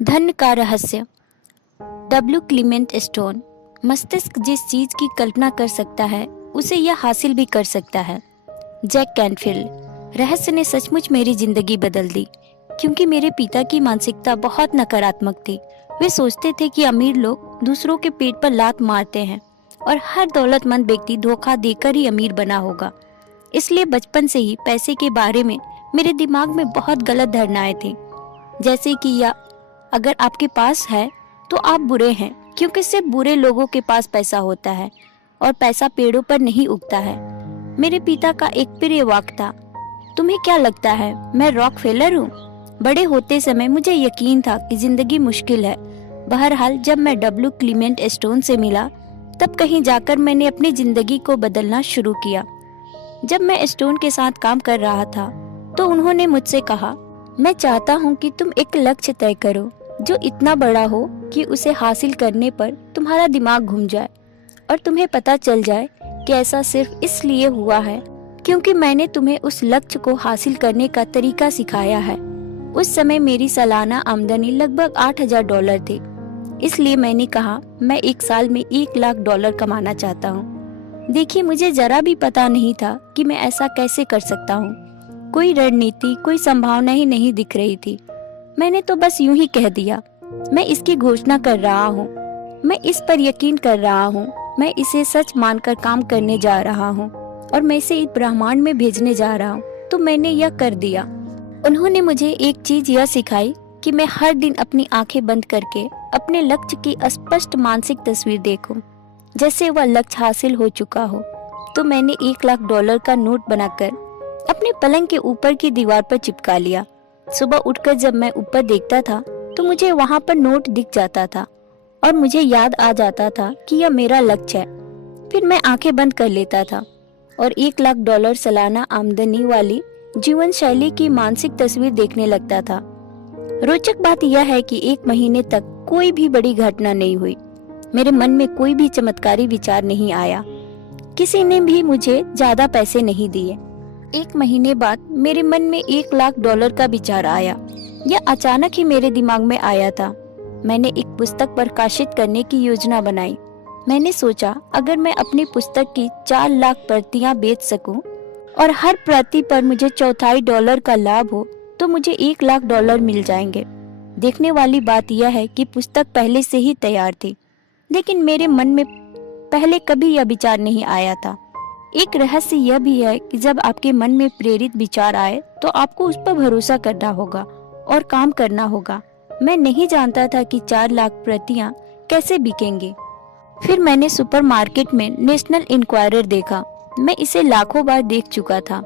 धन का रहस्य। W Clement stone. मस्तिष्क जिस चीज की कल्पना कर सकता है उसे यह हासिल भी कर सकता है। Jack Canfield. रहस्य ने सचमुच मेरी जिंदगी बदल दी, क्योंकि मेरे पिता की मानसिकता बहुत नकारात्मक थी। वे सोचते थे कि अमीर लोग दूसरों के पेट पर लात मारते हैं और हर दौलतमंद व्यक्ति धोखा देकर ही अमीर बना होगा। इसलिए बचपन से ही पैसे के बारे में मेरे दिमाग में बहुत गलत धारणाएं थी, जैसे कि या अगर आपके पास है तो आप बुरे हैं, क्योंकि सिर्फ बुरे लोगों के पास पैसा होता है और पैसा पेड़ों पर नहीं उगता है। मेरे पिता का एक प्रिय वाक्य था, तुम्हें क्या लगता है मैं रॉकफेलर हूँ? बड़े होते समय मुझे यकीन था कि जिंदगी मुश्किल है। बहरहाल जब मैं डब्ल्यू क्लीमेंट स्टोन से मिला तब कहीं जाकर मैंने अपनी जिंदगी को बदलना शुरू किया। जब मैं स्टोन के साथ काम कर रहा था तो उन्होंने मुझसे कहा, मैं चाहता हूँ कि तुम एक लक्ष्य तय करो जो इतना बड़ा हो कि उसे हासिल करने पर तुम्हारा दिमाग घूम जाए और तुम्हें पता चल जाए कि ऐसा सिर्फ इसलिए हुआ है क्योंकि मैंने तुम्हें उस लक्ष्य को हासिल करने का तरीका सिखाया है। उस समय मेरी सालाना आमदनी लगभग $8,000 थी, इसलिए मैंने कहा मैं एक साल में $1,00,000 कमाना चाहता हूँ। देखिए, मुझे जरा भी पता नहीं था कि मैं ऐसा कैसे कर सकता हूँ। कोई रणनीति, कोई संभावना ही नहीं दिख रही थी। मैंने तो बस यूं ही कह दिया, मैं इसकी घोषणा कर रहा हूँ, मैं इस पर यकीन कर रहा हूँ, मैं इसे सच मानकर काम करने जा रहा हूँ और मैं इसे इस ब्रह्मांड में भेजने जा रहा हूँ। तो मैंने यह कर दिया। उन्होंने मुझे एक चीज यह सिखाई कि मैं हर दिन अपनी आंखें बंद करके अपने लक्ष्य की स्पष्ट मानसिक तस्वीर देखूं, जैसे वह लक्ष्य हासिल हो चुका हो। तो मैंने $1,00,000 का नोट बनाकर अपने पलंग के ऊपर की दीवार पर चिपका लिया। सुबह उठकर जब मैं ऊपर देखता था तो मुझे वहां पर नोट दिख जाता था और मुझे याद आ जाता था कि यह मेरा लक्ष्य है। फिर मैं आंखें बंद कर लेता था और $1,00,000 सालाना आमदनी वाली जीवन शैली की मानसिक तस्वीर देखने लगता था। रोचक बात यह है कि 1 महीने तक कोई भी बड़ी घटना नहीं हुई। मेरे मन में कोई भी चमत्कारी विचार नहीं आया। किसी ने भी मुझे ज्यादा पैसे नहीं दिए। 1 महीने बाद मेरे मन में $1,00,000 का विचार आया। यह अचानक ही मेरे दिमाग में आया था। मैंने एक पुस्तक प्रकाशित करने की योजना बनाई। मैंने सोचा, अगर मैं अपनी पुस्तक की 4 लाख प्रतियां बेच सकूं और हर प्रति पर मुझे $0.25 का लाभ हो तो मुझे $1,00,000 मिल जाएंगे। देखने वाली बात यह है कि पुस्तक पहले से ही तैयार थी, लेकिन मेरे मन में पहले कभी यह विचार नहीं आया था। एक रहस्य यह भी है कि जब आपके मन में प्रेरित विचार आए तो आपको उस पर भरोसा करना होगा और काम करना होगा। मैं नहीं जानता था कि 4 लाख प्रतियां कैसे बिकेंगी। फिर मैंने सुपरमार्केट में नेशनल इंक्वायरर देखा। मैं इसे लाखों बार देख चुका था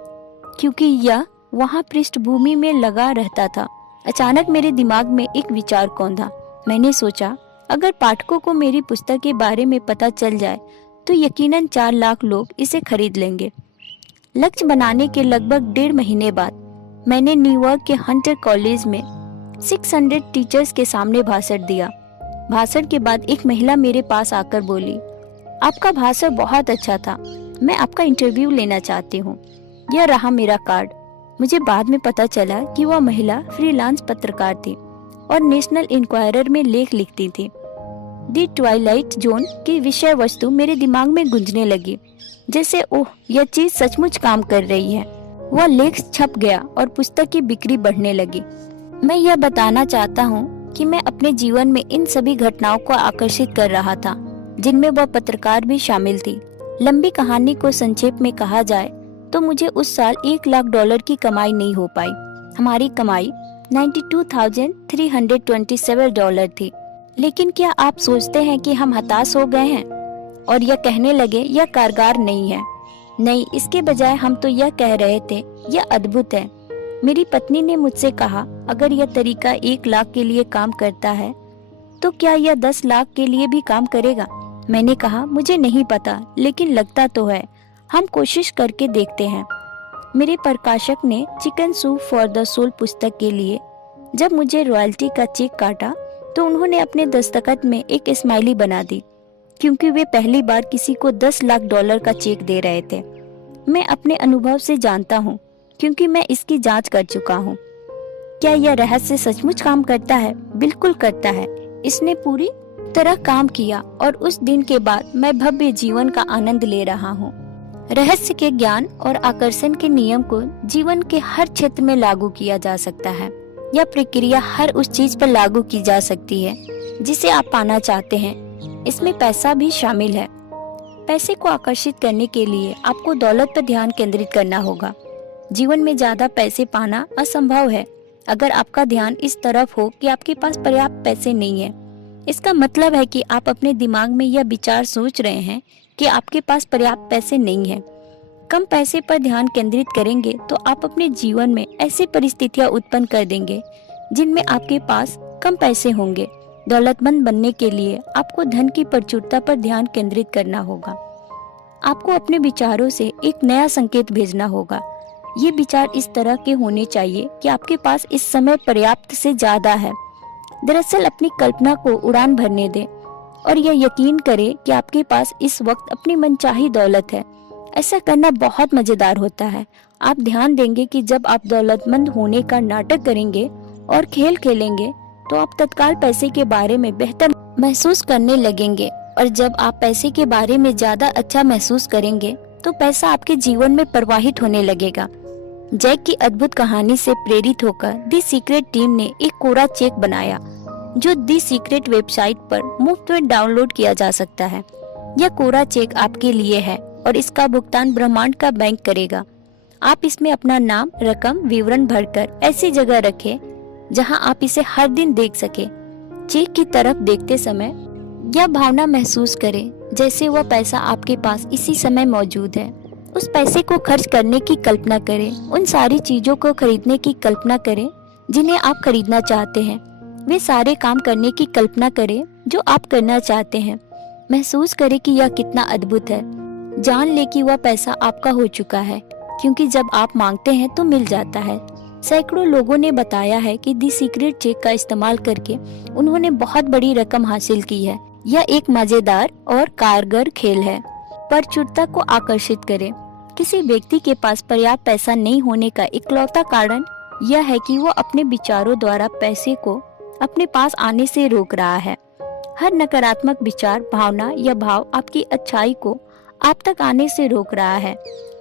क्योंकि यह वहां पृष्ठभूमि में लगा रहता था। अचानक मेरे दिमाग में एक विचार कौंधा। मैंने सोचा, अगर पाठकों को मेरी पुस्तक के बारे में पता चल जाए तो यकीनन 4 लाख लोग इसे खरीद लेंगे। लक्ष्य बनाने के लगभग 1.5 महीने बाद मैंने न्यूयॉर्क के हंटर कॉलेज में 600 टीचर्स के सामने भाषण दिया। भाषण के बाद एक महिला मेरे पास आकर बोली, आपका भाषण बहुत अच्छा था, मैं आपका इंटरव्यू लेना चाहती हूँ। यह रहा मेरा कार्ड। मुझे बाद में पता चला कि वह महिला फ्रीलांस पत्रकार थी और नेशनल इंक्वायरर में लेख लिखती थी। दी ट्वाइलाइट जोन की विषय वस्तु मेरे दिमाग में गूंजने लगी, जैसे ओह, यह चीज सचमुच काम कर रही है। वह लेख छप गया और पुस्तक की बिक्री बढ़ने लगी। मैं यह बताना चाहता हूँ कि मैं अपने जीवन में इन सभी घटनाओं को आकर्षित कर रहा था, जिनमें वह पत्रकार भी शामिल थी। लंबी कहानी को संक्षेप में कहा जाए तो मुझे उस साल $1,00,000 की कमाई नहीं हो पाई। हमारी कमाई $92,327 थी। लेकिन क्या आप सोचते हैं कि हम हताश हो गए हैं और यह कहने लगे यह कारगर नहीं है? नहीं, इसके बजाय हम तो यह कह रहे थे यह अद्भुत है। मेरी पत्नी ने मुझसे कहा, अगर यह तरीका 1 लाख के लिए काम करता है तो क्या यह 10 लाख के लिए भी काम करेगा? मैंने कहा, मुझे नहीं पता, लेकिन लगता तो है, हम कोशिश करके देखते हैं। मेरे प्रकाशक ने chicken soup for the soul पुस्तक के लिए जब मुझे रॉयल्टी का चेक काटा तो उन्होंने अपने दस्तखत में एक स्माइली बना दी, क्योंकि वे पहली बार किसी को $10 लाख का चेक दे रहे थे। मैं अपने अनुभव से जानता हूँ, क्योंकि मैं इसकी जांच कर चुका हूँ। क्या यह रहस्य सचमुच काम करता है? बिल्कुल करता है। इसने पूरी तरह काम किया और उस दिन के बाद मैं भव्य जीवन का आनंद ले रहा हूँ। रहस्य के ज्ञान और आकर्षण के नियम को जीवन के हर क्षेत्र में लागू किया जा सकता है। यह प्रक्रिया हर उस चीज पर लागू की जा सकती है जिसे आप पाना चाहते हैं। इसमें पैसा भी शामिल है। पैसे को आकर्षित करने के लिए आपको दौलत पर ध्यान केंद्रित करना होगा। जीवन में ज्यादा पैसे पाना असंभव है अगर आपका ध्यान इस तरफ हो कि आपके पास पर्याप्त पैसे नहीं है। इसका मतलब है कि आप अपने दिमाग में यह विचार सोच रहे हैं कि आपके पास पर्याप्त पैसे नहीं है। कम पैसे पर ध्यान केंद्रित करेंगे तो आप अपने जीवन में ऐसी परिस्थितियां उत्पन्न कर देंगे जिनमें आपके पास कम पैसे होंगे। दौलतमंद बनने के लिए आपको धन की प्रचुरता पर ध्यान केंद्रित करना होगा। आपको अपने विचारों से एक नया संकेत भेजना होगा। ये विचार इस तरह के होने चाहिए कि आपके पास इस समय पर्याप्त से ज्यादा है। दरअसल अपनी कल्पना को उड़ान भरने दें और यह यकीन करें कि आपके पास इस वक्त अपनी मनचाही दौलत है। ऐसा करना बहुत मजेदार होता है। आप ध्यान देंगे कि जब आप दौलतमंद होने का नाटक करेंगे और खेल खेलेंगे तो आप तत्काल पैसे के बारे में बेहतर महसूस करने लगेंगे, और जब आप पैसे के बारे में ज्यादा अच्छा महसूस करेंगे तो पैसा आपके जीवन में प्रवाहित होने लगेगा। जैक की अद्भुत कहानी से प्रेरित होकर दी सीक्रेट टीम ने एक कोरा चेक बनाया जो दी सीक्रेट वेबसाइट पर मुफ्त में डाउनलोड किया जा सकता है। यह कोरा चेक आपके लिए है और इसका भुगतान ब्रह्मांड का बैंक करेगा। आप इसमें अपना नाम, रकम, विवरण भरकर ऐसी जगह रखें जहां आप इसे हर दिन देख सके। चेक की तरफ देखते समय यह भावना महसूस करें जैसे वह पैसा आपके पास इसी समय मौजूद है। उस पैसे को खर्च करने की कल्पना करें। उन सारी चीजों को खरीदने की कल्पना करें जिन्हें आप खरीदना चाहते हैं। वे सारे काम करने की कल्पना करें जो आप करना चाहते हैं। महसूस करें कि यह कितना अद्भुत है। जान ले कि वह पैसा आपका हो चुका है, क्योंकि जब आप मांगते हैं तो मिल जाता है। सैकड़ों लोगों ने बताया है कि दी सीक्रेट चेक का इस्तेमाल करके उन्होंने बहुत बड़ी रकम हासिल की है। यह एक मजेदार और कारगर खेल है। प्रचुरता को आकर्षित करें। किसी व्यक्ति के पास पर्याप्त पैसा नहीं होने का इकलौता कारण यह है कि वो अपने विचारों द्वारा पैसे को अपने पास आने से रोक रहा है। हर नकारात्मक विचार, भावना या भाव आपकी अच्छाई को आप तक आने से रोक रहा है,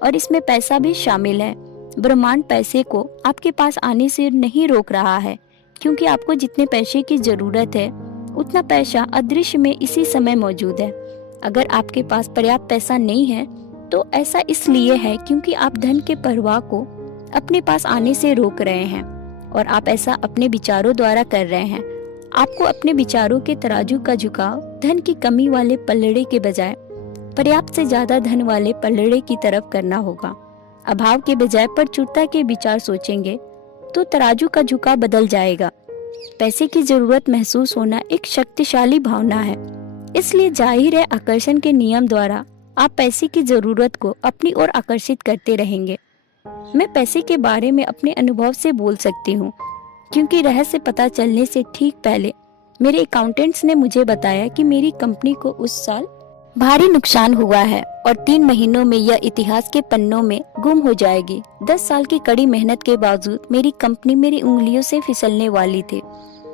और इसमें पैसा भी शामिल है। ब्रह्मांड पैसे को आपके पास आने से नहीं रोक रहा है, क्योंकि आपको जितने पैसे की जरूरत है उतना पैसा अदृश्य में इसी समय मौजूद है। अगर आपके पास पर्याप्त पैसा नहीं है तो ऐसा इसलिए है क्योंकि आप धन के प्रवाह को अपने पास आने से रोक रहे हैं, और आप ऐसा अपने विचारों द्वारा कर रहे हैं। आपको अपने विचारों के तराजू का झुकाव धन की कमी वाले पल्लड़े के बजाय पर्याप्त से ज्यादा धन वाले पल्लड़े की तरफ करना होगा। अभाव के बजाय प्रचुरता के विचार सोचेंगे तो तराजू का झुकाव बदल जाएगा। पैसे की जरूरत महसूस होना एक शक्तिशाली भावना है, इसलिए जाहिर है आकर्षण के नियम द्वारा आप पैसे की जरूरत को अपनी ओर आकर्षित करते रहेंगे। मैं पैसे के बारे में अपने अनुभव से बोल सकती हूँ, क्योंकि रहस्य पता चलने से ठीक पहले मेरे अकाउंटेंट्स ने मुझे बताया कि मेरी कंपनी को उस साल भारी नुकसान हुआ है और 3 महीनों में यह इतिहास के पन्नों में गुम हो जाएगी। 10 साल की कड़ी मेहनत के बावजूद मेरी कंपनी मेरी उंगलियों से फिसलने वाली थी।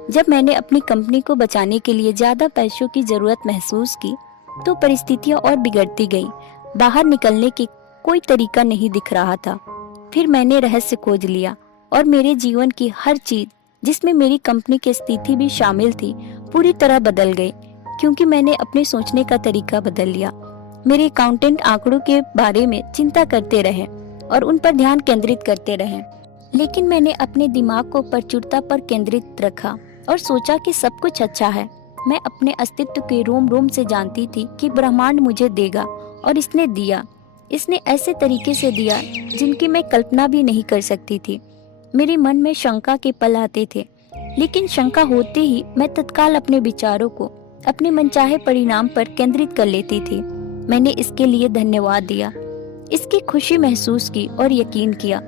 जब मैंने अपनी कंपनी को बचाने के लिए ज्यादा पैसों की जरूरत महसूस की तो परिस्थितियां और बिगड़ती गईं। बाहर निकलने की कोई तरीका नहीं दिख रहा था। फिर मैंने रहस्य खोज लिया और मेरे जीवन की हर चीज, जिसमें मेरी कंपनी की स्थिति भी शामिल थी, पूरी तरह बदल गई, क्योंकि मैंने अपने सोचने का तरीका बदल लिया। मेरे अकाउंटेंट आंकड़ों के बारे में चिंता करते रहे और उन पर ध्यान केंद्रित करते रहे, लेकिन मैंने अपने दिमाग को प्रचुरता पर केंद्रित रखा और सोचा कि सब कुछ अच्छा है। मैं अपने अस्तित्व के रोम रोम से जानती थी कि ब्रह्मांड मुझे देगा, और इसने दिया। इसने ऐसे तरीके से दिया जिनकी मैं कल्पना भी नहीं कर सकती थी। मेरे मन में शंका के पल आते थे, लेकिन शंका होते ही मैं तत्काल अपने विचारों को अपने मनचाहे परिणाम पर केंद्रित कर लेती थी। मैंने इसके लिए धन्यवाद दिया, इसकी खुशी महसूस की और यकीन किया।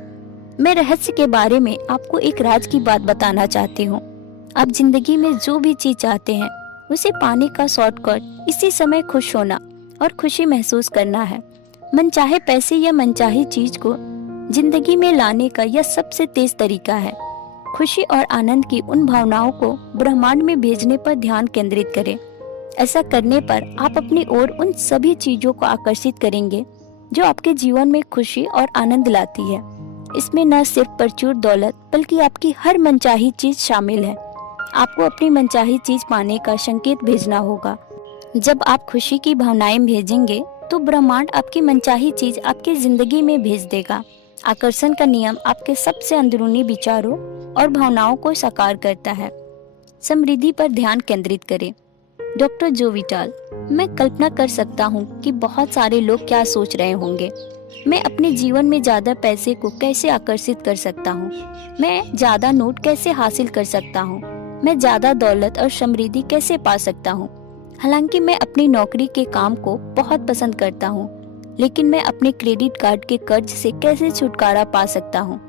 मैं रहस्य के बारे में आपको एक राज की बात बताना चाहती हूँ। आप जिंदगी में जो भी चीज चाहते हैं उसे पाने का शॉर्टकट इसी समय खुश होना और खुशी महसूस करना है। मनचाहे पैसे या मनचाही चीज को जिंदगी में लाने का यह सबसे तेज तरीका है। खुशी और आनंद की उन भावनाओं को ब्रह्मांड में भेजने पर ध्यान केंद्रित करें। ऐसा करने पर आप अपनी ओर उन सभी चीजों को आकर्षित करेंगे जो आपके जीवन में खुशी और आनंद लाती है। इसमें न सिर्फ प्रचुर दौलत बल्कि आपकी हर मनचाही चीज शामिल है। आपको अपनी मनचाही चीज पाने का संकेत भेजना होगा। जब आप खुशी की भावनाएं भेजेंगे तो ब्रह्मांड आपकी मनचाही चीज आपकी जिंदगी में भेज देगा। आकर्षण का नियम आपके सबसे अंदरूनी विचारों और भावनाओं को साकार करता है। समृद्धि पर ध्यान केंद्रित करें। डॉक्टर जो विटाल। मैं कल्पना कर सकता हूँ कि बहुत सारे लोग क्या सोच रहे होंगे। मैं अपने जीवन में ज्यादा पैसे को कैसे आकर्षित कर सकता हूँ, मैं ज्यादा नोट कैसे हासिल कर सकता हूँ, मैं ज्यादा दौलत और समृद्धि कैसे पा सकता हूँ। हालांकि मैं अपनी नौकरी के काम को बहुत पसंद करता हूँ, लेकिन मैं अपने क्रेडिट कार्ड के कर्ज से कैसे छुटकारा पा सकता हूँ।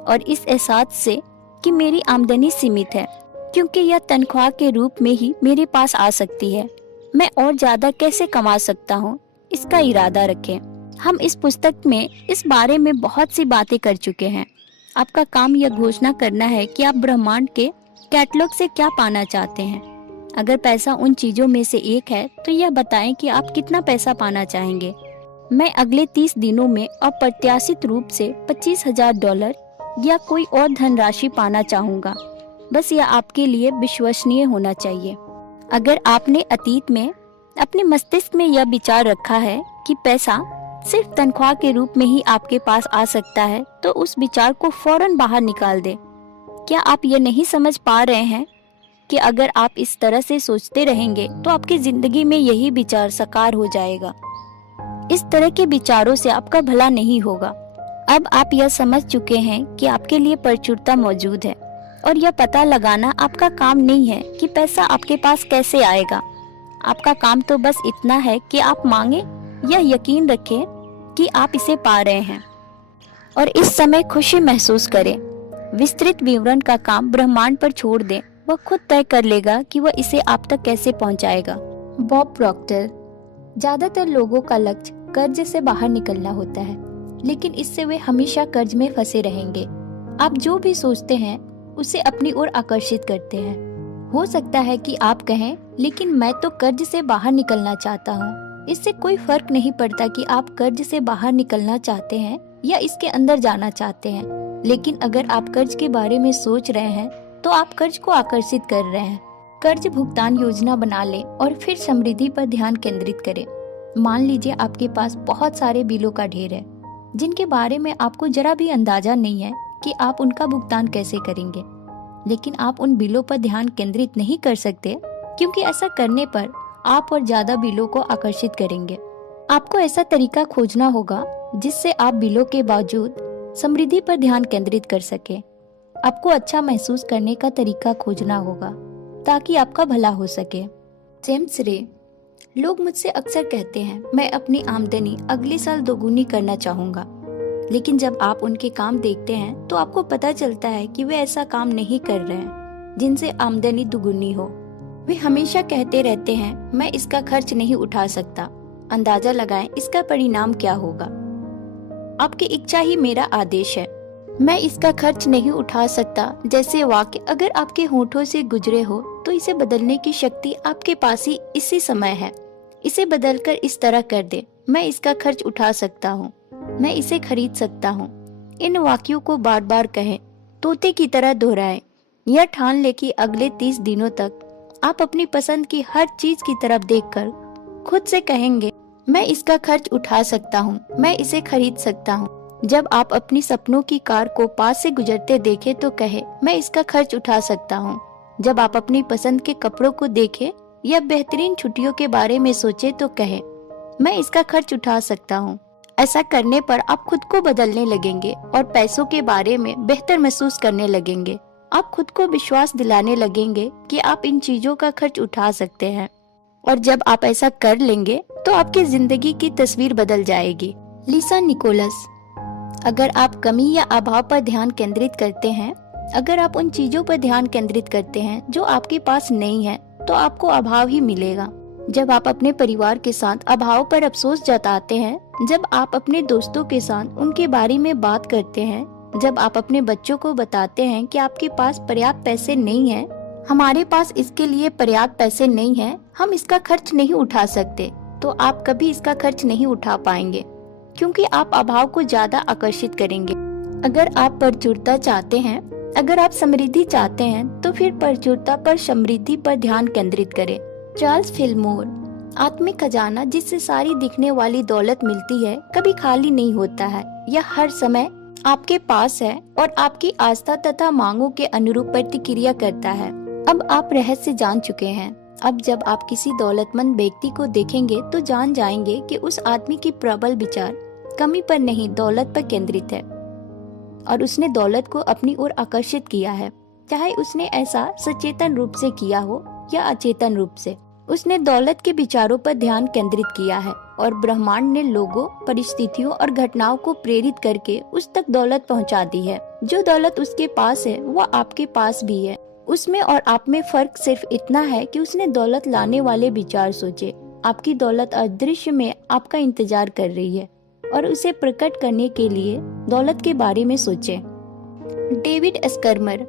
और इस एहसास से कि मेरी आमदनी सीमित है, क्योंकि यह तनख्वाह के रूप में ही मेरे पास आ सकती है, मैं और ज्यादा कैसे कमा सकता हूँ, इसका इरादा रखें। हम इस पुस्तक में इस बारे में बहुत सी बातें कर चुके हैं। आपका काम यह घोषणा करना है कि आप ब्रह्मांड के कैटलॉग से क्या पाना चाहते हैं। अगर पैसा उन चीजों में से एक है तो यह बताएं कि आप कितना पैसा पाना चाहेंगे। मैं अगले 30 दिनों में अप्रत्याशित रूप से $25,000 या कोई और धनराशि पाना चाहूँगा। बस यह आपके लिए विश्वसनीय होना चाहिए। अगर आपने अतीत में अपने मस्तिष्क में यह विचार रखा है कि पैसा सिर्फ तनख्वाह के रूप में ही आपके पास आ सकता है, तो उस विचार को फौरन बाहर निकाल दें। क्या आप ये नहीं समझ पा रहे हैं कि अगर आप इस तरह से सोचते रहेंगे तो आपकी जिंदगी में यही विचार साकार हो जाएगा। इस तरह के विचारों से आपका भला नहीं होगा। अब आप यह समझ चुके हैं कि आपके लिए प्रचुरता मौजूद है और यह पता लगाना आपका काम नहीं है कि पैसा आपके पास कैसे आएगा। आपका काम तो बस इतना है कि आप मांगे, यह यकीन रखें कि आप इसे पा रहे हैं और इस समय खुशी महसूस करें। विस्तृत विवरण का काम ब्रह्मांड पर छोड़ दें, वह खुद तय कर लेगा कि वह इसे आप तक कैसे पहुंचाएगा। Bob Procter. ज्यादातर लोगों का लक्ष्य कर्ज से बाहर निकलना होता है, लेकिन इससे वे हमेशा कर्ज में फंसे रहेंगे। आप जो भी सोचते हैं उसे अपनी ओर आकर्षित करते हैं। हो सकता है कि आप कहें, लेकिन मैं तो कर्ज से बाहर निकलना चाहता हूँ। इससे कोई फर्क नहीं पड़ता कि आप कर्ज से बाहर निकलना चाहते हैं या इसके अंदर जाना चाहते हैं। लेकिन अगर आप कर्ज के बारे में सोच रहे हैं तो आप कर्ज को आकर्षित कर रहे हैं। कर्ज भुगतान योजना बना लें और फिर समृद्धि पर ध्यान केंद्रित करें। मान लीजिए आपके पास बहुत सारे बिलों का ढेर है, जिनके बारे में आपको जरा भी अंदाजा नहीं है कि आप उनका भुगतान कैसे करेंगे। लेकिन आप उन बिलों पर ध्यान केंद्रित नहीं कर सकते, क्योंकि ऐसा करने पर आप और ज्यादा बिलों को आकर्षित करेंगे। आपको ऐसा तरीका खोजना होगा जिससे आप बिलों के बावजूद समृद्धि पर ध्यान केंद्रित कर सके। आपको अच्छा महसूस करने का तरीका खोजना होगा ताकि आपका भला हो सके। जेम्स रे। लोग मुझसे अक्सर कहते हैं, मैं अपनी आमदनी अगले साल दोगुनी करना चाहूंगा। लेकिन जब आप उनके काम देखते हैं तो आपको पता चलता है कि वे ऐसा काम नहीं कर रहे हैं जिनसे आमदनी दुगुनी हो। वे हमेशा कहते रहते हैं, मैं इसका खर्च नहीं उठा सकता। अंदाजा लगाएं इसका परिणाम क्या होगा। आपकी इच्छा ही मेरा आदेश है। मैं इसका खर्च नहीं उठा सकता जैसे वाक्य अगर आपके होठों से गुजरे हो तो इसे बदलने की शक्ति आपके पास ही इसी समय है। इसे बदलकर इस तरह कर दे, मैं इसका खर्च उठा सकता हूँ, मैं इसे खरीद सकता हूँ। इन वाक्यों को बार बार कहें, तोते की तरह दोहराएं। यह ठान ले कि अगले 30 दिनों तक आप अपनी पसंद की हर चीज की तरफ देखकर खुद से कहेंगे, मैं इसका खर्च उठा सकता हूँ, मैं इसे खरीद सकता हूँ। जब आप अपनी सपनों की कार को पास से गुजरते देखें तो कहे, मैं इसका खर्च उठा सकता हूँ। जब आप अपनी पसंद के कपड़ों को देखें या बेहतरीन छुट्टियों के बारे में सोचे तो कहे, मैं इसका खर्च उठा सकता हूँ। ऐसा करने पर आप खुद को बदलने लगेंगे और पैसों के बारे में बेहतर महसूस करने लगेंगे। आप खुद को विश्वास दिलाने लगेंगे कि आप इन चीजों का खर्च उठा सकते हैं। और जब आप ऐसा कर लेंगे तो आपकी जिंदगी की तस्वीर बदल जाएगी। लिसा निकोलस। अगर आप कमी या अभाव पर ध्यान केंद्रित करते हैं, अगर आप उन चीजों पर ध्यान केंद्रित करते हैं जो आपके पास नहीं है, तो आपको अभाव ही मिलेगा। जब आप अपने परिवार के साथ अभाव पर अफसोस जताते हैं, जब आप अपने दोस्तों के साथ उनके बारे में बात करते हैं जब आप अपने बच्चों को बताते हैं कि आपके पास पर्याप्त पैसे नहीं है, हमारे पास इसके लिए पर्याप्त पैसे नहीं है, हम इसका खर्च नहीं उठा सकते, तो आप कभी इसका खर्च नहीं उठा पाएंगे, क्योंकि आप अभाव को ज्यादा आकर्षित करेंगे। अगर आप प्रचुरता चाहते हैं, अगर आप समृद्धि चाहते हैं, तो फिर प्रचुरता पर समृद्धि पर ध्यान केंद्रित करें। चार्ल्स फिलमोर, आत्मिक खजाना जिससे सारी दिखने वाली दौलत मिलती है कभी खाली नहीं होता है, यह हर समय आपके पास है और आपकी आस्था तथा मांगों के अनुरूप प्रतिक्रिया करता है। अब आप रहस्य जान चुके हैं। अब जब आप किसी दौलतमंद व्यक्ति को देखेंगे तो जान जाएंगे कि उस आदमी की प्रबल विचार कमी पर नहीं, दौलत पर केंद्रित है और उसने दौलत को अपनी ओर आकर्षित किया है, चाहे उसने ऐसा सचेतन रूप से किया हो या अचेतन रूप से। उसने दौलत के विचारों पर ध्यान केंद्रित किया है और ब्रह्मांड ने लोगों, परिस्थितियों और घटनाओं को प्रेरित करके उस तक दौलत पहुंचा दी है। जो दौलत उसके पास है वह आपके पास भी है। उसमें और आप में फर्क सिर्फ इतना है कि उसने दौलत लाने वाले विचार सोचे। आपकी दौलत अदृश्य में आपका इंतजार कर रही है और उसे प्रकट करने के लिए दौलत के बारे में सोचें। डेविड स्कर्मर,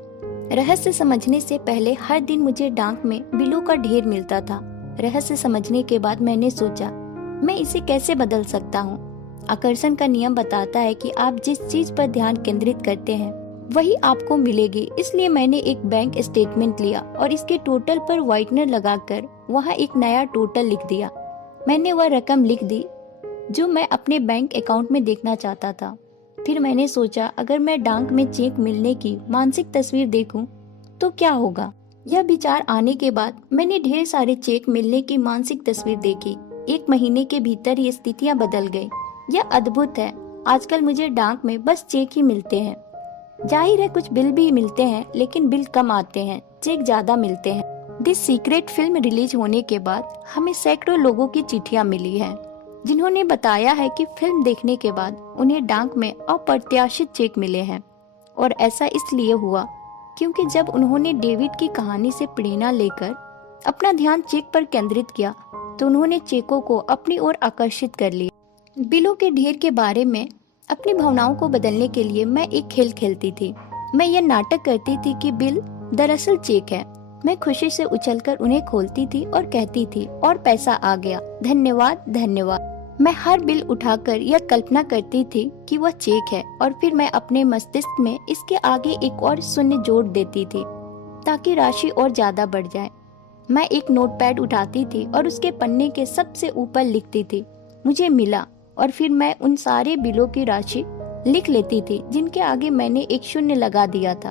रहस्य समझने से पहले हर दिन मुझे डाक में बिलों का ढेर मिलता था। रहस्य समझने के बाद मैंने सोचा, मैं इसे कैसे बदल सकता हूँ। आकर्षण का नियम बताता है कि आप जिस चीज पर ध्यान केंद्रित करते हैं वही आपको मिलेगी। इसलिए मैंने एक बैंक स्टेटमेंट लिया और इसके टोटल पर व्हाइटनर लगाकर वहाँ एक नया टोटल लिख दिया। मैंने वह रकम लिख दी जो मैं अपने बैंक अकाउंट में देखना चाहता था। फिर मैंने सोचा, अगर मैं डाक में चेक मिलने की मानसिक तस्वीर देखूं तो क्या होगा। यह विचार आने के बाद मैंने ढेर सारे चेक मिलने की मानसिक तस्वीर देखी। 1 महीने के भीतर ये स्थितियां बदल गई। यह अद्भुत है। आजकल मुझे डाक में बस चेक ही मिलते हैं। जाहिर है कुछ बिल भी मिलते हैं, लेकिन बिल कम आते हैं, चेक ज्यादा मिलते हैं। दिस सीक्रेट फिल्म रिलीज होने के बाद हमें सैकड़ों लोगों की चिट्ठियां मिली हैं, जिन्होंने बताया है कि फिल्म देखने के बाद उन्हें डाक में अप्रत्याशित चेक मिले हैं। और ऐसा इसलिए हुआ क्योंकि जब उन्होंने डेविड की कहानी से प्रेरणा लेकर अपना ध्यान चेक पर केंद्रित किया तो उन्होंने चेकों को अपनी ओर आकर्षित कर लिया। बिलों के ढेर के बारे में अपनी भावनाओं को बदलने के लिए मैं एक खेल खेलती थी। मैं यह नाटक करती थी कि बिल दरअसल चेक है। मैं खुशी से उछलकर उन्हें खोलती थी और कहती थी, और पैसा आ गया, धन्यवाद धन्यवाद। मैं हर बिल उठाकर यह कल्पना करती थी कि वह चेक है और फिर मैं अपने मस्तिष्क में इसके आगे एक और शून्य जोड़ देती थी ताकि राशि और ज्यादा बढ़ जाए। मैं एक नोटपैड उठाती थी और उसके पन्ने के सबसे ऊपर लिखती थी, मुझे मिला, और फिर मैं उन सारे बिलों की राशि लिख लेती थी जिनके आगे मैंने एक शून्य लगा दिया था।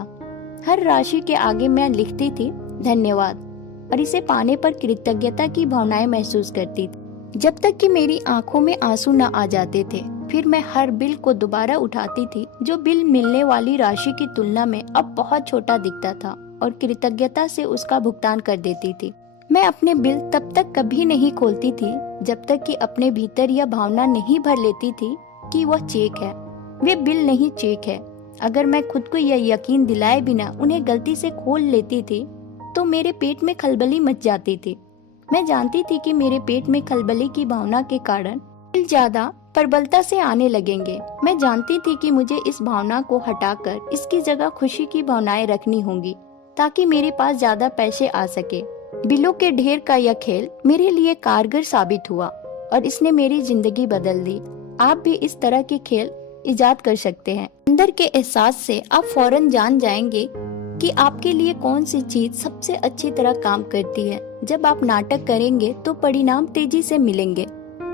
हर राशि के आगे मैं लिखती थी धन्यवाद और इसे पाने पर कृतज्ञता की भावनाएं महसूस करती थी, जब तक कि मेरी आंखों में आंसू न आ जाते थे। फिर मैं हर बिल को दोबारा उठाती थी जो बिल मिलने वाली राशि की तुलना में अब बहुत छोटा दिखता था और कृतज्ञता से उसका भुगतान कर देती थी। मैं अपने बिल तब तक कभी नहीं खोलती थी जब तक कि अपने भीतर यह भावना नहीं भर लेती थी कि वह चेक है। वे बिल नहीं, चेक है। अगर मैं खुद को यह यकीन दिलाए बिना उन्हें गलती से खोल लेती थी तो मेरे पेट में खलबली मच जाती थी। मैं जानती थी कि मेरे पेट में खलबली की भावना के कारण बिल ज्यादा प्रबलता से आने लगेंगे। मैं जानती थी कि मुझे इस भावना को हटाकर इसकी जगह खुशी की भावनाएं रखनी होंगी ताकि मेरे पास ज्यादा पैसे आ सके। बिलों के ढेर का यह खेल मेरे लिए कारगर साबित हुआ और इसने मेरी जिंदगी बदल दी। आप भी इस तरह के खेल इजाद कर सकते हैं। अंदर के एहसास से आप फौरन जान जाएंगे कि आपके लिए कौन सी चीज सबसे अच्छी तरह काम करती है। जब आप नाटक करेंगे तो परिणाम तेजी से मिलेंगे।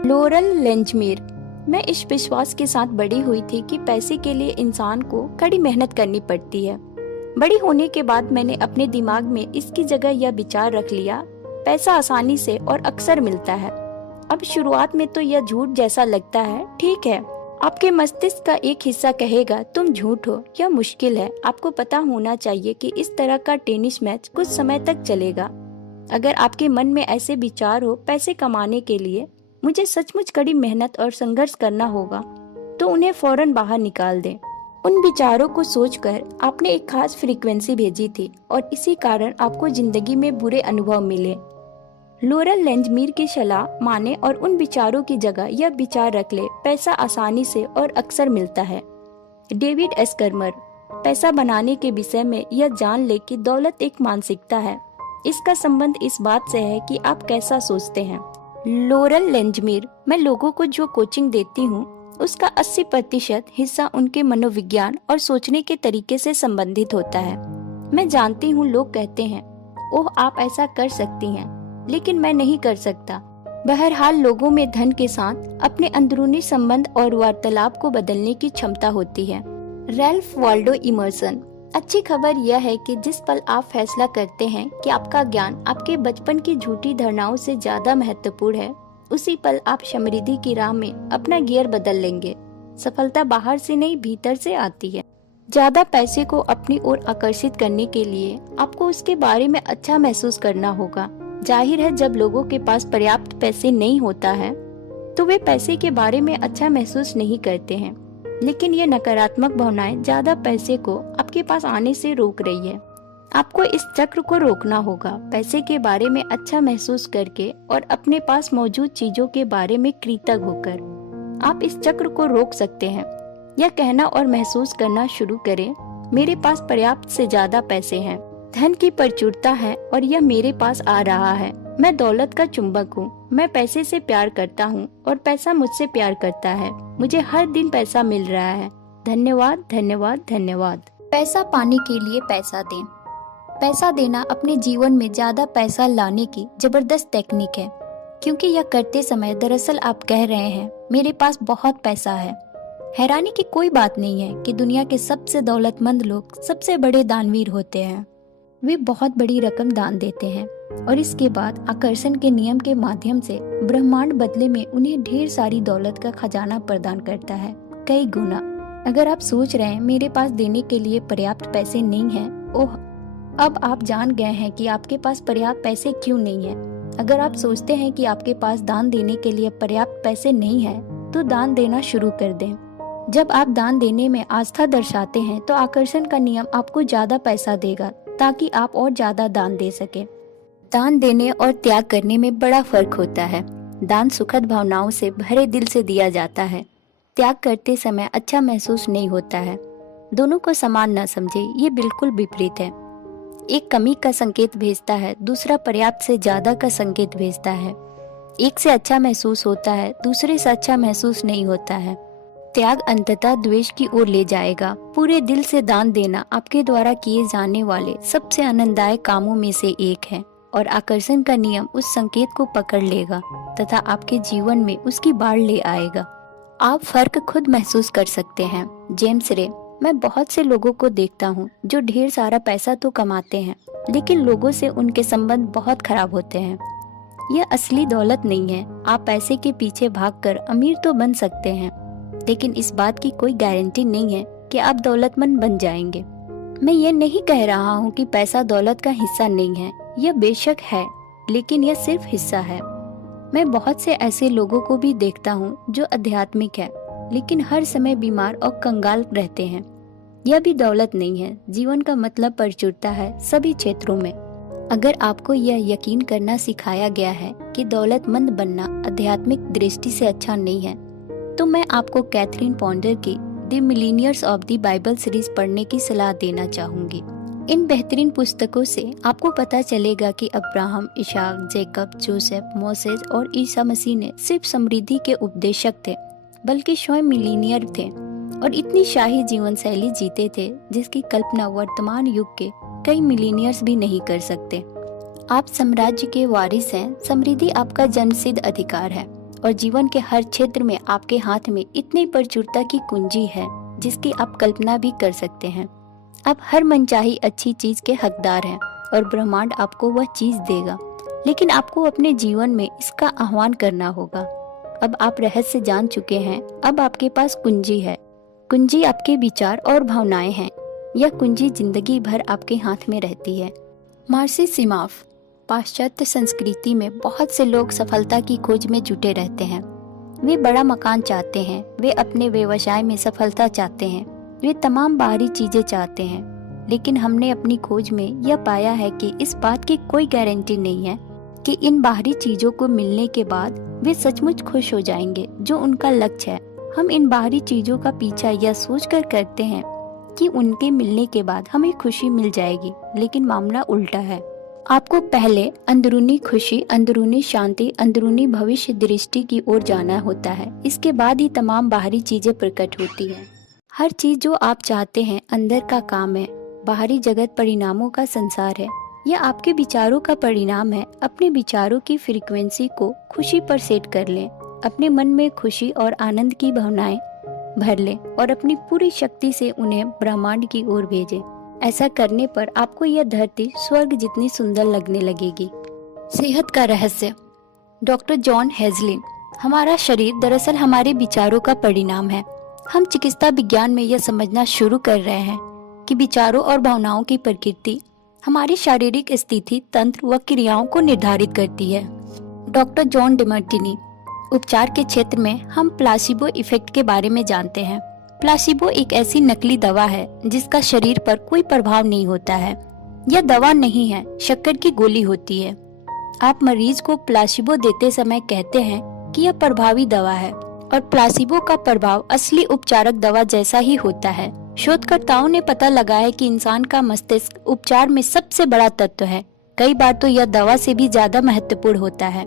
लोरल लेंजमीर, मैं इस विश्वास के साथ बड़ी हुई थी कि पैसे के लिए इंसान को कड़ी मेहनत करनी पड़ती है। बड़ी होने के बाद मैंने अपने दिमाग में इसकी जगह यह विचार रख लिया, पैसा आसानी से और अक्सर मिलता है। अब शुरुआत में तो यह झूठ जैसा लगता है, ठीक है। आपके मस्तिष्क का एक हिस्सा कहेगा तुम झूठ हो, यह मुश्किल है। आपको पता होना चाहिए कि इस तरह का टेनिस मैच कुछ समय तक चलेगा। अगर आपके मन में ऐसे विचार हो, पैसे कमाने के लिए मुझे सचमुच कड़ी मेहनत और संघर्ष करना होगा, तो उन्हें फौरन बाहर निकाल दें। उन विचारों को सोचकर आपने एक खास फ्रीक्वेंसी भेजी थी और इसी कारण आपको जिंदगी में बुरे अनुभव मिले। लोरल लेंजमीर की सलाह माने और उन विचारों की जगह यह विचार रख ले, पैसा आसानी से और अक्सर मिलता है। डेविड एस्कर्मर पैसा बनाने के विषय में यह जान ले कि दौलत एक मानसिकता है। इसका संबंध इस बात से है कि आप कैसा सोचते हैं। लोरल लेंजमीर, मैं लोगों को जो कोचिंग देती हूँ उसका 80% हिस्सा उनके मनोविज्ञान और सोचने के तरीके से संबंधित होता है। मैं जानती हूँ लोग कहते हैं, ओह आप ऐसा कर सकती हैं, लेकिन मैं नहीं कर सकता। बहरहाल लोगों में धन के साथ अपने अंदरूनी संबंध और वार्तालाप को बदलने की क्षमता होती है। Ralph Waldo immersion. अच्छी खबर यह है कि जिस पल आप फैसला करते हैं कि आपका ज्ञान आपके बचपन की झूठी धारणाओं से ज्यादा महत्वपूर्ण है, उसी पल आप समृद्धि की राह में अपना गियर बदल लेंगे। सफलता बाहर से नहीं भीतर से आती है। ज्यादा पैसे को अपनी ओर आकर्षित करने के लिए आपको उसके बारे में अच्छा महसूस करना होगा। जाहिर है जब लोगों के पास पर्याप्त पैसे नहीं होता है तो वे पैसे के बारे में अच्छा महसूस नहीं करते हैं, लेकिन ये नकारात्मक भावनाएं ज्यादा पैसे को आपके पास आने से रोक रही है। आपको इस चक्र को रोकना होगा, पैसे के बारे में अच्छा महसूस करके और अपने पास मौजूद चीजों के बारे में कृतज्ञ होकर। आप इस चक्र को रोक सकते हैं। यह कहना और महसूस करना शुरू करें, मेरे पास पर्याप्त से ज्यादा पैसे हैं, धन की प्रचुरता है और यह मेरे पास आ रहा है। मैं दौलत का चुंबक हूँ, मैं पैसे से प्यार करता हूँ और पैसा मुझसे प्यार करता है। मुझे हर दिन पैसा मिल रहा है। धन्यवाद, धन्यवाद, धन्यवाद। पैसा पाने के लिए पैसा दें। पैसा देना अपने जीवन में ज्यादा पैसा लाने की जबरदस्त टेक्निक है, क्योंकि यह करते समय दरअसल आप कह रहे हैं मेरे पास बहुत पैसा है। हैरानी की कोई बात नहीं है कि दुनिया के सबसे दौलतमंद लोग सबसे बड़े दानवीर होते हैं। वे बहुत बड़ी रकम दान देते हैं और इसके बाद आकर्षण के नियम के माध्यम से ब्रह्मांड बदले में उन्हें ढेर सारी दौलत का खजाना प्रदान करता है, कई गुना। अगर आप सोच रहे हैं मेरे पास देने के लिए पर्याप्त पैसे नहीं हैं, ओह अब आप जान गए हैं कि आपके पास पर्याप्त पैसे क्यों नहीं है। अगर आप सोचते हैं कि आपके पास दान देने के लिए पर्याप्त पैसे नहीं है, तो दान देना शुरू कर दें। जब आप दान देने में आस्था दर्शाते हैं तो आकर्षण का नियम आपको ज्यादा पैसा देगा ताकि आप और ज्यादा दान दे सके। दान देने और त्याग करने में बड़ा फर्क होता है। दान सुखद भावनाओं से भरे दिल से दिया जाता है। त्याग करते समय अच्छा महसूस नहीं होता है। दोनों को समान न समझे, ये बिल्कुल विपरीत है। एक कमी का संकेत भेजता है, दूसरा पर्याप्त से ज्यादा का संकेत भेजता है। एक से अच्छा महसूस होता है, दूसरे से अच्छा महसूस नहीं होता है। त्याग अंततः द्वेष की ओर ले जाएगा। पूरे दिल से दान देना आपके द्वारा किए जाने वाले सबसे आनंददायक कामों में से एक है और आकर्षण का नियम उस संकेत को पकड़ लेगा तथा आपके जीवन में उसकी बाढ़ ले आएगा। आप फर्क खुद महसूस कर सकते हैं। जेम्स रे। मैं बहुत से लोगों को देखता हूँ जो ढेर सारा पैसा तो कमाते हैं, लेकिन लोगों से उनके संबंध बहुत खराब होते हैं। यह असली दौलत नहीं है। आप पैसे के पीछे भागकर अमीर तो बन सकते हैं, लेकिन इस बात की कोई गारंटी नहीं है कि आप दौलतमंद बन जाएंगे। मैं ये नहीं कह रहा हूँ कि पैसा दौलत का हिस्सा नहीं है, यह बेशक है, लेकिन यह सिर्फ हिस्सा है। मैं बहुत से ऐसे लोगों को भी देखता हूँ जो आध्यात्मिक है, लेकिन हर समय बीमार और कंगाल रहते हैं। यह भी दौलत नहीं है। जीवन का मतलब प्रचुरता है सभी क्षेत्रों में। अगर आपको यह यकीन करना सिखाया गया है कि दौलतमंद बनना आध्यात्मिक दृष्टि से अच्छा नहीं है, तो मैं आपको कैथरीन पॉन्डर की the millionaires of the Bible series पढ़ने की सलाह देना चाहूंगी। इन बेहतरीन पुस्तकों से आपको पता चलेगा कि Abraham, Ishaq, Jacob, Joseph, Moses और ईसा मसीह ने सिर्फ समृद्धि के उपदेशक थे, बल्कि स्वयं मिलीनियर थे और इतनी शाही जीवन शैली जीते थे जिसकी कल्पना वर्तमान युग के कई मिलीनियर्स भी नहीं कर सकते। आप साम्राज्य के वारिस हैं। समृद्धि आपका जन्मसिद्ध अधिकार है और जीवन के हर क्षेत्र में आपके हाथ में इतनी प्रचुरता की कुंजी है जिसकी आप कल्पना भी कर सकते हैं। आप हर मनचाही अच्छी चीज के हकदार हैं और ब्रह्मांड आपको वह चीज देगा, लेकिन आपको अपने जीवन में इसका आह्वान करना होगा। अब आप रहस्य जान चुके हैं। अब आपके पास कुंजी है। कुंजी आपके विचार और भावनाएं हैं। यह कुंजी जिंदगी भर आपके हाथ में रहती है। मार्सी सिमाफ। पाश्चात्य संस्कृति में बहुत से लोग सफलता की खोज में जुटे रहते हैं। वे बड़ा मकान चाहते हैं, वे अपने व्यवसाय में सफलता चाहते हैं, वे तमाम बाहरी चीजें चाहते हैं, लेकिन हमने अपनी खोज में यह पाया है कि इस बात की कोई गारंटी नहीं है कि इन बाहरी चीजों को मिलने के बाद वे सचमुच खुश हो जाएंगे जो उनका लक्ष्य है। हम इन बाहरी चीजों का पीछा यह सोचकर करते हैं कि उनके मिलने के बाद हमें खुशी मिल जाएगी, लेकिन मामला उल्टा है। आपको पहले अंदरूनी खुशी, अंदरूनी शांति, अंदरूनी भविष्य दृष्टि की ओर जाना होता है। इसके बाद ही तमाम बाहरी चीजें प्रकट होती हैं। हर चीज जो आप चाहते हैं अंदर का काम है। बाहरी जगत परिणामों का संसार है। यह आपके विचारों का परिणाम है। अपने विचारों की फ्रीक्वेंसी को खुशी पर सेट कर लें। अपने मन में खुशी और आनंद की भावनाएं भर लें और अपनी पूरी शक्ति से उन्हें ब्रह्मांड की ओर भेजें। ऐसा करने पर आपको यह धरती स्वर्ग जितनी सुंदर लगने लगेगी। सेहत का रहस्य। Doctor John Hagelin. हमारा शरीर दरअसल हमारे विचारों का परिणाम है। हम चिकित्सा विज्ञान में यह समझना शुरू कर रहे हैं कि विचारों और भावनाओं की प्रकृति हमारी शारीरिक स्थिति, तंत्र व क्रियाओं को निर्धारित करती है। Doctor John Demartini. उपचार के क्षेत्र में हम प्लासिबो इफेक्ट के बारे में जानते हैं। प्लासिबो एक ऐसी नकली दवा है जिसका शरीर पर कोई प्रभाव नहीं होता है। यह दवा नहीं है, शक्कर की गोली होती है। आप मरीज को प्लासिबो देते समय कहते हैं कि यह प्रभावी दवा है और प्लासिबो का प्रभाव असली उपचारक दवा जैसा ही होता है। शोधकर्ताओं ने पता लगाया कि इंसान का मस्तिष्क उपचार में सबसे बड़ा तत्व है। कई बार तो यह दवा से भी ज्यादा महत्वपूर्ण होता है।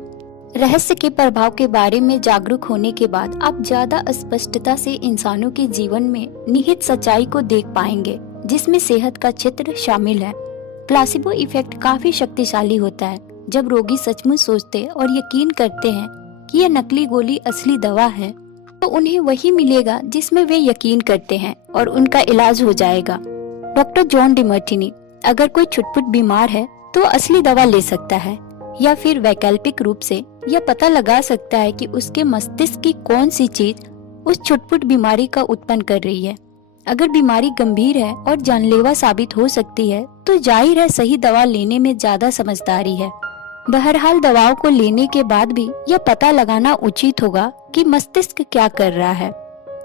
रहस्य के प्रभाव के बारे में जागरूक होने के बाद आप ज्यादा स्पष्टता से इंसानों के जीवन में निहित सच्चाई को देख पाएंगे, जिसमें सेहत का क्षेत्र शामिल है। प्लासिबो इफेक्ट काफी शक्तिशाली होता है। जब रोगी सचमुच सोचते और यकीन करते हैं कि यह नकली गोली असली दवा है, तो उन्हें वही मिलेगा जिसमें वे यकीन करते हैं और उनका इलाज हो जाएगा। Doctor John Demartini. अगर कोई छुटपुट बीमार है तो असली दवा ले सकता है, या फिर वैकल्पिक रूप से यह पता लगा सकता है कि उसके मस्तिष्क की कौन सी चीज उस छुटपुट बीमारी का उत्पन्न कर रही है। अगर बीमारी गंभीर है और जानलेवा साबित हो सकती है तो जाहिर है सही दवा लेने में ज्यादा समझदारी है। बहरहाल दवाओं को लेने के बाद भी यह पता लगाना उचित होगा कि मस्तिष्क क्या कर रहा है।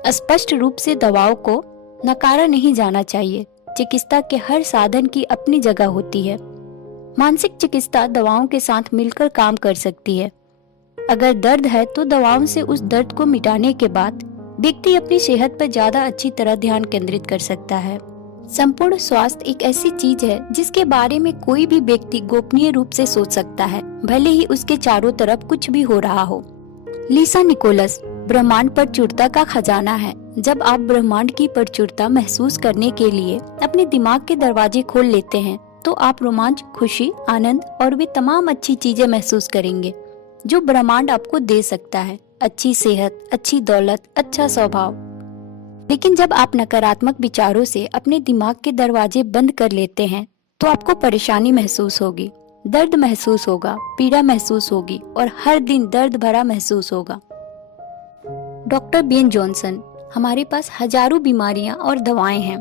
स्पष्ट रूप से दवाओं को नकारा नहीं जाना चाहिए। चिकित्सा के हर साधन की अपनी जगह होती है। मानसिक चिकित्सा दवाओं के साथ मिलकर काम कर सकती है। अगर दर्द है तो दवाओं से उस दर्द को मिटाने के बाद व्यक्ति अपनी सेहत पर ज्यादा अच्छी तरह ध्यान केंद्रित कर सकता है। संपूर्ण स्वास्थ्य एक ऐसी चीज है जिसके बारे में कोई भी व्यक्ति गोपनीय रूप से सोच सकता है, भले ही उसके चारों तरफ कुछ भी हो रहा हो। लिसा निकोलस। ब्रह्मांड प्रचुरता का खजाना है। जब आप ब्रह्मांड की प्रचुरता महसूस करने के लिए अपने दिमाग के दरवाजे खोल लेते हैं तो आप रोमांच, खुशी, आनंद और वे तमाम अच्छी चीजें महसूस करेंगे जो ब्रह्मांड आपको दे सकता है। अच्छी सेहत, अच्छी दौलत, अच्छा स्वभाव। लेकिन जब आप नकारात्मक विचारों से अपने दिमाग के दरवाजे बंद कर लेते हैं तो आपको परेशानी महसूस होगी, दर्द महसूस होगा, पीड़ा महसूस होगी और हर दिन दर्द भरा महसूस होगा। Doctor Ben Jonson. हमारे पास हजारों बीमारियां और दवाएं हैं,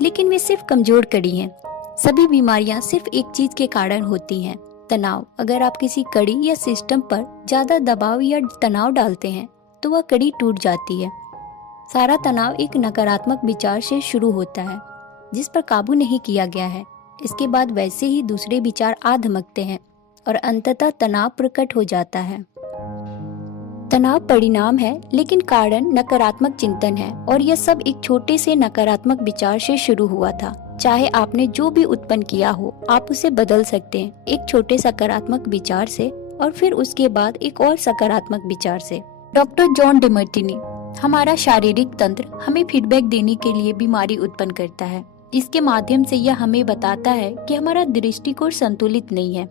लेकिन वे सिर्फ कमजोर कड़ी हैं। सभी बीमारियां सिर्फ एक चीज के कारण होती हैं, तनाव। अगर आप किसी कड़ी या सिस्टम पर ज्यादा दबाव या तनाव डालते हैं तो वह कड़ी टूट जाती है। सारा तनाव एक नकारात्मक विचार से शुरू होता है जिस पर काबू नहीं किया गया है। इसके बाद वैसे ही दूसरे विचार आ धमकते हैं और अंततः तनाव प्रकट हो जाता है। तनाव परिणाम है, लेकिन कारण नकारात्मक चिंतन है और यह सब एक छोटे से नकारात्मक विचार से शुरू हुआ था। चाहे आपने जो भी उत्पन्न किया हो, आप उसे बदल सकते हैं एक छोटे सकारात्मक विचार से और फिर उसके बाद एक और सकारात्मक विचार से। Doctor John Demartini. हमारा शारीरिक तंत्र हमें फीडबैक देने के लिए बीमारी उत्पन्न करता है। इसके माध्यम से यह हमें बताता है कि हमारा दृष्टिकोण संतुलित नहीं है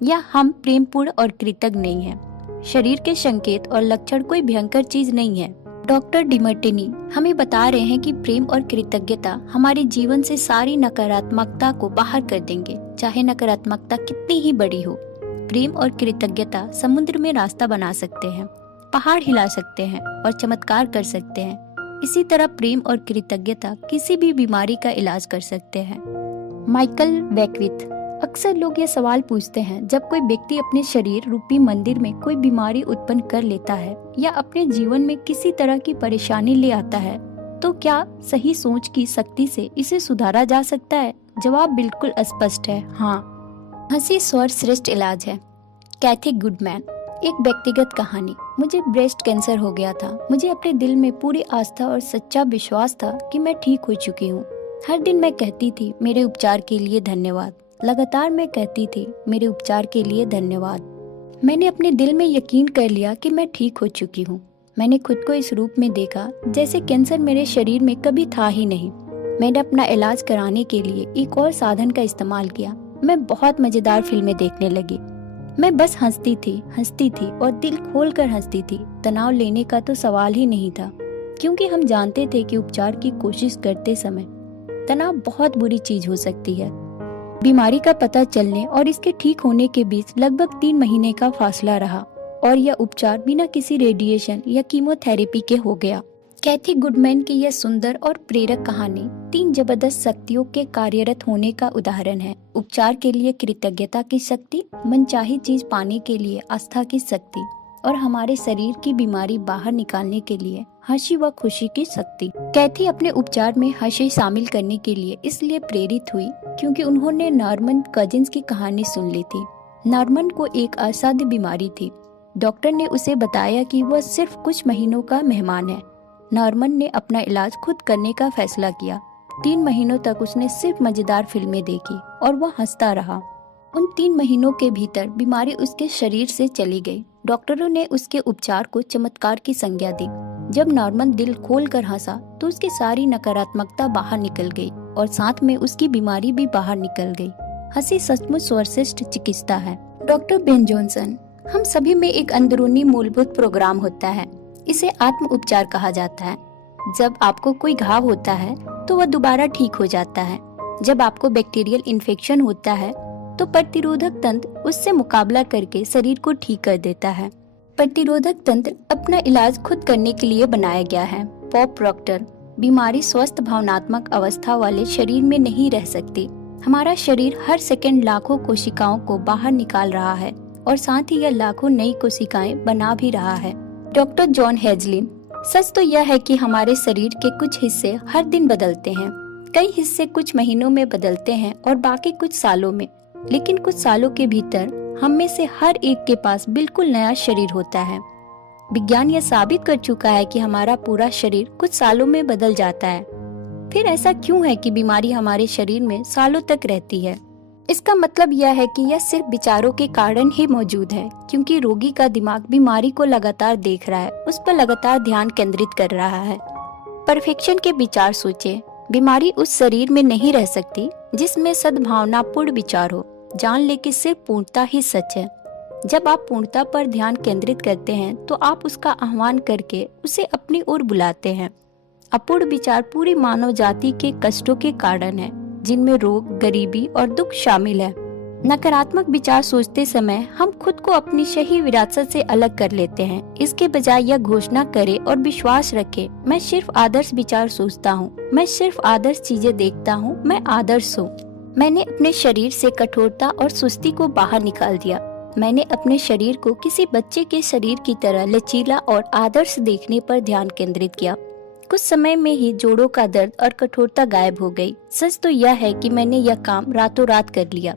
या हम प्रेमपूर्ण और कृतज्ञ नहीं हैं। शरीर के संकेत और लक्षण कोई भयंकर चीज नहीं है। डॉक्टर डिमर्टिनी हमें बता रहे हैं कि प्रेम और कृतज्ञता हमारे जीवन से सारी नकारात्मकता को बाहर कर देंगे, चाहे नकारात्मकता कितनी ही बड़ी हो। प्रेम और कृतज्ञता समुद्र में रास्ता बना सकते हैं, पहाड़ हिला सकते हैं और चमत्कार कर सकते हैं। इसी तरह प्रेम और कृतज्ञता किसी भी बीमारी का इलाज कर सकते हैं। Michael Beckwith. अक्सर लोग ये सवाल पूछते हैं, जब कोई व्यक्ति अपने शरीर रूपी मंदिर में कोई बीमारी उत्पन्न कर लेता है या अपने जीवन में किसी तरह की परेशानी ले आता है, तो क्या सही सोच की शक्ति से इसे सुधारा जा सकता है? जवाब बिल्कुल स्पष्ट है, हाँ। हंसी सर्वश्रेष्ठ इलाज है। कैथी गुडमैन। एक व्यक्तिगत कहानी। मुझे ब्रेस्ट कैंसर हो गया था। मुझे अपने दिल में पूरी आस्था और सच्चा विश्वास था कि मैं ठीक हो चुकी हूँ। हर दिन मैं कहती थी मेरे उपचार के लिए धन्यवाद। लगातार मैं कहती थी मेरे उपचार के लिए धन्यवाद। मैंने अपने दिल में यकीन कर लिया कि मैं ठीक हो चुकी हूँ। मैंने खुद को इस रूप में देखा जैसे कैंसर मेरे शरीर में कभी था ही नहीं। मैंने अपना इलाज कराने के लिए एक और साधन का इस्तेमाल किया। मैं बहुत मजेदार फिल्में देखने लगी। मैं बस हंसती थी और दिल खोलकर हंसती थी। तनाव लेने का तो सवाल ही नहीं था, क्योंकि हम जानते थे कि उपचार की कोशिश करते समय तनाव बहुत बुरी चीज हो सकती है। बीमारी का पता चलने और इसके ठीक होने के बीच लगभग 3 महीने का फासला रहा और यह उपचार बिना किसी रेडिएशन या कीमोथेरेपी के हो गया। कैथी गुडमैन की यह सुंदर और प्रेरक कहानी 3 जबरदस्त शक्तियों के कार्यरत होने का उदाहरण है। उपचार के लिए कृतज्ञता की शक्ति, मनचाही चीज पाने के लिए आस्था की शक्ति और हमारे शरीर की बीमारी बाहर निकालने के लिए हंसी व खुशी की शक्ति। कैथी अपने उपचार में हंसी शामिल करने के लिए इसलिए प्रेरित हुई क्योंकि उन्होंने नॉर्मन कजिन्स की कहानी सुन ली थी। नॉर्मन को एक असाध्य बीमारी थी। डॉक्टर ने उसे बताया कि वह सिर्फ कुछ महीनों का मेहमान है। नॉर्मन ने अपना इलाज खुद करने का फैसला किया। 3 महीनों तक उसने सिर्फ मजेदार फिल्में देखी और वह हंसता रहा। उन 3 महीनों के भीतर बीमारी उसके शरीर से चली गई। डॉक्टरों ने उसके उपचार को चमत्कार की संज्ञा दी। जब नॉर्मन दिल खोलकर हंसा तो उसकी सारी नकारात्मकता बाहर निकल गई और साथ में उसकी बीमारी भी बाहर निकल गई। हंसी सचमुच सर्वश्रेष्ठ चिकित्सा है। Doctor Ben Jonson. हम सभी में एक अंदरूनी मूलभूत प्रोग्राम होता है। इसे आत्म उपचार कहा जाता है। जब आपको कोई घाव होता है तो वह दोबारा ठीक हो जाता है। जब आपको बैक्टीरियल इन्फेक्शन होता है तो प्रतिरोधक तंत्र उससे मुकाबला करके शरीर को ठीक कर देता है। प्रतिरोधक तंत्र अपना इलाज खुद करने के लिए बनाया गया है। Bob Procter. बीमारी स्वस्थ भावनात्मक अवस्था वाले शरीर में नहीं रह सकती। हमारा शरीर हर सेकंड लाखों कोशिकाओं को बाहर निकाल रहा है और साथ ही यह लाखों नई कोशिकाएं बना भी रहा है। Doctor John हेजलिन। सच तो यह है कि हमारे शरीर के कुछ हिस्से हर दिन बदलते हैं। कई हिस्से कुछ महीनों में बदलते हैं और बाकी कुछ सालों में। लेकिन कुछ सालों के भीतर हम में से हर एक के पास बिल्कुल नया शरीर होता है। विज्ञान यह साबित कर चुका है कि हमारा पूरा शरीर कुछ सालों में बदल जाता है। फिर ऐसा क्यों है कि बीमारी हमारे शरीर में सालों तक रहती है? इसका मतलब यह है कि यह सिर्फ विचारों के कारण ही मौजूद है, क्योंकि रोगी का दिमाग बीमारी को लगातार देख रहा है, उस पर लगातार ध्यान केंद्रित कर रहा है। परफेक्शन के विचार सोचे। बीमारी उस शरीर में नहीं रह सकती जिसमें सद्भावनापूर्ण विचार हो। जान ले कि सिर्फ पूर्णता ही सच है। जब आप पूर्णता पर ध्यान केंद्रित करते हैं तो आप उसका आह्वान करके उसे अपनी ओर बुलाते हैं। अपूर्ण विचार पूरी मानव जाति के कष्टों के कारण है, जिनमें रोग, गरीबी और दुख शामिल है। नकारात्मक विचार सोचते समय हम खुद को अपनी सही विरासत से अलग कर लेते हैं। इसके बजाय यह घोषणा करें और विश्वास रखें, मैं सिर्फ आदर्श विचार सोचता हूँ, मैं सिर्फ आदर्श चीजें देखता हूँ, मैं आदर्श हूँ। मैंने अपने शरीर से कठोरता और सुस्ती को बाहर निकाल दिया। मैंने अपने शरीर को किसी बच्चे के शरीर की तरह लचीला और आदर्श देखने पर ध्यान केंद्रित किया। कुछ समय में ही जोड़ों का दर्द और कठोरता गायब हो गई। सच तो यह है कि मैंने यह काम रातों रात कर लिया।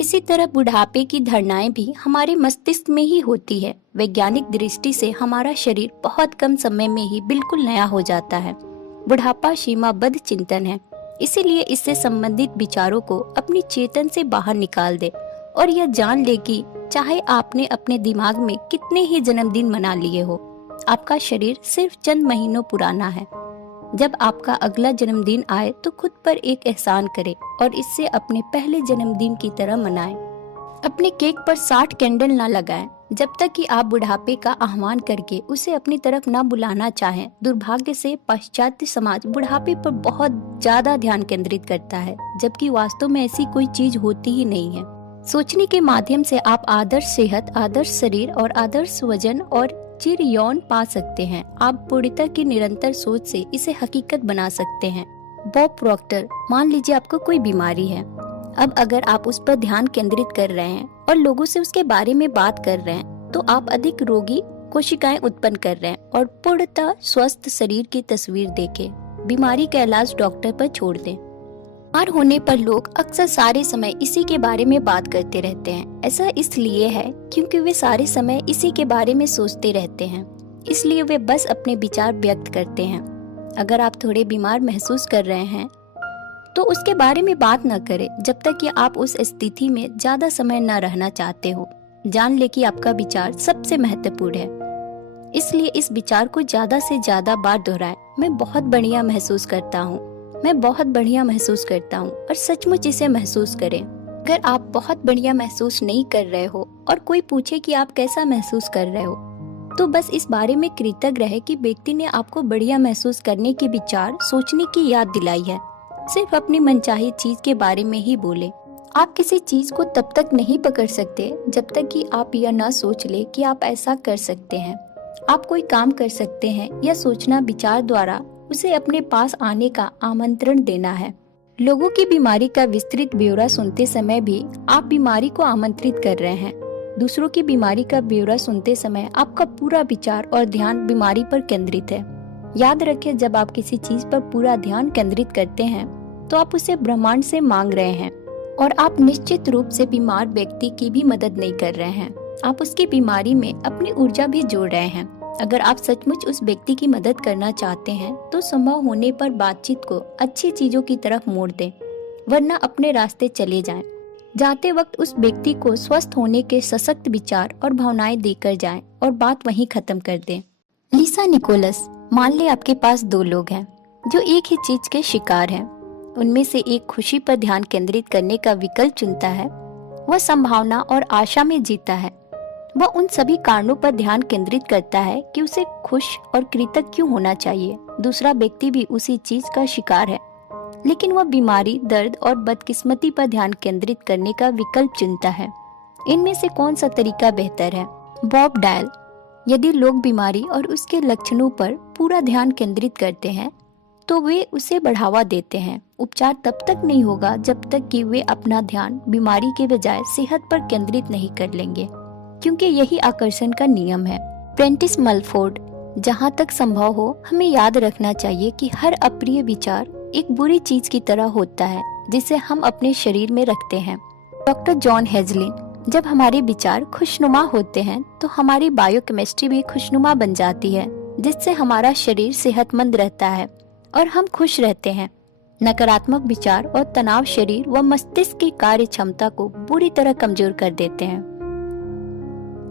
इसी तरह बुढ़ापे की धारणाएं भी हमारे मस्तिष्क में ही होती है। वैज्ञानिक दृष्टि से हमारा शरीर बहुत कम समय में ही बिल्कुल नया हो जाता है। बुढ़ापा सीमाबद्ध चिंतन है, इसीलिए इससे संबंधित विचारों को अपनी चेतन से बाहर निकाल दे और यह जान ले कि चाहे आपने अपने दिमाग में कितने ही जन्मदिन मना लिए हो, आपका शरीर सिर्फ चंद महीनों पुराना है। जब आपका अगला जन्मदिन आए तो खुद पर एक एहसान करें और इससे अपने पहले जन्मदिन की तरह मनाएं। अपने केक पर 60 कैंडल न लगाएं जब तक कि आप बुढ़ापे का आह्वान करके उसे अपनी तरफ न बुलाना चाहें। दुर्भाग्य से पाश्चात्य समाज बुढ़ापे पर बहुत ज्यादा ध्यान केंद्रित करता है, जबकि वास्तव में ऐसी कोई चीज होती ही नहीं है। सोचने के माध्यम से आप आदर्श सेहत, आदर्श शरीर और आदर्श वजन और चिर यौन पा सकते हैं। आप पूर्णता की निरंतर सोच से इसे हकीकत बना सकते हैं। Bob Procter. मान लीजिए आपको कोई बीमारी है। अब अगर आप उस पर ध्यान केंद्रित कर रहे हैं और लोगों से उसके बारे में बात कर रहे हैं तो आप अधिक रोगी कोशिकाएं उत्पन्न कर रहे हैं और पूर्णतः स्वस्थ शरीर की तस्वीर देखें। बीमारी का इलाज डॉक्टर पर छोड़ दें। बीमार होने पर लोग अक्सर सारे समय इसी के बारे में बात करते रहते हैं। ऐसा इसलिए है क्योंकि वे सारे समय इसी के बारे में सोचते रहते हैं, इसलिए वे बस अपने विचार व्यक्त करते हैं। अगर आप थोड़े बीमार महसूस कर रहे हैं तो उसके बारे में बात न करें जब तक कि आप उस स्थिति में ज्यादा समय न रहना चाहते हो। जान ले कि आपका विचार सबसे महत्वपूर्ण है, इसलिए इस विचार को ज्यादा से ज्यादा बार दोहराएं। मैं बहुत बढ़िया महसूस करता हूँ, मैं बहुत बढ़िया महसूस करता हूँ, और सचमुच इसे महसूस करें। अगर आप बहुत बढ़िया महसूस नहीं कर रहे हो और कोई पूछे कि आप कैसा महसूस कर रहे हो, तो बस इस बारे में कृतज्ञ रहे कि व्यक्ति ने आपको बढ़िया महसूस करने के विचार सोचने की याद दिलाई है। सिर्फ अपनी मनचाही चीज के बारे में ही बोले। आप किसी चीज को तब तक नहीं पकड़ सकते जब तक कि आप यह न सोच ले कि आप ऐसा कर सकते हैं। आप कोई काम कर सकते हैं या सोचना विचार द्वारा उसे अपने पास आने का आमंत्रण देना है। लोगों की बीमारी का विस्तृत ब्यौरा सुनते समय भी आप बीमारी को आमंत्रित कर रहे हैं। दूसरों की बीमारी का ब्यौरा सुनते समय आपका पूरा विचार और ध्यान बीमारी पर केंद्रित है। याद रखें, जब आप किसी चीज पर पूरा ध्यान केंद्रित करते हैं तो आप उसे ब्रह्मांड से मांग रहे हैं, और आप निश्चित रूप से बीमार व्यक्ति की भी मदद नहीं कर रहे हैं, आप उसकी बीमारी में अपनी ऊर्जा भी जोड़ रहे हैं। अगर आप सचमुच उस व्यक्ति की मदद करना चाहते हैं तो संभव होने पर बातचीत को अच्छी चीजों की तरफ मोड़ दें, वरना अपने रास्ते चले जाएं। जाते वक्त उस व्यक्ति को स्वस्थ होने के सशक्त विचार और भावनाएं देकर जाएं और बात वहीं खत्म कर दें। लिसा निकोलस, मान ले आपके पास दो लोग हैं जो एक ही चीज के शिकार हैं। उनमें से एक खुशी पर ध्यान केंद्रित करने का विकल्प चुनता है, वह संभावना और आशा में जीता है। वह उन सभी कारणों पर ध्यान केंद्रित करता है कि उसे खुश और कृतज्ञ क्यों होना चाहिए। दूसरा व्यक्ति भी उसी चीज का शिकार है, लेकिन वह बीमारी, दर्द और बदकिस्मती पर ध्यान केंद्रित करने का विकल्प चुनता है। इनमें से कौन सा तरीका बेहतर है? बॉब डायल, यदि लोग बीमारी और उसके लक्षणों पर पूरा ध्यान केंद्रित करते हैं तो वे उसे बढ़ावा देते हैं। उपचार तब तक नहीं होगा जब तक कि वे अपना ध्यान बीमारी के बजाय सेहत पर केंद्रित नहीं कर लेंगे, क्योंकि यही आकर्षण का नियम है। प्रेंटिस मलफोर्ड, जहाँ तक संभव हो हमें याद रखना चाहिए कि हर अप्रिय विचार एक बुरी चीज की तरह होता है जिसे हम अपने शरीर में रखते हैं। डॉक्टर जॉन हेजलिन, जब हमारे विचार खुशनुमा होते हैं तो हमारी बायोकेमिस्ट्री भी खुशनुमा बन जाती है, जिससे हमारा शरीर सेहतमंद रहता है और हम खुश रहते हैं। नकारात्मक विचार और तनाव शरीर व मस्तिष्क की कार्य क्षमता को बुरी तरह कमजोर कर देते हैं।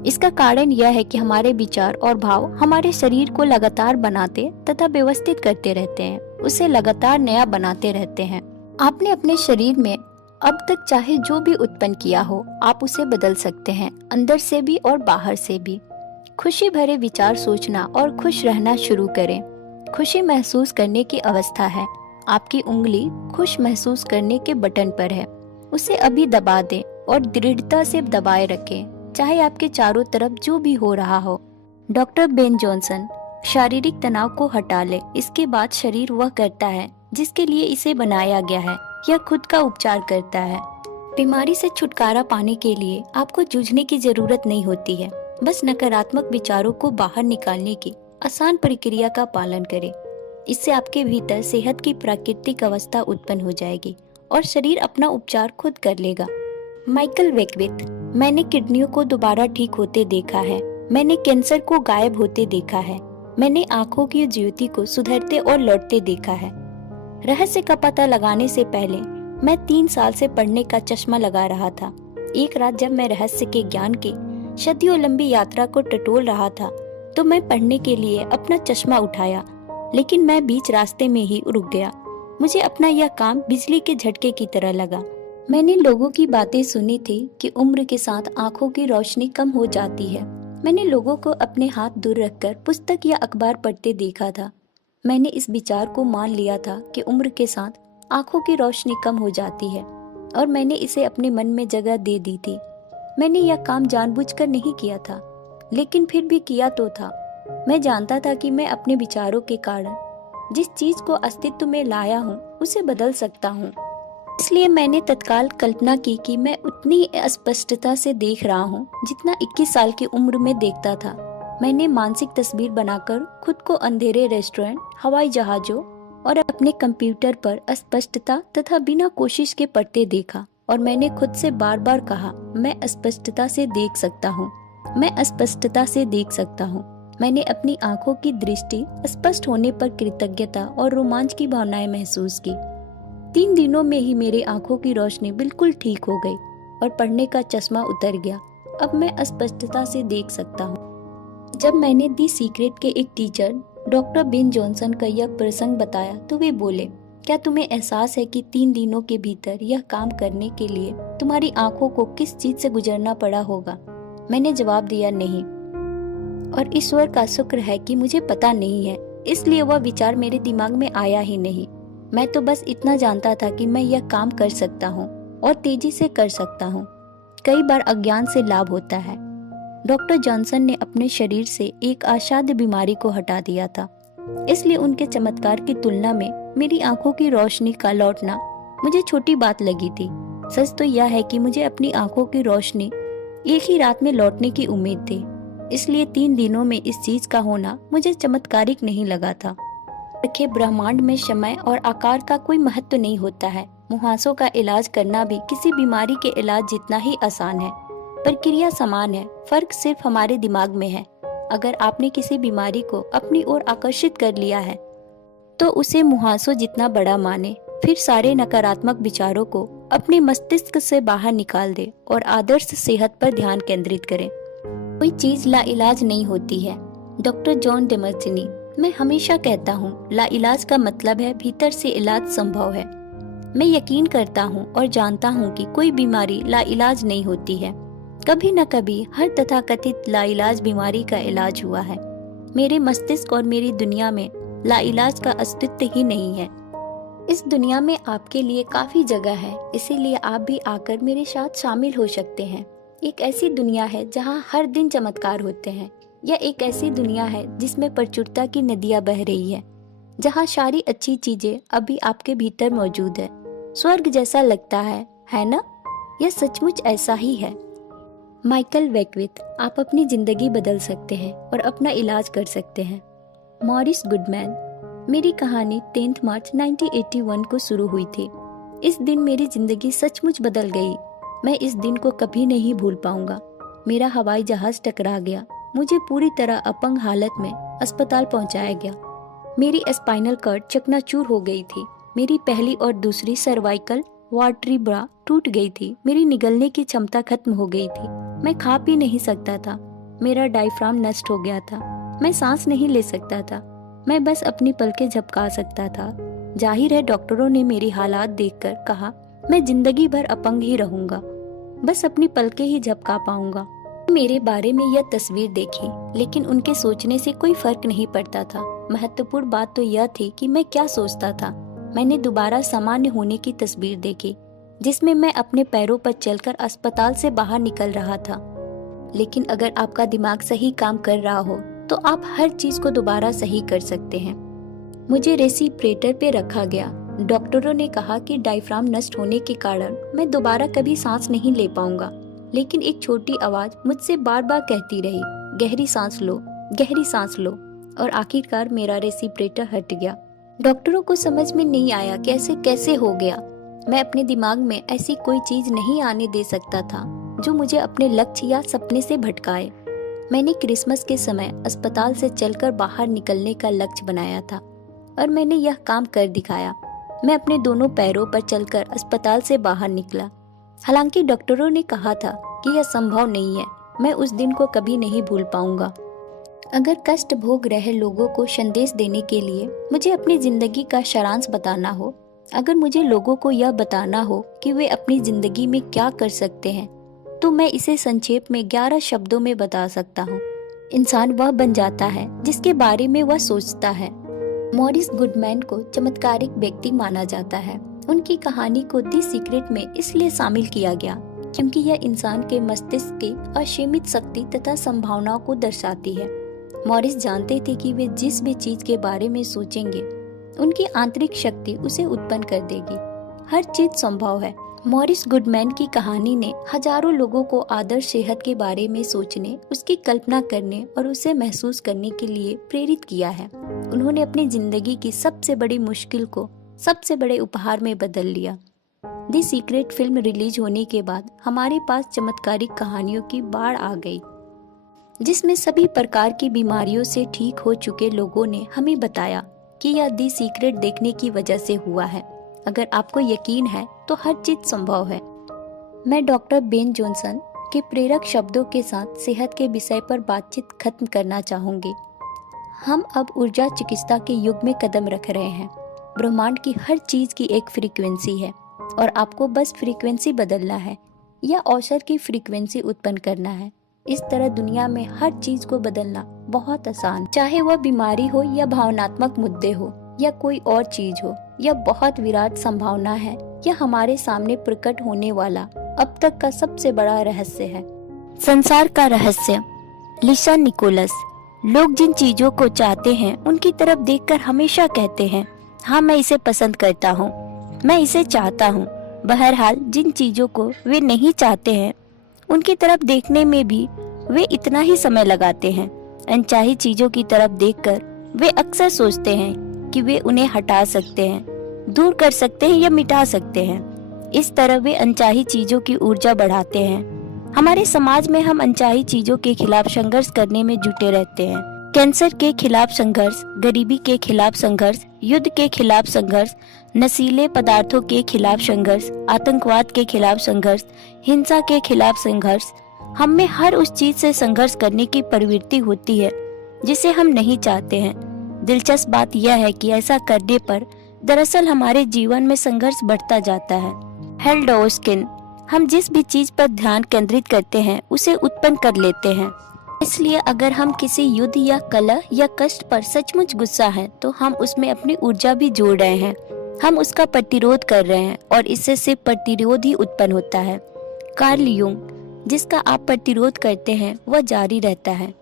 इसका कारण यह है कि हमारे विचार और भाव हमारे शरीर को लगातार बनाते तथा व्यवस्थित करते रहते हैं, उसे लगातार नया बनाते रहते हैं। आपने अपने शरीर में अब तक चाहे जो भी उत्पन्न किया हो, आप उसे बदल सकते हैं, अंदर से भी और बाहर से भी। खुशी भरे विचार सोचना और खुश रहना शुरू करें। खुशी महसूस करने की अवस्था है। आपकी उंगली खुश महसूस करने के बटन पर है, उसे अभी दबा दें और दृढ़ता से दबाए रखें, चाहे आपके चारों तरफ जो भी हो रहा हो। डॉक्टर बेन जॉनसन, शारीरिक तनाव को हटा ले, इसके बाद शरीर वह करता है जिसके लिए इसे बनाया गया है, यह खुद का उपचार करता है। बीमारी से छुटकारा पाने के लिए आपको जूझने की जरूरत नहीं होती है, बस नकारात्मक विचारों को बाहर निकालने की आसान प्रक्रिया का पालन करें। इससे आपके भीतर सेहत की प्राकृतिक अवस्था उत्पन्न हो जाएगी और शरीर अपना उपचार खुद कर लेगा। माइकल वेकविथ, मैंने किडनियों को दोबारा ठीक होते देखा है, मैंने कैंसर को गायब होते देखा है, मैंने आंखों की ज्योति को सुधरते और लौटते देखा है। रहस्य का पता लगाने से पहले मैं 3 साल से पढ़ने का चश्मा लगा रहा था। एक रात जब मैं रहस्य के ज्ञान की सदियों लंबी यात्रा को टटोल रहा था तो मैं पढ़ने के लिए अपना चश्मा उठाया, लेकिन मैं बीच रास्ते में ही रुक गया। मुझे अपना यह काम बिजली के झटके की तरह लगा। मैंने लोगों की बातें सुनी थी कि उम्र के साथ आंखों की रोशनी कम हो जाती है। मैंने लोगों को अपने हाथ दूर रखकर पुस्तक या अखबार पढ़ते देखा था। मैंने इस विचार को मान लिया था कि उम्र के साथ आंखों की रोशनी कम हो जाती है और मैंने इसे अपने मन में जगह दे दी थी। मैंने यह काम जानबूझकर नहीं किया था, लेकिन फिर भी किया तो था। मैं जानता था कि मैं अपने विचारों के कारण जिस चीज को अस्तित्व में लाया हूँ उसे बदल सकता हूँ। इसलिए मैंने तत्काल कल्पना की कि मैं उतनी स्पष्टता से देख रहा हूँ जितना 21 साल की उम्र में देखता था। मैंने मानसिक तस्वीर बनाकर खुद को अंधेरे रेस्टोरेंट, हवाई जहाजों और अपने कंप्यूटर पर अस्पष्टता तथा बिना कोशिश के पढ़ते देखा और मैंने खुद से बार बार कहा, मैं अस्पष्टता से देख सकता हूँ, मैं अस्पष्टता से देख सकता हूँ। मैंने अपनी आंखों की दृष्टि स्पष्ट होने पर कृतज्ञता और रोमांच की भावनाएं महसूस की। 3 दिनों में ही मेरी आंखों की रोशनी बिल्कुल ठीक हो गई और पढ़ने का चश्मा उतर गया। अब मैं स्पष्टता से देख सकता हूँ। जब मैंने दी सीक्रेट के एक टीचर डॉक्टर बेन जॉनसन का यह प्रसंग बताया तो वे बोले, क्या तुम्हें एहसास है कि 3 दिनों के भीतर यह काम करने के लिए तुम्हारी आंखों को किस चीज से गुजरना पड़ा होगा? मैंने जवाब दिया, नहीं। और ईश्वर का शुक्र है कि मुझे पता नहीं है, इसलिए वह विचार मेरे दिमाग में आया ही नहीं। मैं तो बस इतना जानता था कि मैं यह काम कर सकता हूँ और तेजी से कर सकता हूँ। कई बार अज्ञान से लाभ होता है। डॉक्टर जॉनसन ने अपने शरीर से एक असाध्य बीमारी को हटा दिया था, इसलिए उनके चमत्कार की तुलना में मेरी आंखों की रोशनी का लौटना मुझे छोटी बात लगी थी। सच तो यह है कि मुझे अपनी आंखों की रोशनी एक ही रात में लौटने की उम्मीद थी, इसलिए 3 दिनों में इस चीज का होना मुझे चमत्कारिक नहीं लगा था। देखिए, ब्रह्मांड में समय और आकार का कोई महत्व नहीं होता है। मुहासों का इलाज करना भी किसी बीमारी के इलाज जितना ही आसान है। प्रक्रिया समान है, फर्क सिर्फ हमारे दिमाग में है। अगर आपने किसी बीमारी को अपनी ओर आकर्षित कर लिया है तो उसे मुहासों जितना बड़ा माने, फिर सारे नकारात्मक विचारों को अपने मस्तिष्क से बाहर निकाल दे और आदर्श सेहत पर ध्यान केंद्रित करें। कोई चीज लाइलाज नहीं होती है। Doctor John Demartini. मैं हमेशा कहता हूँ, लाइलाज का मतलब है भीतर से इलाज संभव है। मैं यकीन करता हूँ और जानता हूँ कि कोई बीमारी लाइलाज नहीं होती है। कभी न कभी हर तथाकथित लाइलाज बीमारी का इलाज हुआ है। मेरे मस्तिष्क और मेरी दुनिया में लाइलाज का अस्तित्व ही नहीं है। इस दुनिया में आपके लिए काफी जगह है, इसीलिए आप भी आकर मेरे साथ शामिल हो सकते हैं। एक ऐसी दुनिया है जहाँ हर दिन चमत्कार होते हैं। यह एक ऐसी दुनिया है जिसमें प्रचुरता की नदियाँ बह रही है, जहाँ सारी अच्छी चीजें अभी आपके भीतर मौजूद है। स्वर्ग जैसा लगता है ना? यह सचमुच ऐसा ही है। माइकल वेकविथ। आप अपनी जिंदगी बदल सकते हैं और अपना इलाज कर सकते हैं। Morris Goodman. मेरी कहानी 10 मार्च 1981 को शुरू हुई थी। इस दिन मेरी जिंदगी सचमुच बदल गई। मैं इस दिन को कभी नहीं भूल पाऊंगा। मेरा हवाई जहाज टकरा गया। मुझे पूरी तरह अपंग हालत में अस्पताल पहुंचाया गया। मेरी स्पाइनल कॉर्ड चकनाचूर हो गई थी। मेरी पहली और दूसरी सर्वाइकल वर्टिब्रा टूट गई थी। मेरी निगलने की क्षमता खत्म हो गई थी। मैं खा पी नहीं सकता था। मेरा डायफ्राम नष्ट हो गया था। मैं सांस नहीं ले सकता था। मैं बस अपनी पलकें झपका सकता था। जाहिर है डॉक्टरों ने मेरी हालात देखकर कहा, मैं जिंदगी भर अपंग ही रहूंगा, बस अपनी पलकें ही झपका पाऊंगा। मेरे बारे में यह तस्वीर देखी, लेकिन उनके सोचने से कोई फर्क नहीं पड़ता था। महत्वपूर्ण बात तो यह थी कि मैं क्या सोचता था। मैंने दोबारा सामान्य होने की तस्वीर देखी, जिसमें मैं अपने पैरों पर चलकर अस्पताल से बाहर निकल रहा था। लेकिन अगर आपका दिमाग सही काम कर रहा हो तो आप हर चीज को दोबारा सही कर सकते हैं। मुझे रेसिप्रेटर पे रखा गया। डॉक्टरों ने कहा कि डायफ्राम नष्ट होने के कारण मैं दोबारा कभी सांस नहीं ले पाऊंगा, लेकिन एक छोटी आवाज मुझसे बार बार कहती रही, गहरी सांस लो, गहरी सांस लो। और आखिरकार मेरा रेसिप्रेटर हट गया। डॉक्टरों को समझ में नहीं आया कि ऐसे कैसे हो गया। मैं अपने दिमाग में ऐसी कोई चीज नहीं आने दे सकता था जो मुझे अपने लक्ष्य या सपने से भटकाए। मैंने क्रिसमस के समय अस्पताल से चलकर बाहर निकलने का लक्ष्य बनाया था और मैंने यह काम कर दिखाया। मैं अपने दोनों पैरों पर चलकर अस्पताल से बाहर निकला। हालांकि डॉक्टरों ने कहा था कि यह संभव नहीं है। मैं उस दिन को कभी नहीं भूल पाऊंगा। अगर कष्ट भोग रहे लोगों को संदेश देने के लिए मुझे अपनी जिंदगी का सारांश बताना हो, अगर मुझे लोगों को यह बताना हो कि वे अपनी जिंदगी में क्या कर सकते हैं, तो मैं इसे संक्षेप में 11 शब्दों में बता सकता हूँ। इंसान वह बन जाता है जिसके बारे में वह सोचता है। मॉरिस गुडमैन को चमत्कारिक व्यक्ति माना जाता है। उनकी कहानी को दी सीक्रेट में इसलिए शामिल किया गया क्योंकि यह इंसान के मस्तिष्क की असीमित शक्ति तथा संभावनाओं को दर्शाती है। मॉरिस जानते थे कि वे जिस भी चीज के बारे में सोचेंगे, उनकी आंतरिक शक्ति उसे उत्पन्न कर देगी। हर चीज संभव है। मॉरिस गुडमैन की कहानी ने हजारों लोगों को आदर्श सेहत के बारे में सोचने, उसकी कल्पना करने और उसे महसूस करने के लिए प्रेरित किया है। उन्होंने अपनी जिंदगी की सबसे बड़ी मुश्किल को सबसे बड़े उपहार में बदल लिया। द सीक्रेट फिल्म रिलीज होने के बाद हमारे पास चमत्कारिक कहानियों की बाढ़ आ गई, जिसमें सभी प्रकार की बीमारियों से ठीक हो चुके लोगों ने हमें बताया कि यह द सीक्रेट देखने की वजह से हुआ है। अगर आपको यकीन है तो हर चीज संभव है। मैं डॉक्टर बेन जॉनसन के प्रेरक शब्दों के साथ सेहत के विषय पर बातचीत खत्म करना चाहूंगी। हम अब ऊर्जा चिकित्सा के युग में कदम रख रहे हैं। ब्रह्मांड की हर चीज की एक फ्रीक्वेंसी है और आपको बस फ्रीक्वेंसी बदलना है या औसत की फ्रीक्वेंसी उत्पन्न करना है। इस तरह दुनिया में हर चीज को बदलना बहुत आसान, चाहे वह बीमारी हो या भावनात्मक मुद्दे हो या कोई और चीज हो। यह बहुत विराट संभावना है। यह हमारे सामने प्रकट होने वाला अब तक का सबसे बड़ा रहस्य है। संसार का रहस्य। लिसा निकोलस। लोग जिन चीजों को चाहते हैं उनकी तरफ देखकर हमेशा कहते हैं, हाँ मैं इसे पसंद करता हूँ, मैं इसे चाहता हूँ। बहरहाल जिन चीजों को वे नहीं चाहते हैं उनकी तरफ देखने में भी वे इतना ही समय लगाते हैं। अनचाही चीजों की तरफ देखकर वे अक्सर सोचते हैं कि वे उन्हें हटा सकते हैं, दूर कर सकते हैं या मिटा सकते हैं। इस तरह वे अनचाही चीजों की ऊर्जा बढ़ाते हैं। हमारे समाज में हम अनचाही चीजों के खिलाफ संघर्ष करने में जुटे रहते हैं। कैंसर के खिलाफ संघर्ष, गरीबी के खिलाफ संघर्ष, युद्ध के खिलाफ संघर्ष, नशीले पदार्थों के खिलाफ संघर्ष, आतंकवाद के खिलाफ संघर्ष, हिंसा के खिलाफ संघर्ष। हम में हर उस चीज से संघर्ष करने की प्रवृत्ति होती है जिसे हम नहीं चाहते हैं। दिलचस्प बात यह है कि ऐसा करने पर दरअसल हमारे जीवन में संघर्ष बढ़ता जाता है। हेल्डोस्किन। हम जिस भी चीज पर ध्यान केंद्रित करते हैं उसे उत्पन्न कर लेते हैं। इसलिए अगर हम किसी युद्ध या कलह या कष्ट पर सचमुच गुस्सा हैं तो हम उसमें अपनी ऊर्जा भी जोड़ रहे हैं। हम उसका प्रतिरोध कर रहे हैं और इससे सिर्फ प्रतिरोध ही उत्पन्न होता है। Carl Jung. जिसका आप प्रतिरोध करते हैं वह जारी रहता है।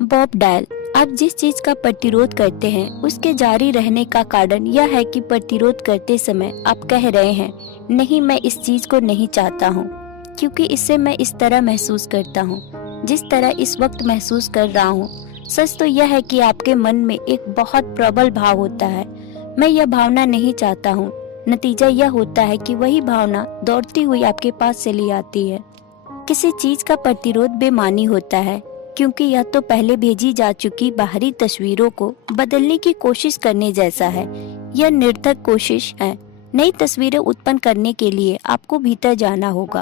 Bob Doyle. आप जिस चीज का प्रतिरोध करते हैं उसके जारी रहने का कारण यह है कि प्रतिरोध करते समय आप कह रहे हैं, नहीं मैं इस चीज को नहीं चाहता हूँ क्योंकि इससे मैं इस तरह महसूस करता हूँ जिस तरह इस वक्त महसूस कर रहा हूँ। सच तो यह है कि आपके मन में एक बहुत प्रबल भाव होता है, मैं यह भावना नहीं चाहता हूँ। नतीजा यह होता है कि वही भावना दौड़ती हुई आपके पास चली आती है। किसी चीज का प्रतिरोध बेमानी होता है क्योंकि यह तो पहले भेजी जा चुकी बाहरी तस्वीरों को बदलने की कोशिश करने जैसा है। यह निरर्थक कोशिश है। नई तस्वीरें उत्पन्न करने के लिए आपको भीतर जाना होगा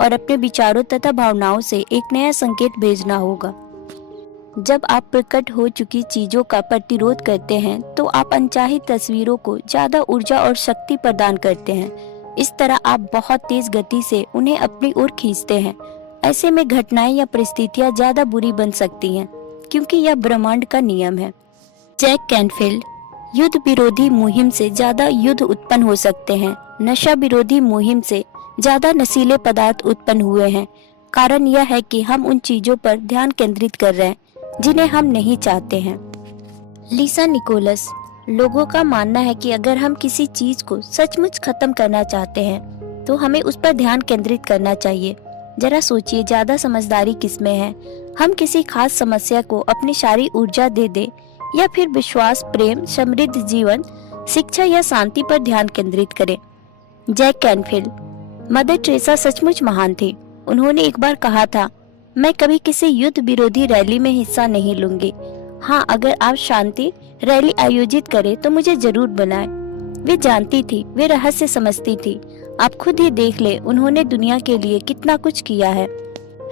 और अपने विचारों तथा भावनाओं से एक नया संकेत भेजना होगा। जब आप प्रकट हो चुकी चीजों का प्रतिरोध करते हैं तो आप अनचाही तस्वीरों को ज्यादा ऊर्जा और शक्ति प्रदान करते हैं। इस तरह आप बहुत तेज गति से उन्हें अपनी ओर खींचते हैं। ऐसे में घटनाएं या परिस्थितियां ज्यादा बुरी बन सकती हैं क्योंकि यह ब्रह्मांड का नियम है। Jack Canfield. युद्ध विरोधी मुहिम से ज्यादा युद्ध उत्पन्न हो सकते हैं। नशा विरोधी मुहिम से ज्यादा नशीले पदार्थ उत्पन्न हुए हैं। कारण यह है कि हम उन चीजों पर ध्यान केंद्रित कर रहे हैं जिन्हें हम नहीं चाहते हैं। लिसा निकोलस। लोगों का मानना है कि अगर हम किसी चीज को सचमुच खत्म करना चाहते हैं तो हमें उस पर ध्यान केंद्रित करना चाहिए। जरा सोचिए, ज्यादा समझदारी किसमें है? हम किसी खास समस्या को अपनी सारी ऊर्जा दे दे या फिर विश्वास, प्रेम, समृद्ध जीवन, शिक्षा या शांति पर ध्यान केंद्रित करें। Jack Canfield. मदर टेरेसा सचमुच महान थी। उन्होंने एक बार कहा था, मैं कभी किसी युद्ध विरोधी रैली में हिस्सा नहीं लूंगी। हाँ, अगर आप शांति रैली आयोजित करें तो मुझे जरूर बुलाएं। वे जानती थी, वे रहस्य समझती थी। आप खुद ही देख ले उन्होंने दुनिया के लिए कितना कुछ किया है।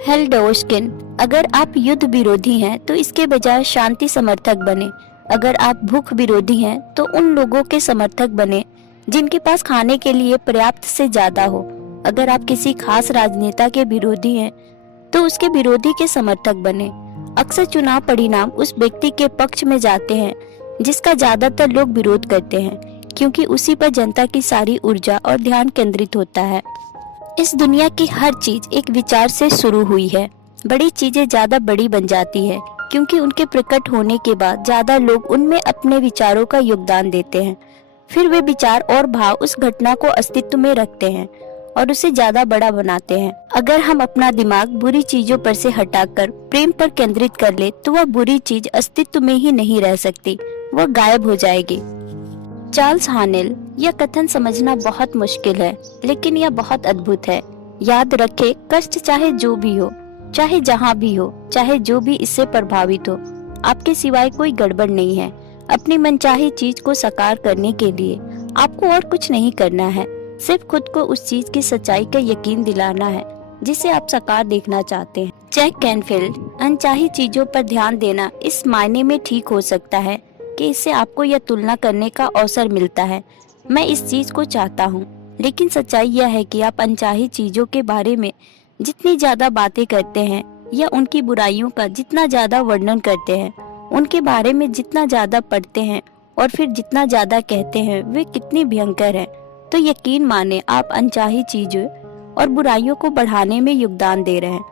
हेल्डोस्किन। अगर आप युद्ध विरोधी हैं तो इसके बजाय शांति समर्थक बने। अगर आप भूख विरोधी हैं तो उन लोगों के समर्थक बने जिनके पास खाने के लिए पर्याप्त से ज्यादा हो। अगर आप किसी खास राजनेता के विरोधी हैं तो उसके विरोधी के समर्थक बने। अक्सर चुनाव परिणाम उस व्यक्ति के पक्ष में जाते हैं जिसका ज्यादातर लोग विरोध करते हैं क्योंकि उसी पर जनता की सारी ऊर्जा और ध्यान केंद्रित होता है। इस दुनिया की हर चीज एक विचार से शुरू हुई है। बड़ी चीजें ज्यादा बड़ी बन जाती है क्योंकि उनके प्रकट होने के बाद ज्यादा लोग उनमें अपने विचारों का योगदान देते हैं। फिर वे विचार और भाव उस घटना को अस्तित्व में रखते हैं और उसे ज्यादा बड़ा बनाते हैं। अगर हम अपना दिमाग बुरी चीजों पर से हटाकर प्रेम पर केंद्रित कर ले तो वह बुरी चीज अस्तित्व में ही नहीं रह सकती, वो गायब हो जाएगी। चार्ल्स हानेल, यह कथन समझना बहुत मुश्किल है, लेकिन यह बहुत अद्भुत है। याद रखें, कष्ट चाहे जो भी हो, चाहे जहाँ भी हो, चाहे जो भी इससे प्रभावित हो, आपके सिवाय कोई गड़बड़ नहीं है। अपनी मनचाही चीज को साकार करने के लिए आपको और कुछ नहीं करना है, सिर्फ खुद को उस चीज की सच्चाई का यकीन दिलाना है जिसे आप साकार देखना चाहते हैं। जैक कैनफील्ड, अनचाही चीजों पर ध्यान देना इस मायने में ठीक हो सकता है कि इससे आपको यह तुलना करने का अवसर मिलता है, मैं इस चीज को चाहता हूँ। लेकिन सच्चाई यह है कि आप अनचाही चीजों के बारे में जितनी ज्यादा बातें करते हैं या उनकी बुराइयों का जितना ज्यादा वर्णन करते हैं, उनके बारे में जितना ज्यादा पढ़ते हैं और फिर जितना ज्यादा कहते हैं वे कितनी भयंकर है, तो यकीन माने आप अनचाही चीजों और बुराइयों को बढ़ाने में योगदान दे रहे हैं।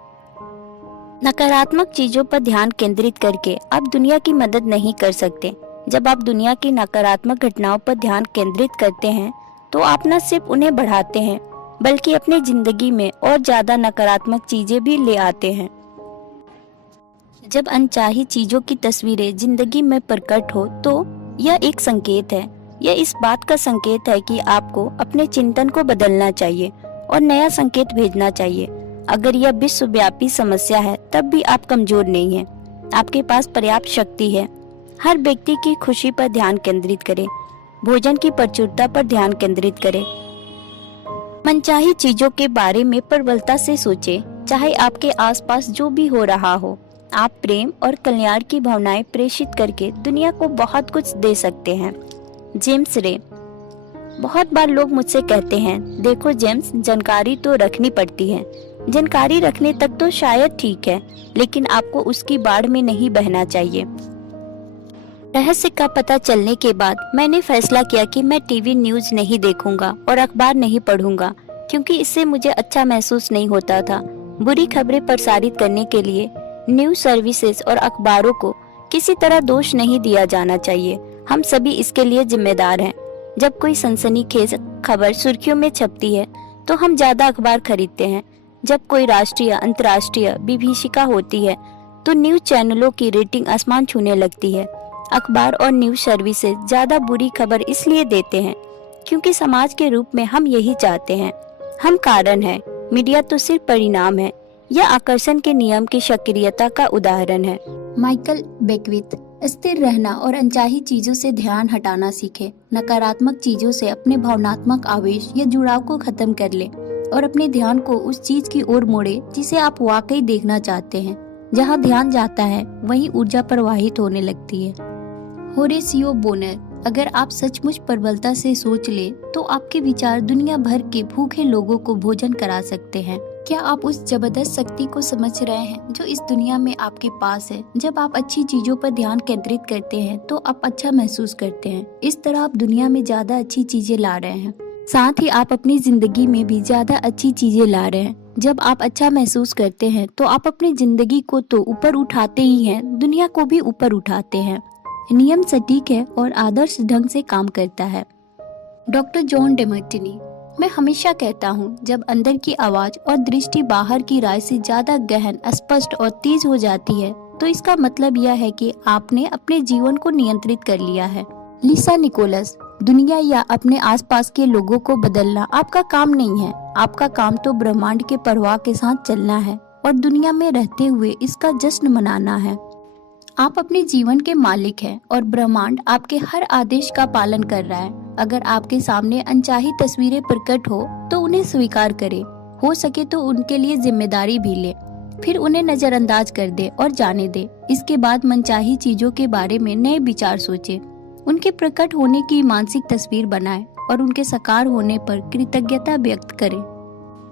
नकारात्मक चीजों पर ध्यान केंद्रित करके आप दुनिया की मदद नहीं कर सकते। जब आप दुनिया की नकारात्मक घटनाओं पर ध्यान केंद्रित करते हैं तो आप न सिर्फ उन्हें बढ़ाते हैं बल्कि अपनी जिंदगी में और ज्यादा नकारात्मक चीजें भी ले आते हैं। जब अनचाही चीजों की तस्वीरें जिंदगी में प्रकट हो तो यह एक संकेत है। यह इस बात का संकेत है कि आपको अपने चिंतन को बदलना चाहिए और नया संकेत भेजना चाहिए। अगर यह विश्वव्यापी समस्या है तब भी आप कमजोर नहीं हैं। आपके पास पर्याप्त शक्ति है। हर व्यक्ति की खुशी पर ध्यान केंद्रित करें, भोजन की प्रचुरता पर ध्यान केंद्रित करें। मनचाही चीजों के बारे में प्रबलता से सोचें, चाहे आपके आसपास जो भी हो रहा हो। आप प्रेम और कल्याण की भावनाएं प्रेषित करके दुनिया को बहुत कुछ दे सकते हैं। जेम्स रे, बहुत बार लोग मुझसे कहते हैं, देखो जेम्स, जानकारी तो रखनी पड़ती है। जानकारी रखने तक तो शायद ठीक है, लेकिन आपको उसकी बाढ़ में नहीं बहना चाहिए। रहस्य का पता चलने के बाद मैंने फैसला किया कि मैं टीवी न्यूज नहीं देखूंगा और अखबार नहीं पढ़ूंगा, क्योंकि इससे मुझे अच्छा महसूस नहीं होता था। बुरी खबरें प्रसारित करने के लिए न्यूज सर्विसेज और अखबारों को किसी तरह दोष नहीं दिया जाना चाहिए। हम सभी इसके लिए जिम्मेदार हैं। जब कोई सनसनीखेज खबर सुर्खियों में छपती है तो हम ज्यादा अखबार खरीदते हैं। जब कोई राष्ट्रीय अंतर्राष्ट्रीय विभीषिका होती है तो न्यूज चैनलों की रेटिंग आसमान छूने लगती है। अखबार और न्यूज सर्विसेज ज्यादा बुरी खबर इसलिए देते हैं क्योंकि समाज के रूप में हम यही चाहते हैं। हम कारण हैं, मीडिया तो सिर्फ परिणाम है। यह आकर्षण के नियम की सक्रियता का उदाहरण है। माइकल बेकविथ, स्थिर रहना और अनचाही चीजों से ध्यान हटाना सीखे। नकारात्मक चीजों से अपने भावनात्मक आवेश या जुड़ाव को खत्म कर ले और अपने ध्यान को उस चीज की ओर मोड़े जिसे आप वाकई देखना चाहते हैं। जहाँ ध्यान जाता है वहीं ऊर्जा प्रवाहित होने लगती है। होरेसियो बोनर, अगर आप सचमुच प्रबलता से सोच ले तो आपके विचार दुनिया भर के भूखे लोगों को भोजन करा सकते हैं। क्या आप उस जबरदस्त शक्ति को समझ रहे हैं जो इस दुनिया में आपके पास है? जब आप अच्छी चीजों पर ध्यान केंद्रित करते हैं तो आप अच्छा महसूस करते हैं। इस तरह आप दुनिया में ज्यादा अच्छी चीजें ला रहे हैं, साथ ही आप अपनी जिंदगी में भी ज्यादा अच्छी चीजें ला रहे हैं। जब आप अच्छा महसूस करते हैं तो आप अपनी जिंदगी को तो ऊपर उठाते ही हैं, दुनिया को भी ऊपर उठाते हैं। नियम सटीक है और आदर्श ढंग से काम करता है। डॉक्टर जॉन डेमर्टिनी, मैं हमेशा कहता हूँ, जब अंदर की आवाज और दृष्टि बाहर की राय से ज्यादा गहन, स्पष्ट और तेज हो जाती है तो इसका मतलब यह है कि आपने अपने जीवन को नियंत्रित कर लिया है। लिसा निकोलस, दुनिया या अपने आसपास के लोगों को बदलना आपका काम नहीं है। आपका काम तो ब्रह्मांड के प्रवाह के साथ चलना है और दुनिया में रहते हुए इसका जश्न मनाना है। आप अपने जीवन के मालिक हैं और ब्रह्मांड आपके हर आदेश का पालन कर रहा है। अगर आपके सामने अनचाही तस्वीरें प्रकट हो तो उन्हें स्वीकार करें। हो सके तो उनके लिए जिम्मेदारी भी ले, फिर उन्हें नजरअंदाज कर दे और जाने दे। इसके बाद मनचाही चीजों के बारे में नए विचार सोचे, उनके प्रकट होने की मानसिक तस्वीर बनाएं और उनके साकार होने पर कृतज्ञता व्यक्त करें।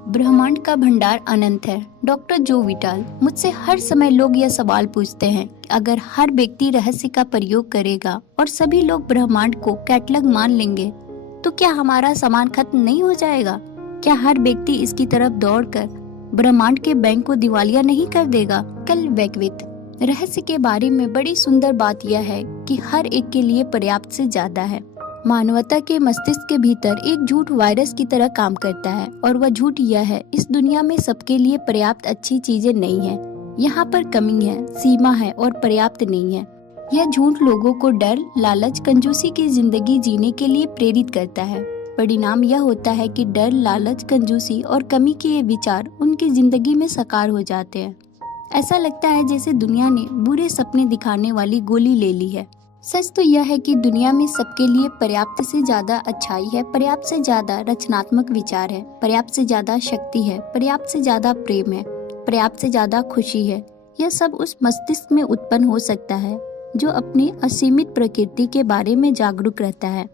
ब्रह्मांड का भंडार अनंत है। डॉक्टर जो विटाल, मुझसे हर समय लोग यह सवाल पूछते हैं कि अगर हर व्यक्ति रहस्य का प्रयोग करेगा और सभी लोग ब्रह्मांड को कैटलॉग मान लेंगे तो क्या हमारा सामान खत्म नहीं हो जाएगा? क्या हर व्यक्ति इसकी तरफ दौड़कर ब्रह्मांड के बैंक को दिवालिया नहीं कर देगा? कल बेकविथ, रहस्य के बारे में बड़ी सुंदर बात यह है कि हर एक के लिए पर्याप्त से ज्यादा है। मानवता के मस्तिष्क के भीतर एक झूठ वायरस की तरह काम करता है और वह झूठ यह है, इस दुनिया में सबके लिए पर्याप्त अच्छी चीजें नहीं है। यहाँ पर कमी है, सीमा है और पर्याप्त नहीं है। यह झूठ लोगों को डर, लालच, कंजूसी की जिंदगी जीने के लिए प्रेरित करता है। परिणाम यह होता है कि डर, लालच, कंजूसी और कमी के ये विचार उनकी जिंदगी में साकार हो जाते हैं। ऐसा लगता है जैसे दुनिया ने बुरे सपने दिखाने वाली गोली ले ली है। सच तो यह है कि दुनिया में सबके लिए पर्याप्त से ज्यादा अच्छाई है, पर्याप्त से ज्यादा रचनात्मक विचार है, पर्याप्त से ज्यादा शक्ति है, पर्याप्त से ज्यादा प्रेम है, पर्याप्त से ज्यादा खुशी है। यह सब उस मस्तिष्क में उत्पन्न हो सकता है जो अपनी असीमित प्रकृति के बारे में जागरूक रहता है।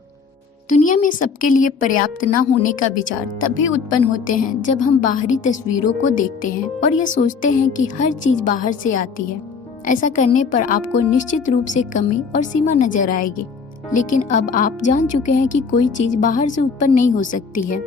दुनिया में सबके लिए पर्याप्त न होने का विचार तभी उत्पन्न होते हैं जब हम बाहरी तस्वीरों को देखते हैं और ये सोचते हैं कि हर चीज बाहर से आती है। ऐसा करने पर आपको निश्चित रूप से कमी और सीमा नजर आएगी, लेकिन अब आप जान चुके हैं कि कोई चीज बाहर से उत्पन्न नहीं हो सकती है।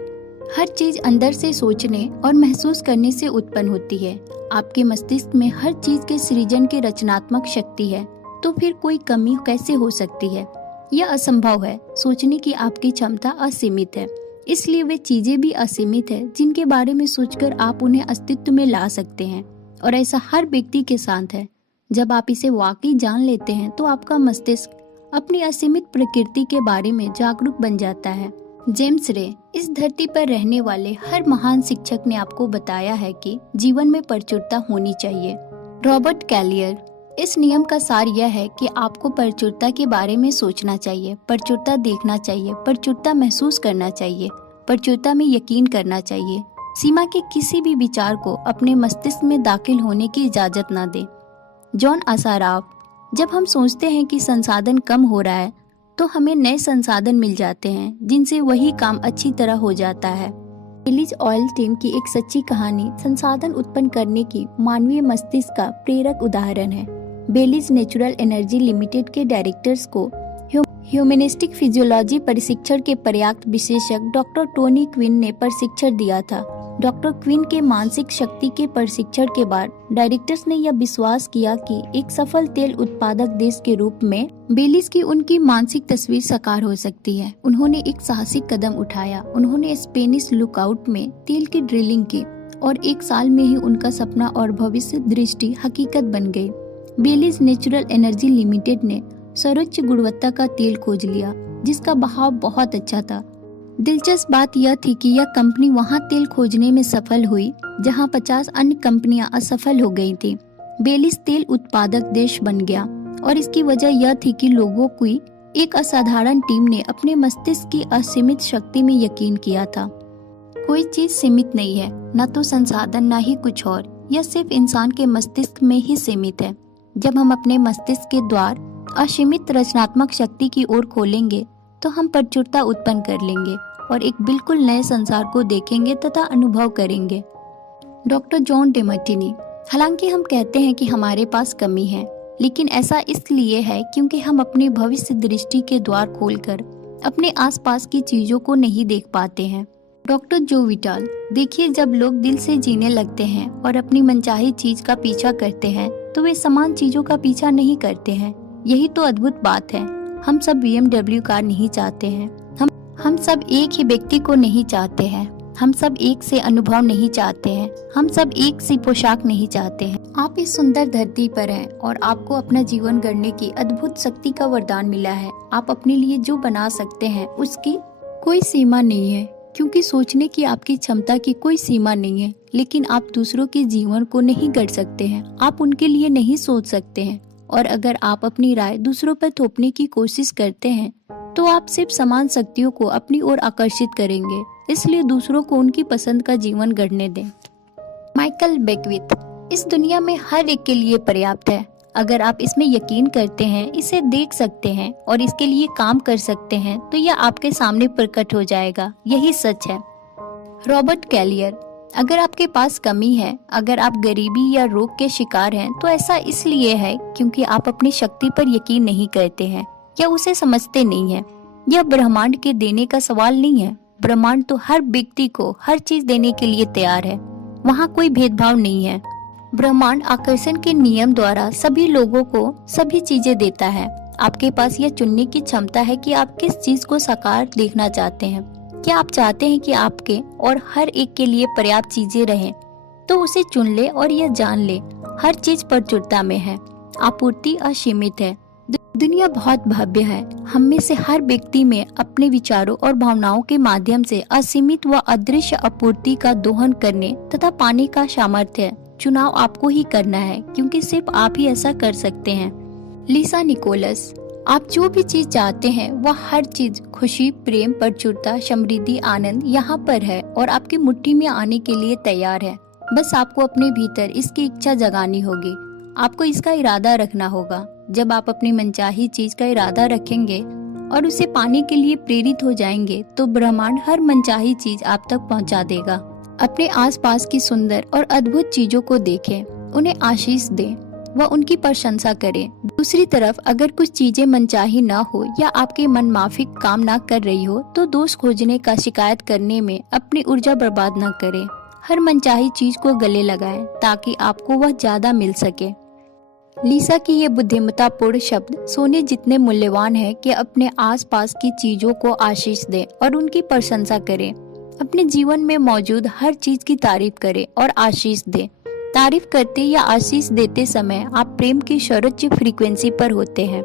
हर चीज अंदर से सोचने और महसूस करने से उत्पन्न होती है। आपके मस्तिष्क में हर चीज के सृजन की रचनात्मक शक्ति है, तो फिर कोई कमी कैसे हो सकती है? यह असंभव है। सोचने की आपकी क्षमता असीमित है, इसलिए वे चीजें भी असीमित है जिनके बारे में सोचकर आप उन्हें अस्तित्व में ला सकते हैं। और ऐसा हर व्यक्ति के साथ है। जब आप इसे वाकई जान लेते हैं तो आपका मस्तिष्क अपनी असीमित प्रकृति के बारे में जागरूक बन जाता है। जेम्स रे, इस धरती पर रहने वाले हर महान शिक्षक ने आपको बताया है कि जीवन में प्रचुरता होनी चाहिए। रॉबर्ट कैलियर, इस नियम का सार यह है कि आपको प्रचुरता के बारे में सोचना चाहिए, प्रचुरता देखना चाहिए, प्रचुरता महसूस करना चाहिए, प्रचुरता में यकीन करना चाहिए। सीमा के किसी भी विचार को अपने मस्तिष्क में दाखिल होने की इजाजत न दें। जॉन आसाराफ, जब हम सोचते हैं कि संसाधन कम हो रहा है तो हमें नए संसाधन मिल जाते हैं जिनसे वही काम अच्छी तरह हो जाता है। बेलीज ऑयल टीम की एक सच्ची कहानी संसाधन उत्पन्न करने की मानवीय मस्तिष्क का प्रेरक उदाहरण है। बेलीज नेचुरल एनर्जी लिमिटेड के डायरेक्टर्स को ह्यूमनिस्टिक फिजियोलॉजी प्रशिक्षण के पर्याप्त विशेषज्ञ डॉक्टर टोनी क्विन ने प्रशिक्षण दिया था। डॉक्टर क्विन के मानसिक शक्ति के प्रशिक्षण के बाद डायरेक्टर्स ने यह विश्वास किया कि एक सफल तेल उत्पादक देश के रूप में बेलीज की उनकी मानसिक तस्वीर साकार हो सकती है। उन्होंने एक साहसिक कदम उठाया। उन्होंने स्पेनिश लुकआउट में तेल की ड्रिलिंग की और 1 साल में ही उनका सपना और भविष्य दृष्टि हकीकत बन गई। बेलीज नेचुरल एनर्जी लिमिटेड ने सर्वोच्च गुणवत्ता का तेल खोज लिया जिसका बहाव बहुत अच्छा था। दिलचस्प बात यह थी कि यह कंपनी वहां तेल खोजने में सफल हुई जहां 50 अन्य कंपनियां असफल हो गई थी। बेलीज तेल उत्पादक देश बन गया और इसकी वजह यह थी कि लोगों की एक असाधारण टीम ने अपने मस्तिष्क की असीमित शक्ति में यकीन किया था। कोई चीज सीमित नहीं है, न तो संसाधन न ही कुछ और। यह सिर्फ इंसान के मस्तिष्क में ही सीमित है। जब हम अपने मस्तिष्क के द्वार असीमित रचनात्मक शक्ति की ओर खोलेंगे तो हम प्रचुरता उत्पन्न कर लेंगे और एक बिल्कुल नए संसार को देखेंगे तथा अनुभव करेंगे। डॉक्टर जॉन डेमार्टिनी, हालांकि हम कहते हैं कि हमारे पास कमी है, लेकिन ऐसा इसलिए है क्योंकि हम अपनी भविष्य दृष्टि के द्वार खोलकर अपने आसपास की चीजों को नहीं देख पाते हैं। डॉक्टर जो विटाल, देखिए, जब लोग दिल से जीने लगते हैं और अपनी मनचाही चीज का पीछा करते हैं तो वे समान चीजों का पीछा नहीं करते हैं। यही तो अद्भुत बात है। हम सब BMW कार नहीं चाहते हैं। हम सब एक ही व्यक्ति को नहीं चाहते हैं। हम सब एक से अनुभव नहीं चाहते हैं। हम सब एक सी पोशाक नहीं चाहते हैं। आप इस सुंदर धरती पर हैं और आपको अपना जीवन गढ़ने की अद्भुत शक्ति का वरदान मिला है। आप अपने लिए जो बना सकते हैं उसकी कोई सीमा नहीं है, क्योंकि सोचने की आपकी क्षमता की कोई सीमा नहीं है। लेकिन आप दूसरों के जीवन को नहीं गढ़ सकते हैं। आप उनके लिए नहीं सोच सकते हैं। और अगर आप अपनी राय दूसरों पर थोपने की कोशिश करते हैं तो आप सिर्फ समान शक्तियों को अपनी ओर आकर्षित करेंगे। इसलिए दूसरों को उनकी पसंद का जीवन गढ़ने दें। माइकल बेकविथ, इस दुनिया में हर एक के लिए पर्याप्त है। अगर आप इसमें यकीन करते हैं, इसे देख सकते हैं और इसके लिए काम कर सकते हैं तो यह आपके सामने प्रकट हो जाएगा। यही सच है। रॉबर्ट कैलियर, अगर आपके पास कमी है, अगर आप गरीबी या रोग के शिकार हैं, तो ऐसा इसलिए है क्योंकि आप अपनी शक्ति पर यकीन नहीं करते हैं या उसे समझते नहीं हैं। यह ब्रह्मांड के देने का सवाल नहीं है। ब्रह्मांड तो हर व्यक्ति को हर चीज देने के लिए तैयार है। वहाँ कोई भेदभाव नहीं है। ब्रह्मांड आकर्षण के नियम द्वारा सभी लोगों को सभी चीजें देता है। आपके पास यह चुनने की क्षमता है कि आप किस चीज को साकार देखना चाहते हैं। क्या आप चाहते हैं कि आपके और हर एक के लिए पर्याप्त चीजें रहें, तो उसे चुन ले और यह जान ले, हर चीज प्रचुरता में है। आपूर्ति असीमित है। दुनिया बहुत भव्य है। हम में से हर व्यक्ति में अपने विचारों और भावनाओं के माध्यम से असीमित व अदृश्य आपूर्ति का दोहन करने तथा पाने का सामर्थ्य है। चुनाव आपको ही करना है, क्योंकि सिर्फ आप ही ऐसा कर सकते हैं। लिसा निकोलस। आप जो भी चीज चाहते हैं वह हर चीज, खुशी, प्रेम, प्रचुरता, समृद्धि, आनंद यहाँ पर है और आपकी मुट्ठी में आने के लिए तैयार है। बस आपको अपने भीतर इसकी इच्छा जगानी होगी। आपको इसका इरादा रखना होगा। जब आप अपनी मनचाही चीज का इरादा रखेंगे और उसे पाने के लिए प्रेरित हो जाएंगे तो ब्रह्मांड हर मनचाही चीज आप तक पहुंचा देगा। अपने आसपास की सुंदर और अद्भुत चीजों को देखें, उन्हें आशीष दें व उनकी प्रशंसा करें। दूसरी तरफ अगर कुछ चीजें मनचाही ना हो या आपके मन माफिक काम ना कर रही हो तो दोष खोजने का शिकायत करने में अपनी ऊर्जा बर्बाद न करें। हर मनचाही चीज को गले लगाएं ताकि आपको वह ज्यादा मिल सके। लिसा की ये बुद्धिमत्तापूर्ण शब्द सोने जितने मूल्यवान है कि अपने आसपास की चीजों को आशीष दें और उनकी प्रशंसा करें। अपने जीवन में मौजूद हर चीज की तारीफ करें और आशीष दें। तारीफ करते या आशीष देते समय आप प्रेम की सर्वोच्च फ्रीक्वेंसी पर होते हैं।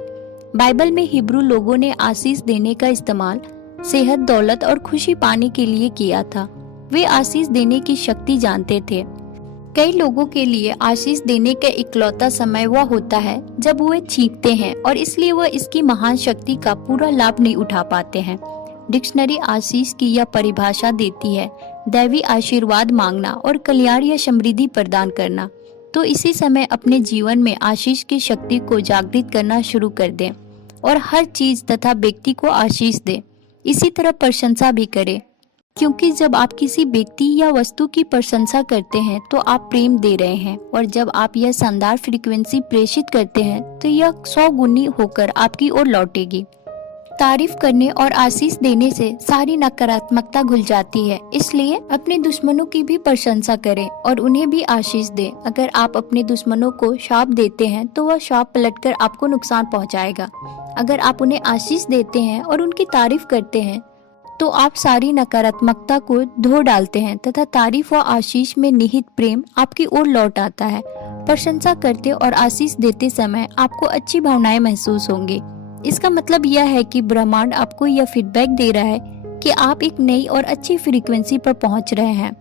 बाइबल में हिब्रू लोगों ने आशीष देने का इस्तेमाल सेहत, दौलत और खुशी पाने के लिए किया था। वे आशीष देने की शक्ति जानते थे। कई लोगों के लिए आशीष देने का इकलौता समय वह होता है जब वे चीखते हैं और इसलिए वह इसकी महान शक्ति का पूरा लाभ नहीं उठा पाते हैं। डिक्शनरी आशीष की यह परिभाषा देती है दैवी आशीर्वाद मांगना और कल्याण या समृद्धि प्रदान करना। तो इसी समय अपने जीवन में आशीष की शक्ति को जागृत करना शुरू कर दें और हर चीज तथा व्यक्ति को आशीष दें। इसी तरह प्रशंसा भी करें, क्योंकि जब आप किसी व्यक्ति या वस्तु की प्रशंसा करते हैं तो आप प्रेम दे रहे हैं और जब आप यह शानदार फ्रीक्वेंसी प्रेषित करते हैं तो यह 100 गुनी होकर आपकी ओर लौटेगी। तारीफ करने और आशीष देने से सारी नकारात्मकता घुल जाती है। इसलिए अपने दुश्मनों की भी प्रशंसा करें और उन्हें भी आशीष दें। अगर आप अपने दुश्मनों को शाप देते हैं तो वह शाप पलटकर आपको नुकसान पहुंचाएगा। अगर आप उन्हें आशीष देते हैं और उनकी तारीफ करते हैं तो आप सारी नकारात्मकता को धो डालते हैं तथा तारीफ व आशीष में निहित प्रेम आपकी ओर लौट आता है। प्रशंसा करते और आशीष देते समय आपको अच्छी भावनाएं महसूस होंगी। इसका मतलब यह है कि ब्रह्मांड आपको यह फीडबैक दे रहा है कि आप एक नई और अच्छी फ्रीक्वेंसी पर पहुंच रहे हैं।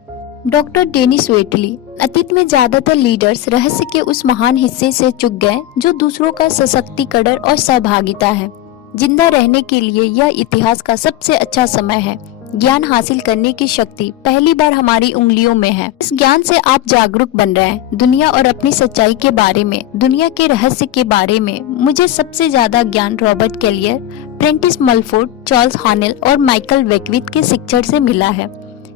Doctor Denis Waitley. अतीत में ज्यादातर लीडर्स रहस्य के उस महान हिस्से से चूक गए जो दूसरों का सशक्तिकरण और सहभागिता है। जिंदा रहने के लिए यह इतिहास का सबसे अच्छा समय है। ज्ञान हासिल करने की शक्ति पहली बार हमारी उंगलियों में है। इस ज्ञान से आप जागरूक बन रहे हैं दुनिया और अपनी सच्चाई के बारे में, दुनिया के रहस्य के बारे में। मुझे सबसे ज्यादा ज्ञान रॉबर्ट कैलियर, प्रेंटिस मलफोर्ड, चार्ल्स हॉनेल और माइकल वेकविथ के शिक्षण से मिला है।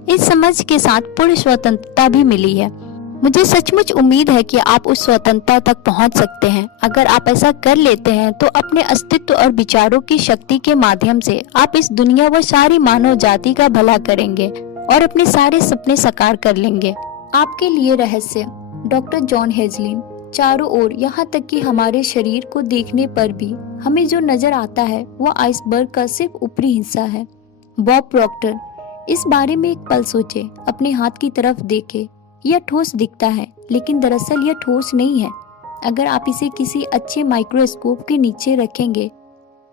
इस समझ के साथ पूर्ण स्वतंत्रता भी मिली है। मुझे सचमुच उम्मीद है कि आप उस स्वतंत्रता तक पहुंच सकते हैं। अगर आप ऐसा कर लेते हैं तो अपने अस्तित्व और विचारों की शक्ति के माध्यम से आप इस दुनिया व सारी मानव जाति का भला करेंगे और अपने सारे सपने साकार कर लेंगे। आपके लिए रहस्य। Doctor John Hagelin. चारों ओर, यहाँ तक कि हमारे शरीर को देखने पर भी हमें जो नजर आता है वह आइसबर्ग का सिर्फ ऊपरी हिस्सा है। Bob Procter. इस बारे में एक पल सोचे, अपने हाथ की तरफ देखे। यह ठोस दिखता है लेकिन दरअसल यह ठोस नहीं है। अगर आप इसे किसी अच्छे माइक्रोस्कोप के नीचे रखेंगे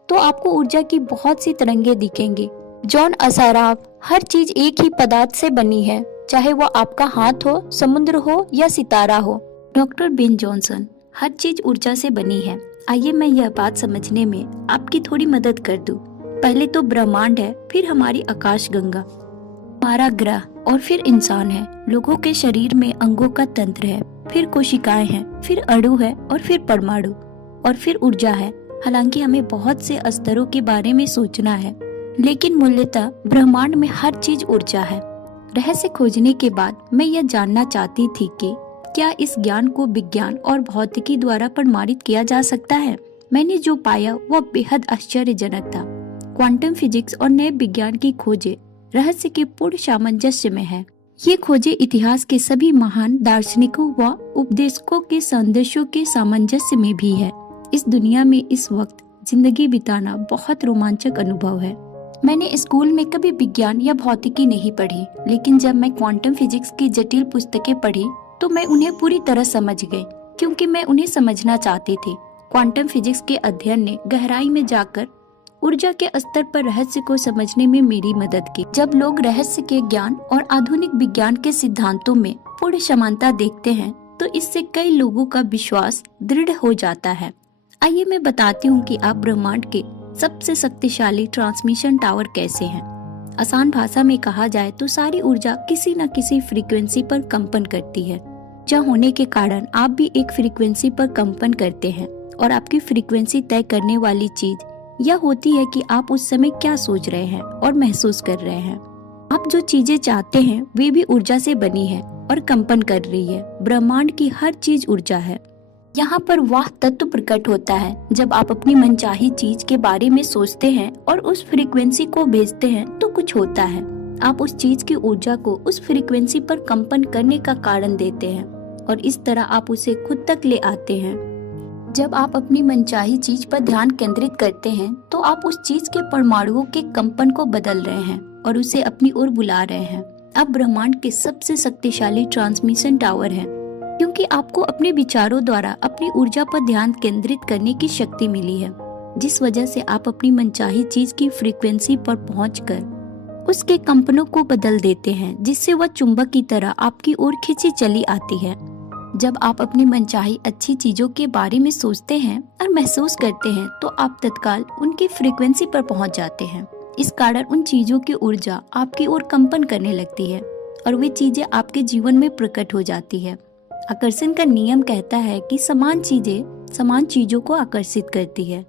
तो आपको ऊर्जा की बहुत सी तरंगे दिखेंगी। जॉन असाराफ। हर चीज एक ही पदार्थ से बनी है, चाहे वह आपका हाथ हो, समुद्र हो या सितारा हो। Doctor Ben Jonson. हर चीज ऊर्जा से बनी है। आइए मैं यह बात समझने में आपकी थोड़ी मदद कर दूं। पहले तो ब्रह्मांड है, फिर हमारी आकाश गंगा, हमारा ग्रह और फिर इंसान है। लोगों के शरीर में अंगों का तंत्र है, फिर कोशिकाएं हैं, फिर अणु है और फिर परमाणु और फिर ऊर्जा है। हालांकि हमें बहुत से स्तरों के बारे में सोचना है, लेकिन मूलतः ब्रह्मांड में हर चीज ऊर्जा है। रहस्य खोजने के बाद मैं यह जानना चाहती थी कि क्या इस ज्ञान को विज्ञान और भौतिकी द्वारा प्रमाणित किया जा सकता है। मैंने जो पाया वह बेहद आश्चर्यजनक था। क्वांटम फिजिक्स और नए विज्ञान की खोजें रहस्य के पूर्ण सामंजस्य में है। ये खोजें इतिहास के सभी महान दार्शनिकों व उपदेशकों के संदेशों के सामंजस्य में भी है। इस दुनिया में इस वक्त जिंदगी बिताना बहुत रोमांचक अनुभव है। मैंने स्कूल में कभी विज्ञान या भौतिकी नहीं पढ़ी, लेकिन जब मैं क्वांटम फिजिक्स की जटिल पुस्तकें पढ़ी तो मैं उन्हें पूरी तरह समझ गई, क्योंकि मैं उन्हें समझना चाहती थी। क्वांटम फिजिक्स के अध्ययन ने गहराई में जाकर ऊर्जा के स्तर पर रहस्य को समझने में मेरी मदद की। जब लोग रहस्य के ज्ञान और आधुनिक विज्ञान के सिद्धांतों में पूर्ण समानता देखते हैं तो इससे कई लोगों का विश्वास दृढ़ हो जाता है। आइए मैं बताती हूँ कि आप ब्रह्मांड के सबसे शक्तिशाली ट्रांसमिशन टावर कैसे हैं। आसान भाषा में कहा जाए तो सारी ऊर्जा किसी न किसी फ्रीक्वेंसी पर कंपन करती है। ऊर्जा होने के कारण आप भी एक फ्रीक्वेंसी पर कंपन करते हैं और आपकी फ्रीक्वेंसी तय करने वाली चीज यह होती है कि आप उस समय क्या सोच रहे हैं और महसूस कर रहे हैं। आप जो चीजें चाहते हैं वे भी ऊर्जा से बनी है और कंपन कर रही है। ब्रह्मांड की हर चीज ऊर्जा है। यहाँ पर वह तत्व प्रकट होता है जब आप अपनी मनचाही चीज के बारे में सोचते हैं और उस फ्रीक्वेंसी को भेजते हैं तो कुछ होता है। आप उस चीज की ऊर्जा को उस फ्रीक्वेंसी पर कंपन करने का कारण देते हैं और इस तरह आप उसे खुद तक ले आते हैं। जब आप अपनी मनचाही चीज पर ध्यान केंद्रित करते हैं तो आप उस चीज के परमाणुओं के कंपन को बदल रहे हैं और उसे अपनी ओर बुला रहे हैं। आप ब्रह्मांड के सबसे शक्तिशाली ट्रांसमिशन टावर हैं, क्योंकि आपको अपने विचारों द्वारा अपनी ऊर्जा पर ध्यान केंद्रित करने की शक्ति मिली है, जिस वजह से आप अपनी मनचाही चीज की फ्रीक्वेंसी पर पहुंचकर उसके कंपनों को बदल देते हैं, जिससे वह चुंबक की तरह आपकी ओर खींची चली आती है। जब आप अपनी मनचाही अच्छी चीजों के बारे में सोचते हैं और महसूस करते हैं तो आप तत्काल उनकी फ्रीक्वेंसी पर पहुंच जाते हैं। इस कारण उन चीजों की ऊर्जा आपकी ओर कंपन करने लगती है और वे चीजें आपके जीवन में प्रकट हो जाती है। आकर्षण का नियम कहता है कि समान चीजें समान चीजों को आकर्षित करती है।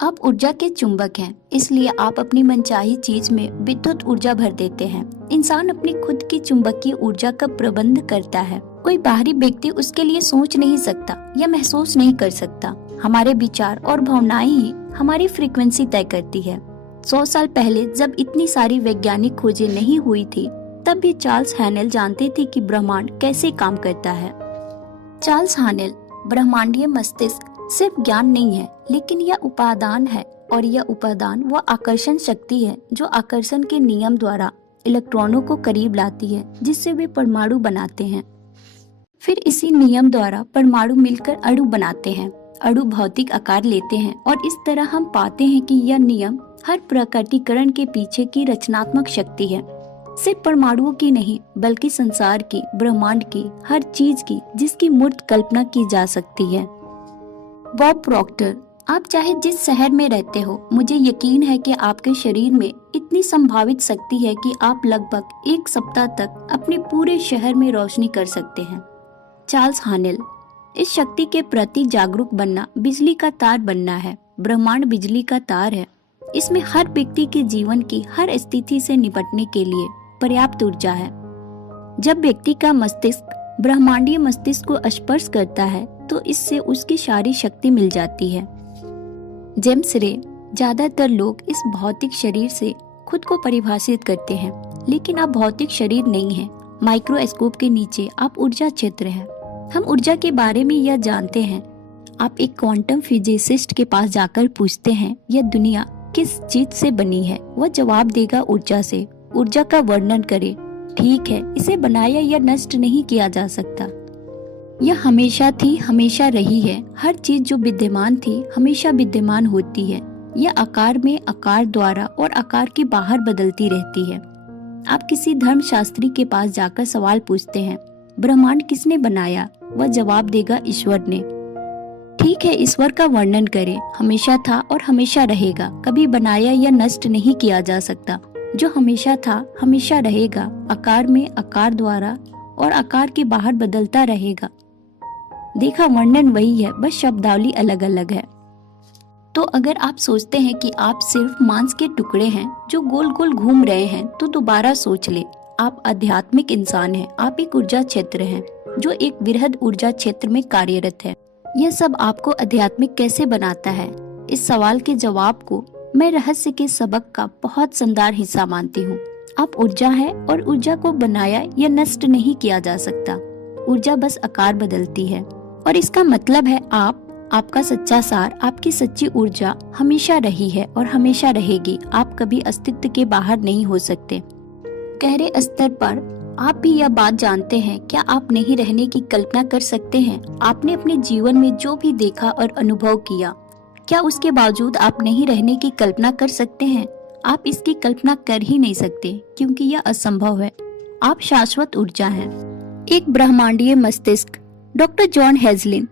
आप ऊर्जा के चुंबक हैं, इसलिए आप अपनी मनचाही चीज में विद्युत ऊर्जा भर देते हैं। इंसान अपनी खुद की चुंबकीय ऊर्जा का प्रबंध करता है। कोई बाहरी व्यक्ति उसके लिए सोच नहीं सकता या महसूस नहीं कर सकता। हमारे विचार और भावनाएं ही हमारी फ्रीक्वेंसी तय करती है। 100 साल पहले जब इतनी सारी वैज्ञानिक खोजें नहीं हुई थी, तब भी चार्ल्स हैनेल जानते थे कि ब्रह्मांड कैसे काम करता है। चार्ल्स हैनेल, ब्रह्मांडीय मस्तिष्क सिर्फ ज्ञान नहीं है, लेकिन यह उपादान है और यह उपादान वह आकर्षण शक्ति है जो आकर्षण के नियम द्वारा इलेक्ट्रॉनों को करीब लाती है, जिससे वे परमाणु बनाते हैं। फिर इसी नियम द्वारा परमाणु मिलकर अणु बनाते हैं। अणु भौतिक आकार लेते हैं और इस तरह हम पाते हैं कि यह नियम हर प्रकटीकरण के पीछे की रचनात्मक शक्ति है। सिर्फ परमाणुओं की नहीं, बल्कि संसार की, ब्रह्मांड की, हर चीज की जिसकी मूर्त कल्पना की जा सकती है। बॉब प्रॉक्टर, आप चाहे जिस शहर में रहते हो, मुझे यकीन है कि आपके शरीर में इतनी संभावित शक्ति है कि आप लगभग 1 सप्ताह तक अपने पूरे शहर में रोशनी कर सकते हैं। चार्ल्स हैनेल, इस शक्ति के प्रति जागरूक बनना बिजली का तार बनना है। ब्रह्मांड बिजली का तार है। इसमें हर व्यक्ति के जीवन की हर स्थिति से निपटने के लिए पर्याप्त ऊर्जा है। जब व्यक्ति का मस्तिष्क ब्रह्मांडीय मस्तिष्क को स्पर्श करता है तो इससे उसकी सारी शक्ति मिल जाती है। जेम्स रे, ज्यादातर लोग इस भौतिक शरीर से खुद को परिभाषित करते हैं, लेकिन आप भौतिक शरीर नहीं हैं। माइक्रोस्कोप के नीचे आप ऊर्जा क्षेत्र हैं। हम ऊर्जा के बारे में यह जानते हैं। आप एक क्वांटम फिजिसिस्ट के पास जाकर पूछते हैं यह दुनिया किस चीज से बनी है, वह जवाब देगा ऊर्जा से। ऊर्जा का वर्णन करें। ठीक है, इसे बनाया या नष्ट नहीं किया जा सकता। यह हमेशा थी, हमेशा रही है। हर चीज जो विद्यमान थी हमेशा विद्यमान होती है। यह आकार में आकार द्वारा और आकार के बाहर बदलती रहती है। आप किसी धर्मशास्त्री के पास जाकर सवाल पूछते हैं ब्रह्मांड किसने बनाया, वह जवाब देगा ईश्वर ने। ठीक है, ईश्वर का वर्णन करें। हमेशा था और हमेशा रहेगा, कभी बनाया या नष्ट नहीं किया जा सकता। जो हमेशा था हमेशा रहेगा, आकार में आकार द्वारा और आकार के बाहर बदलता रहेगा। देखा, वर्णन वही है, बस शब्दावली अलग अलग है। तो अगर आप सोचते हैं कि आप सिर्फ मांस के टुकड़े हैं जो गोल गोल घूम रहे हैं, तो दोबारा सोच ले। आप आध्यात्मिक इंसान हैं। आप एक ऊर्जा क्षेत्र हैं जो एक वृहद ऊर्जा क्षेत्र में कार्यरत है। यह सब आपको आध्यात्मिक कैसे बनाता है? इस सवाल के जवाब को मैं रहस्य के सबक का बहुत शानदार हिस्सा मानती हूँ। आप ऊर्जा है और ऊर्जा को बनाया या नष्ट नहीं किया जा सकता। ऊर्जा बस आकार बदलती है और इसका मतलब है आपका सच्चा सार, आपकी सच्ची ऊर्जा हमेशा रही है और हमेशा रहेगी। आप कभी अस्तित्व के बाहर नहीं हो सकते। गहरे स्तर पर आप भी यह बात जानते हैं, क्या आप नहीं रहने की कल्पना कर सकते हैं? आपने अपने जीवन में जो भी देखा और अनुभव किया, क्या उसके बावजूद आप नहीं रहने की कल्पना कर सकते हैं? आप इसकी कल्पना कर ही नहीं सकते क्योंकि यह असंभव है। आप शाश्वत ऊर्जा हैं। एक ब्रह्मांडीय मस्तिष्क। डॉक्टर जॉन हेजलिन,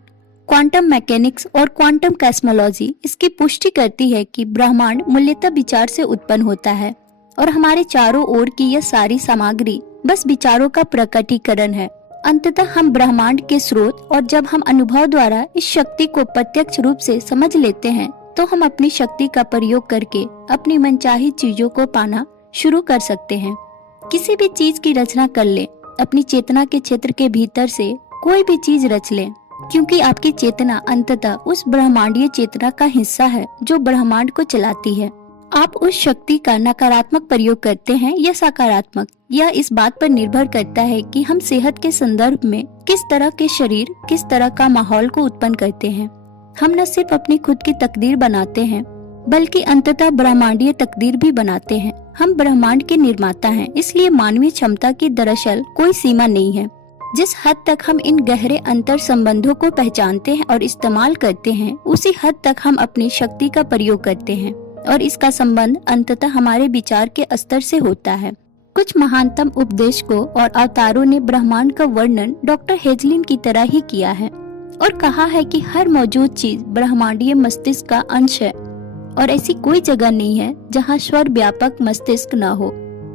क्वांटम मैकेनिक्स और क्वांटम कॉस्मोलॉजी इसकी पुष्टि करती है कि ब्रह्मांड मूलतः विचार से उत्पन्न होता है और हमारे चारों ओर की यह सारी सामग्री बस विचारों का प्रकटीकरण है। अंततः हम ब्रह्मांड के स्रोत, और जब हम अनुभव द्वारा इस शक्ति को प्रत्यक्ष रूप से समझ लेते हैं तो हम अपनी शक्ति का प्रयोग करके अपनी मनचाही चीजों को पाना शुरू कर सकते हैं। किसी भी चीज की रचना कर ले, अपनी चेतना के क्षेत्र के भीतर से कोई भी चीज रच ले, क्योंकि आपकी चेतना अंततः उस ब्रह्मांडीय चेतना का हिस्सा है जो ब्रह्मांड को चलाती है। आप उस शक्ति का नकारात्मक प्रयोग करते हैं या सकारात्मक, यह इस बात पर निर्भर करता है कि हम सेहत के संदर्भ में किस तरह के शरीर, किस तरह का माहौल को उत्पन्न करते हैं। हम न सिर्फ अपनी खुद की तकदीर बनाते हैं, बल्कि अंततः ब्रह्मांडीय तकदीर भी बनाते हैं। हम ब्रह्मांड के निर्माता हैं, इसलिए मानवीय क्षमता की दरअसल कोई सीमा नहीं है। जिस हद तक हम इन गहरे अंतर संबंधों को पहचानते हैं और इस्तेमाल करते हैं, उसी हद तक हम अपनी शक्ति का प्रयोग करते हैं, और इसका संबंध अंततः हमारे विचार के स्तर से होता है। कुछ महानतम उपदेशकों और अवतारों ने ब्रह्मांड का वर्णन डॉक्टर हेजलिन की तरह ही किया है और कहा है कि हर मौजूद चीज ब्रह्मांडीय मस्तिष्क का अंश है और ऐसी कोई जगह नहीं है जहाँ स्वर व्यापक मस्तिष्क न हो।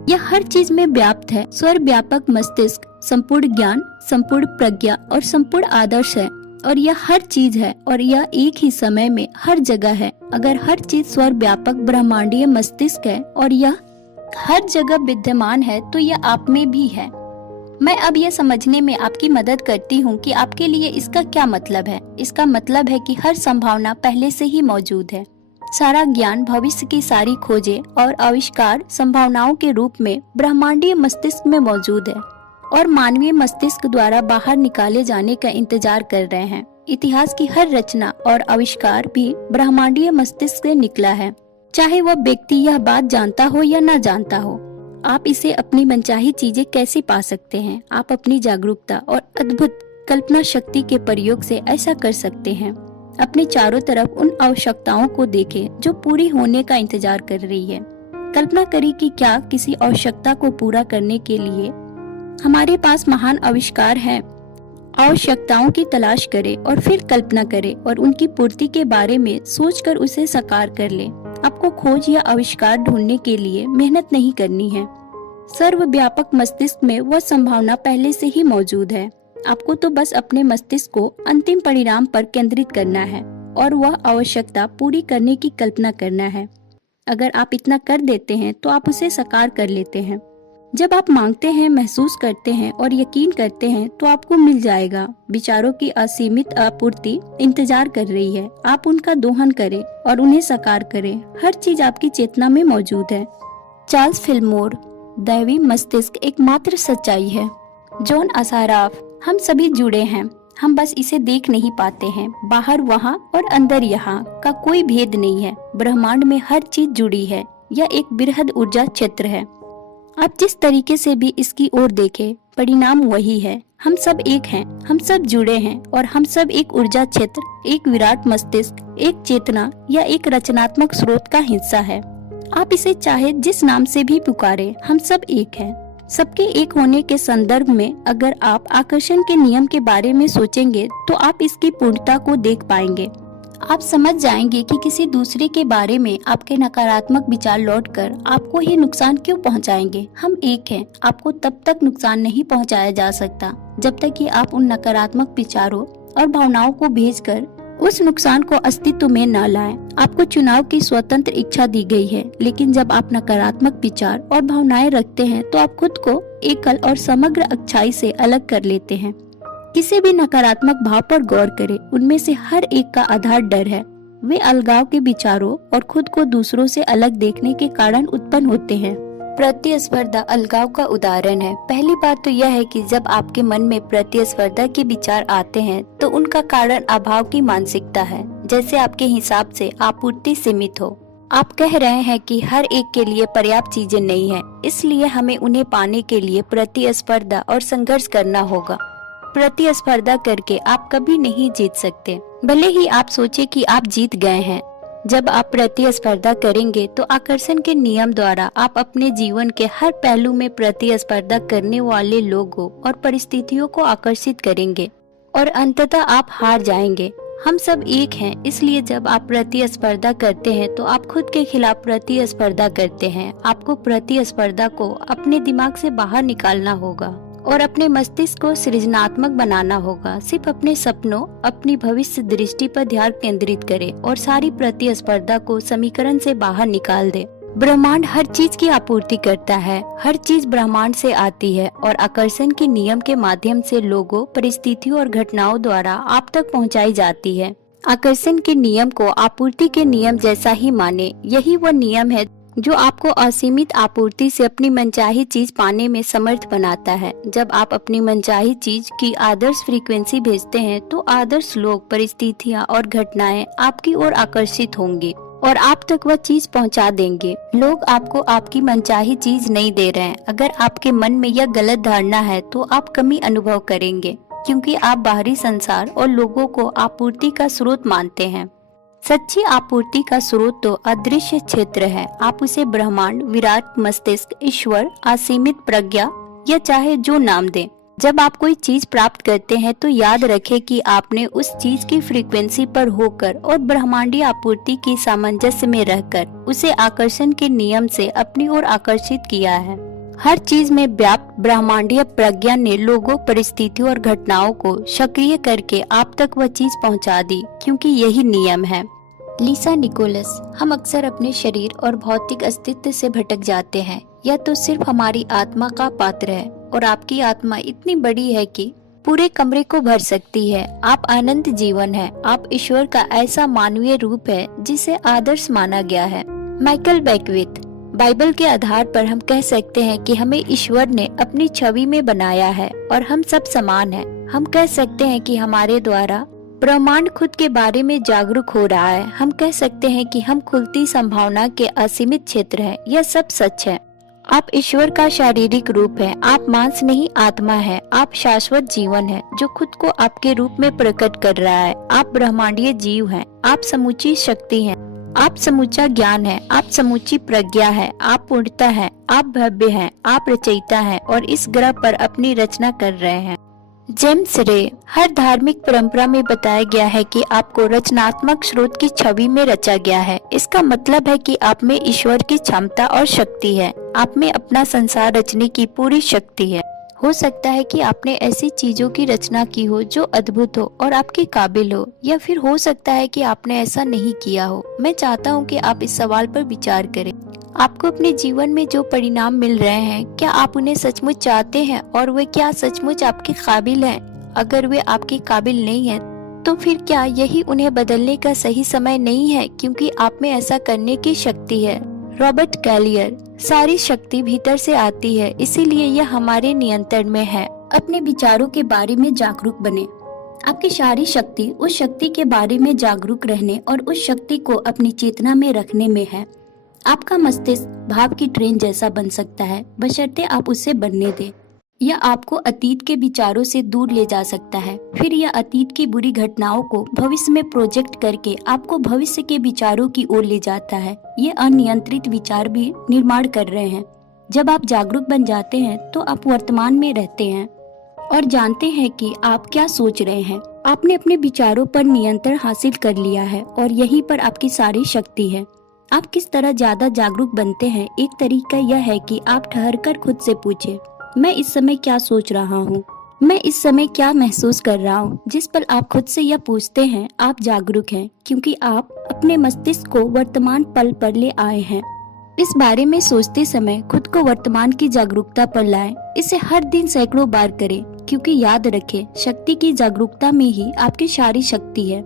यह हर चीज में व्याप्त है। स्वर व्यापक मस्तिष्क संपूर्ण ज्ञान, संपूर्ण प्रज्ञा और संपूर्ण आदर्श है, और यह हर चीज है, और यह एक ही समय में हर जगह है। अगर हर चीज स्वर व्यापक ब्रह्मांडीय मस्तिष्क है और यह हर जगह विद्यमान है, तो यह आप में भी है। मैं अब यह समझने में आपकी मदद करती हूँ कि आपके लिए इसका क्या मतलब है। इसका मतलब है कि हर संभावना पहले से ही मौजूद है। सारा ज्ञान, भविष्य की सारी खोजें और आविष्कार संभावनाओं के रूप में ब्रह्मांडीय मस्तिष्क में मौजूद है और मानवीय मस्तिष्क द्वारा बाहर निकाले जाने का इंतजार कर रहे हैं। इतिहास की हर रचना और आविष्कार भी ब्रह्मांडीय मस्तिष्क से निकला है, चाहे वह व्यक्ति यह बात जानता हो या न जानता हो। आप इसे अपनी मनचाही चीजें कैसे पा सकते हैं? आप अपनी जागरूकता और अद्भुत कल्पना शक्ति के प्रयोग से ऐसा कर सकते हैं। अपने चारों तरफ उन आवश्यकताओं को देखें जो पूरी होने का इंतजार कर रही है। कल्पना करें कि क्या किसी आवश्यकता को पूरा करने के लिए हमारे पास महान आविष्कार है। आवश्यकताओं की तलाश करें और फिर कल्पना करें और उनकी पूर्ति के बारे में सोचकर उसे साकार कर लें। आपको खोज या आविष्कार ढूंढने के लिए मेहनत नहीं करनी है। सर्वव्यापक मस्तिष्क में वह संभावना पहले से ही मौजूद है। आपको तो बस अपने मस्तिष्क को अंतिम परिणाम पर केंद्रित करना है और वह आवश्यकता पूरी करने की कल्पना करना है। अगर आप इतना कर देते हैं तो आप उसे साकार कर लेते हैं। जब आप मांगते हैं, महसूस करते हैं और यकीन करते हैं तो आपको मिल जाएगा। विचारों की असीमित आपूर्ति इंतजार कर रही है। आप उनका दोहन करें और उन्हें साकार करें। हर चीज आपकी चेतना में मौजूद है। चार्ल्स फिल्मोर, दैवी मस्तिष्क एकमात्र सच्चाई है। जॉन असाराफ, हम सभी जुड़े हैं, हम बस इसे देख नहीं पाते हैं। बाहर वहाँ और अंदर यहाँ का कोई भेद नहीं है। ब्रह्मांड में हर चीज जुड़ी है। यह एक बृहद ऊर्जा क्षेत्र है। आप जिस तरीके से भी इसकी ओर देखें, परिणाम वही है। हम सब एक हैं, हम सब जुड़े हैं और हम सब एक ऊर्जा क्षेत्र, एक विराट मस्तिष्क, एक चेतना या एक रचनात्मक स्रोत का हिस्सा है। आप इसे चाहे जिस नाम से भी पुकारे, हम सब एक हैं। सबके एक होने के संदर्भ में अगर आप आकर्षण के नियम के बारे में सोचेंगे तो आप इसकी पूर्णता को देख पाएंगे। आप समझ जाएंगे कि किसी दूसरे के बारे में आपके नकारात्मक विचार लौटकर आपको ही नुकसान क्यों पहुंचाएंगे। हम एक हैं। आपको तब तक नुकसान नहीं पहुंचाया जा सकता जब तक कि आप उन नकारात्मक विचारों और भावनाओं को भेजकर उस नुकसान को अस्तित्व में न लाएं। आपको चुनाव की स्वतंत्र इच्छा दी गई है, लेकिन जब आप नकारात्मक विचार और भावनाएं रखते हैं तो आप खुद को एकल और समग्र अच्छाई से अलग कर लेते हैं। किसी भी नकारात्मक भाव पर गौर करें, उनमें से हर एक का आधार डर है। वे अलगाव के विचारों और खुद को दूसरों से अलग देखने के कारण उत्पन्न होते हैं। प्रतिस्पर्धा अलगाव का उदाहरण है। पहली बात तो यह है कि जब आपके मन में प्रतिस्पर्धा के विचार आते हैं तो उनका कारण अभाव की मानसिकता है। जैसे आपके हिसाब से आपूर्ति सीमित हो, आप कह रहे हैं कि हर एक के लिए पर्याप्त चीजें नहीं है, इसलिए हमें उन्हें पाने के लिए प्रतिस्पर्धा और संघर्ष करना होगा। प्रतिस्पर्धा करके आप कभी नहीं जीत सकते, भले ही आप सोचे कि आप जीत गए हैं। जब आप प्रतिस्पर्धा करेंगे तो आकर्षण के नियम द्वारा आप अपने जीवन के हर पहलू में प्रतिस्पर्धा करने वाले लोगों और परिस्थितियों को आकर्षित करेंगे और अंततः आप हार जाएंगे। हम सब एक हैं, इसलिए जब आप प्रतिस्पर्धा करते हैं तो आप खुद के खिलाफ प्रतिस्पर्धा करते हैं। आपको प्रतिस्पर्धा को अपने दिमाग से बाहर निकालना होगा और अपने मस्तिष्क को सृजनात्मक बनाना होगा। सिर्फ अपने सपनों, अपनी भविष्य दृष्टि पर ध्यान केंद्रित करें और सारी प्रतिस्पर्धा को समीकरण से बाहर निकाल दे। ब्रह्मांड हर चीज की आपूर्ति करता है, हर चीज ब्रह्मांड से आती है और आकर्षण के नियम के माध्यम से लोगों, परिस्थितियों और घटनाओं द्वारा आप तक पहुंचाई जाती है। आकर्षण के नियम को आपूर्ति के नियम जैसा ही माने। यही वो नियम है जो आपको असीमित आपूर्ति से अपनी मनचाही चीज पाने में समर्थ बनाता है। जब आप अपनी मनचाही चीज की आदर्श फ्रीक्वेंसी भेजते हैं तो आदर्श लोग, परिस्थितियाँ और घटनाएं आपकी ओर आकर्षित होंगी और आप तक वह चीज पहुंचा देंगे। लोग आपको आपकी मनचाही चीज नहीं दे रहे हैं। अगर आपके मन में यह गलत धारणा है तो आप कमी अनुभव करेंगे, क्योंकि आप बाहरी संसार और लोगों को आपूर्ति का स्रोत मानते हैं। सच्ची आपूर्ति का स्रोत तो अदृश्य क्षेत्र है। आप उसे ब्रह्मांड, विराट मस्तिष्क, ईश्वर, असीमित प्रज्ञा या चाहे जो नाम दें। जब आप कोई चीज प्राप्त करते हैं तो याद रखें कि आपने उस चीज की फ्रीक्वेंसी पर होकर और ब्रह्मांडीय आपूर्ति की सामंजस्य में रहकर उसे आकर्षण के नियम से अपनी ओर आकर्षित किया है। हर चीज में व्याप्त ब्रह्मांडीय प्रज्ञा ने लोगों, परिस्थितियों और घटनाओं को सक्रिय करके आप तक वह चीज पहुंचा दी, क्योंकि यही नियम है। लिसा निकोलस। हम अक्सर अपने शरीर और भौतिक अस्तित्व से भटक जाते हैं। यह तो सिर्फ हमारी आत्मा का पात्र है और आपकी आत्मा इतनी बड़ी है कि पूरे कमरे को भर सकती है। आप अनंत जीवन है। आप ईश्वर का ऐसा मानवीय रूप है जिसे आदर्श माना गया है। Michael Beckwith. बाइबल के आधार पर हम कह सकते हैं कि हमें ईश्वर ने अपनी छवि में बनाया है और हम सब समान हैं। हम कह सकते हैं कि हमारे द्वारा ब्रह्मांड खुद के बारे में जागरूक हो रहा है। हम कह सकते हैं कि हम खुलती संभावना के असीमित क्षेत्र हैं। यह सब सच है। आप ईश्वर का शारीरिक रूप है। आप मांस नहीं, आत्मा है। आप शाश्वत जीवन है जो खुद को आपके रूप में प्रकट कर रहा है। आप ब्रह्मांडीय जीव हैं। आप समूची शक्ति हैं। आप समूचा ज्ञान है। आप समूची प्रज्ञा है। आप पूर्णता है। आप भव्य हैं। आप रचयिता हैं और इस ग्रह पर अपनी रचना कर रहे हैं। जेम्स रे। हर धार्मिक परंपरा में बताया गया है कि आपको रचनात्मक स्रोत की छवि में रचा गया है। इसका मतलब है कि आप में ईश्वर की क्षमता और शक्ति है। आप में अपना संसार रचने की पूरी शक्ति है। हो सकता है कि आपने ऐसी चीजों की रचना की हो जो अद्भुत हो और आपके काबिल हो, या फिर हो सकता है कि आपने ऐसा नहीं किया हो। मैं चाहता हूँ कि आप इस सवाल पर विचार करें। आपको अपने जीवन में जो परिणाम मिल रहे हैं, क्या आप उन्हें सचमुच चाहते हैं और वे क्या सचमुच आपके काबिल हैं? अगर वे आपके काबिल नहीं हैं, तो फिर क्या यही उन्हें बदलने का सही समय नहीं है, क्योंकि आप में ऐसा करने की शक्ति है। रॉबर्ट कैलियर। सारी शक्ति भीतर से आती है, इसीलिए यह हमारे नियंत्रण में है। अपने विचारों के बारे में जागरूक बने। आपकी सारी शक्ति उस शक्ति के बारे में जागरूक रहने और उस शक्ति को अपनी चेतना में रखने में है। आपका मस्तिष्क भाव की ट्रेन जैसा बन सकता है, बशर्ते आप उसे बनने दें। यह आपको अतीत के विचारों से दूर ले जा सकता है। फिर यह अतीत की बुरी घटनाओं को भविष्य में प्रोजेक्ट करके आपको भविष्य के विचारों की ओर ले जाता है। ये अनियंत्रित विचार भी निर्माण कर रहे हैं। जब आप जागरूक बन जाते हैं तो आप वर्तमान में रहते हैं और जानते हैं कि आप क्या सोच रहे हैं। आपने अपने विचारों पर नियंत्रण हासिल कर लिया है और यहीं पर आपकी सारी शक्ति है। आप किस तरह ज्यादा जागरूक बनते हैं, एक तरीका यह है कि आप ठहरकर खुद से पूछें, मैं इस समय क्या सोच रहा हूँ, मैं इस समय क्या महसूस कर रहा हूँ। जिस पल आप खुद से यह पूछते हैं, आप जागरूक हैं, क्योंकि आप अपने मस्तिष्क को वर्तमान पल पर ले आए हैं। इस बारे में सोचते समय खुद को वर्तमान की जागरूकता पर लाएं। इसे हर दिन सैकड़ों बार करें, क्योंकि याद रखें, शक्ति की जागरूकता में ही आपकी सारी शक्ति है।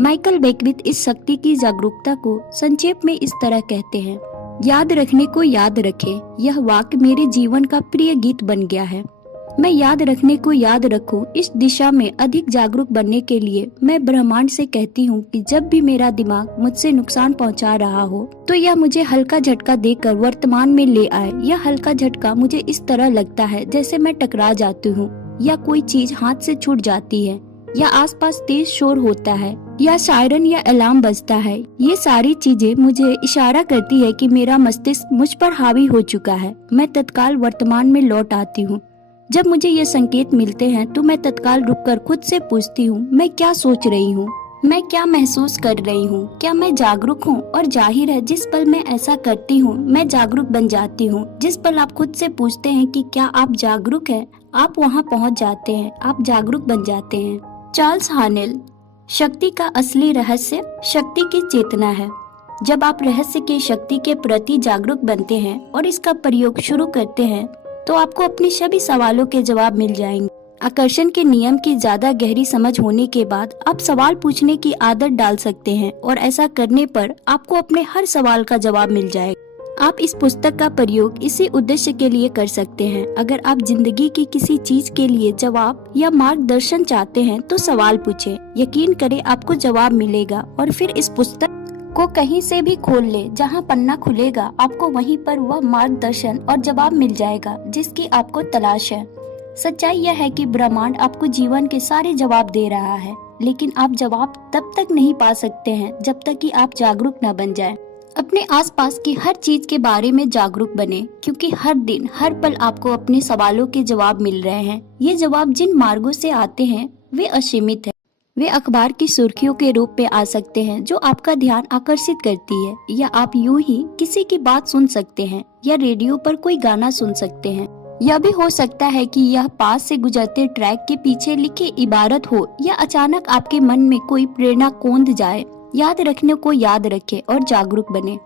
माइकल बेकविथ इस शक्ति की जागरूकता को संक्षेप में इस तरह कहते हैं, याद रखने को याद रखें। यह वाक्य मेरे जीवन का प्रिय गीत बन गया है। मैं याद रखने को याद रखूं, इस दिशा में अधिक जागरूक बनने के लिए मैं ब्रह्मांड से कहती हूँ कि जब भी मेरा दिमाग मुझसे नुकसान पहुँचा रहा हो तो यह मुझे हल्का झटका देकर वर्तमान में ले आए। यह हल्का झटका मुझे इस तरह लगता है जैसे मैं टकरा जाती हूँ, या कोई चीज हाथ से छूट जाती है, या आसपास तेज शोर होता है, या सायरन या अलार्म बजता है। ये सारी चीजें मुझे इशारा करती है कि मेरा मस्तिष्क मुझ पर हावी हो चुका है। मैं तत्काल वर्तमान में लौट आती हूँ। जब मुझे ये संकेत मिलते हैं तो मैं तत्काल रुककर खुद से पूछती हूँ, मैं क्या सोच रही हूँ, मैं क्या महसूस कर रही हूँ, क्या मैं जागरूक हूँ? और जाहिर है जिस पल मैं ऐसा करती हूँ मैं जागरूक बन जाती हूँ। जिस पल आप खुद से पूछते हैं कि क्या आप जागरूक हैं, आप वहाँ पहुँच जाते हैं, आप जागरूक बन जाते हैं। चार्ल्स हानेल। शक्ति का असली रहस्य शक्ति की चेतना है। जब आप रहस्य की शक्ति के प्रति जागरूक बनते हैं और इसका प्रयोग शुरू करते हैं तो आपको अपने सभी सवालों के जवाब मिल जाएंगे। आकर्षण के नियम की ज्यादा गहरी समझ होने के बाद आप सवाल पूछने की आदत डाल सकते हैं और ऐसा करने पर आपको अपने हर सवाल का जवाब मिल जाएगा। आप इस पुस्तक का प्रयोग इसी उद्देश्य के लिए कर सकते हैं। अगर आप जिंदगी की किसी चीज के लिए जवाब या मार्गदर्शन चाहते हैं तो सवाल पूछें। यकीन करें आपको जवाब मिलेगा और फिर इस पुस्तक को कहीं से भी खोल ले, जहां पन्ना खुलेगा आपको वहीं पर वह मार्गदर्शन और जवाब मिल जाएगा जिसकी आपको तलाश है। सच्चाई यह है कि ब्रह्मांड आपको जीवन के सारे जवाब दे रहा है, लेकिन आप जवाब तब तक नहीं पा सकते हैं जब तक कि आप जागरूक न बन जाएं। अपने आसपास की हर चीज के बारे में जागरूक बने, क्योंकि हर दिन हर पल आपको अपने सवालों के जवाब मिल रहे हैं। ये जवाब जिन मार्गों से आते हैं वे असीमित है। वे अखबार की सुर्खियों के रूप में आ सकते हैं जो आपका ध्यान आकर्षित करती है, या आप यूं ही किसी की बात सुन सकते हैं, या रेडियो पर कोई गाना सुन सकते हैं। यह भी हो सकता है कि यह पास से गुजरते ट्रैक के पीछे लिखी इबारत हो, या अचानक आपके मन में कोई प्रेरणा कौंध जाए। याद रखने को याद रखें और जागरूक बने।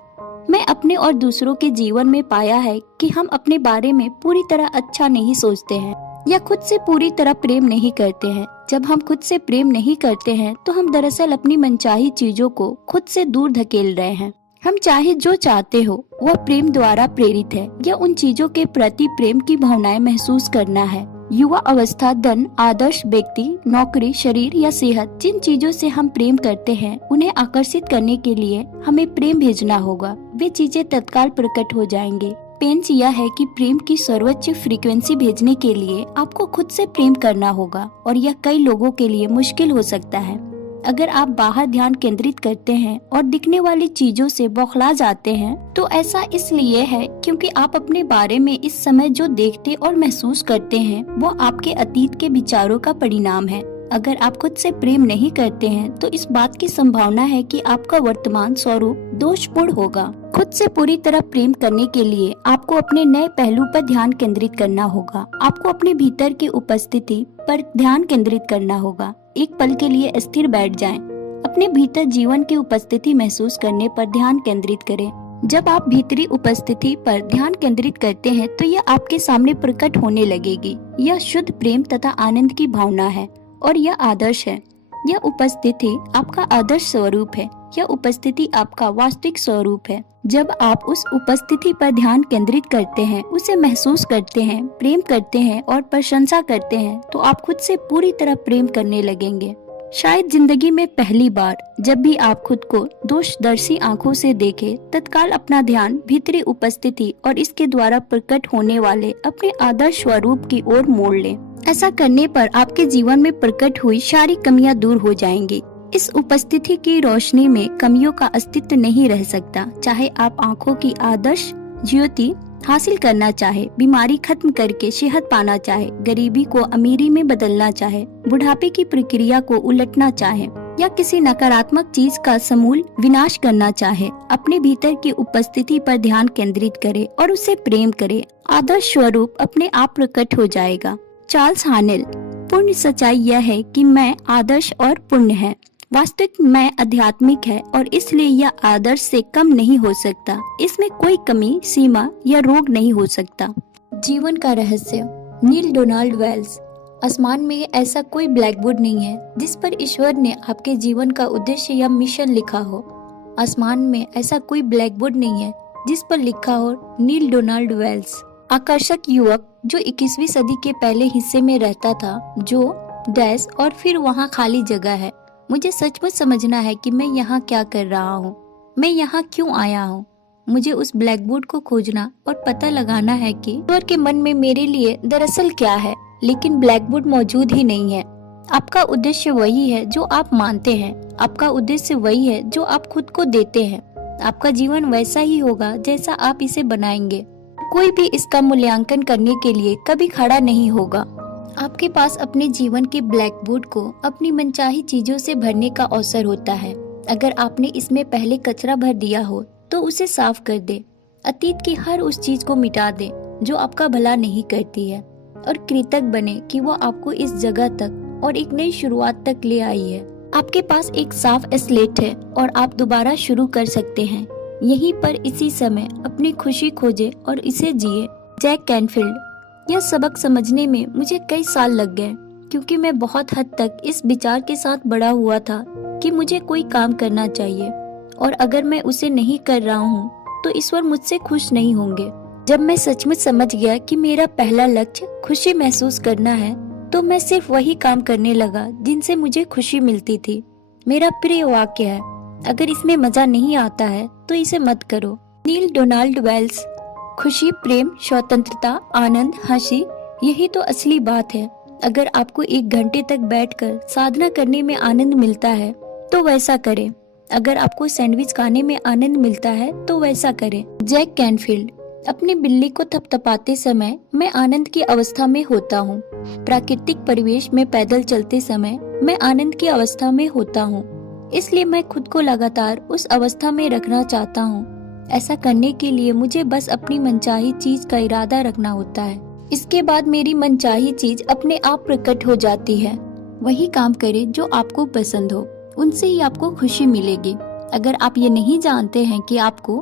मैं अपने और दूसरों के जीवन में पाया है कि हम अपने बारे में पूरी तरह अच्छा नहीं सोचते हैं या खुद से पूरी तरह प्रेम नहीं करते हैं। जब हम खुद से प्रेम नहीं करते हैं तो हम दरअसल अपनी मनचाही चीजों को खुद से दूर धकेल रहे हैं। हम चाहे जो चाहते हो वह प्रेम द्वारा प्रेरित है, या उन चीजों के प्रति प्रेम की भावनाएं महसूस करना है। युवा अवस्था, धन, आदर्श व्यक्ति, नौकरी, शरीर या सेहत, जिन चीजों से हम प्रेम करते हैं उन्हें आकर्षित करने के लिए हमें प्रेम भेजना होगा। वे चीजें तत्काल प्रकट हो जाएंगे। पेंच यह है कि प्रेम की सर्वोच्च फ्रीक्वेंसी भेजने के लिए आपको खुद से प्रेम करना होगा, और यह कई लोगों के लिए मुश्किल हो सकता है। अगर आप बाहर ध्यान केंद्रित करते हैं और दिखने वाली चीजों से बौखला जाते हैं तो ऐसा इसलिए है क्योंकि आप अपने बारे में इस समय जो देखते और महसूस करते हैं वो आपके अतीत के विचारों का परिणाम है। अगर आप खुद से प्रेम नहीं करते हैं तो इस बात की संभावना है कि आपका वर्तमान स्वरूप दोषपूर्ण होगा। खुद से पूरी तरह प्रेम करने के लिए आपको अपने नए पहलू पर ध्यान केंद्रित करना होगा। आपको अपने भीतर की उपस्थिति पर ध्यान केंद्रित करना होगा। एक पल के लिए स्थिर बैठ जाएं। अपने भीतर जीवन की उपस्थिति महसूस करने पर ध्यान केंद्रित करें। जब आप भीतरी उपस्थिति पर ध्यान केंद्रित करते हैं तो यह आपके सामने प्रकट होने लगेगी। यह शुद्ध प्रेम तथा आनंद की भावना है और यह आदर्श है। यह उपस्थिति आपका आदर्श स्वरूप है। यह उपस्थिति आपका वास्तविक स्वरूप है। जब आप उस उपस्थिति पर ध्यान केंद्रित करते हैं, उसे महसूस करते हैं, प्रेम करते हैं और प्रशंसा करते हैं तो आप खुद से पूरी तरह प्रेम करने लगेंगे। शायद जिंदगी में पहली बार जब भी आप खुद को दोषदर्शी आंखों से देखें, तत्काल अपना ध्यान भीतरी उपस्थिति और इसके द्वारा प्रकट होने वाले अपने आदर्श स्वरूप की ओर मोड़ लें। ऐसा करने पर आपके जीवन में प्रकट हुई सारी कमियां दूर हो जाएंगी। इस उपस्थिति की रोशनी में कमियों का अस्तित्व नहीं रह सकता। चाहे आप आंखों की आदर्श ज्योति हासिल करना चाहे, बीमारी खत्म करके सेहत पाना चाहे, गरीबी को अमीरी में बदलना चाहे, बुढ़ापे की प्रक्रिया को उलटना चाहे या किसी नकारात्मक चीज का समूल विनाश करना चाहे, अपने भीतर की उपस्थिति पर ध्यान केंद्रित करें और उसे प्रेम करें। आदर्श स्वरूप अपने आप प्रकट हो जाएगा। चार्ल्स हानेल। पूर्ण सच्चाई यह है कि मैं आदर्श और पुण्य है। वास्तविक मैं आध्यात्मिक है और इसलिए यह आदर्श से कम नहीं हो सकता। इसमें कोई कमी, सीमा या रोग नहीं हो सकता। जीवन का रहस्य। नील डोनाल्ड वेल्स। आसमान में ऐसा कोई ब्लैकबोर्ड नहीं है जिस पर ईश्वर ने आपके जीवन का उद्देश्य या मिशन लिखा हो। आसमान में ऐसा कोई ब्लैकबोर्ड नहीं है जिस पर लिखा हो नील डोनाल्ड वेल्स। आकर्षक युवक जो 21वीं सदी के पहले हिस्से में रहता था, जो डैश और फिर वहाँ खाली जगह है। मुझे सचमुच समझना है कि मैं यहाँ क्या कर रहा हूँ, मैं यहाँ क्यों आया हूँ। मुझे उस ब्लैकबोर्ड को खोजना और पता लगाना है कि ईश्वर के मन में मेरे लिए दरअसल क्या है, लेकिन ब्लैकबोर्ड मौजूद ही नहीं है। आपका उद्देश्य वही है जो आप मानते हैं, आपका उद्देश्य वही है जो आप खुद को देते हैं। आपका जीवन वैसा ही होगा जैसा आप इसे बनाएंगे। कोई भी इसका मूल्यांकन करने के लिए कभी खड़ा नहीं होगा। आपके पास अपने जीवन के ब्लैकबोर्ड को अपनी मनचाही चीजों से भरने का अवसर होता है। अगर आपने इसमें पहले कचरा भर दिया हो तो उसे साफ कर दे। अतीत की हर उस चीज को मिटा दे जो आपका भला नहीं करती है, और कृतज्ञ बने कि वो आपको इस जगह तक और एक नई शुरुआत तक ले आई है। आपके पास एक साफ स्लेट है और आप दोबारा शुरू कर सकते हैं। यहीं पर इसी समय अपनी खुशी खोजे और इसे जिए। Jack Canfield. यह सबक समझने में मुझे कई साल लग गए, क्योंकि मैं बहुत हद तक इस विचार के साथ बड़ा हुआ था कि मुझे कोई काम करना चाहिए, और अगर मैं उसे नहीं कर रहा हूँ तो ईश्वर मुझसे खुश नहीं होंगे। जब मैं सचमुच समझ गया कि मेरा पहला लक्ष्य खुशी महसूस करना है, तो मैं सिर्फ वही काम करने लगा जिनसे मुझे खुशी मिलती थी। मेरा प्रिय वाक्य है, अगर इसमें मजा नहीं आता है तो इसे मत करो। नील डोनाल्ड वेल्स। खुशी, प्रेम, स्वतंत्रता, आनंद, हंसी, यही तो असली बात है। अगर आपको 1 घंटे तक बैठकर साधना करने में आनंद मिलता है तो वैसा करें। अगर आपको सैंडविच खाने में आनंद मिलता है तो वैसा करें। Jack Canfield. अपनी बिल्ली को थपथपाते समय मैं आनंद की अवस्था में होता हूँ। प्राकृतिक परिवेश में पैदल चलते समय मैं आनंद की अवस्था में होता हूँ, इसलिए मैं खुद को लगातार उस अवस्था में रखना चाहता हूँ। ऐसा करने के लिए मुझे बस अपनी मनचाही चीज का इरादा रखना होता है। इसके बाद मेरी मनचाही चीज अपने आप प्रकट हो जाती है। वही काम करें जो आपको पसंद हो, उनसे ही आपको खुशी मिलेगी। अगर आप ये नहीं जानते हैं कि आपको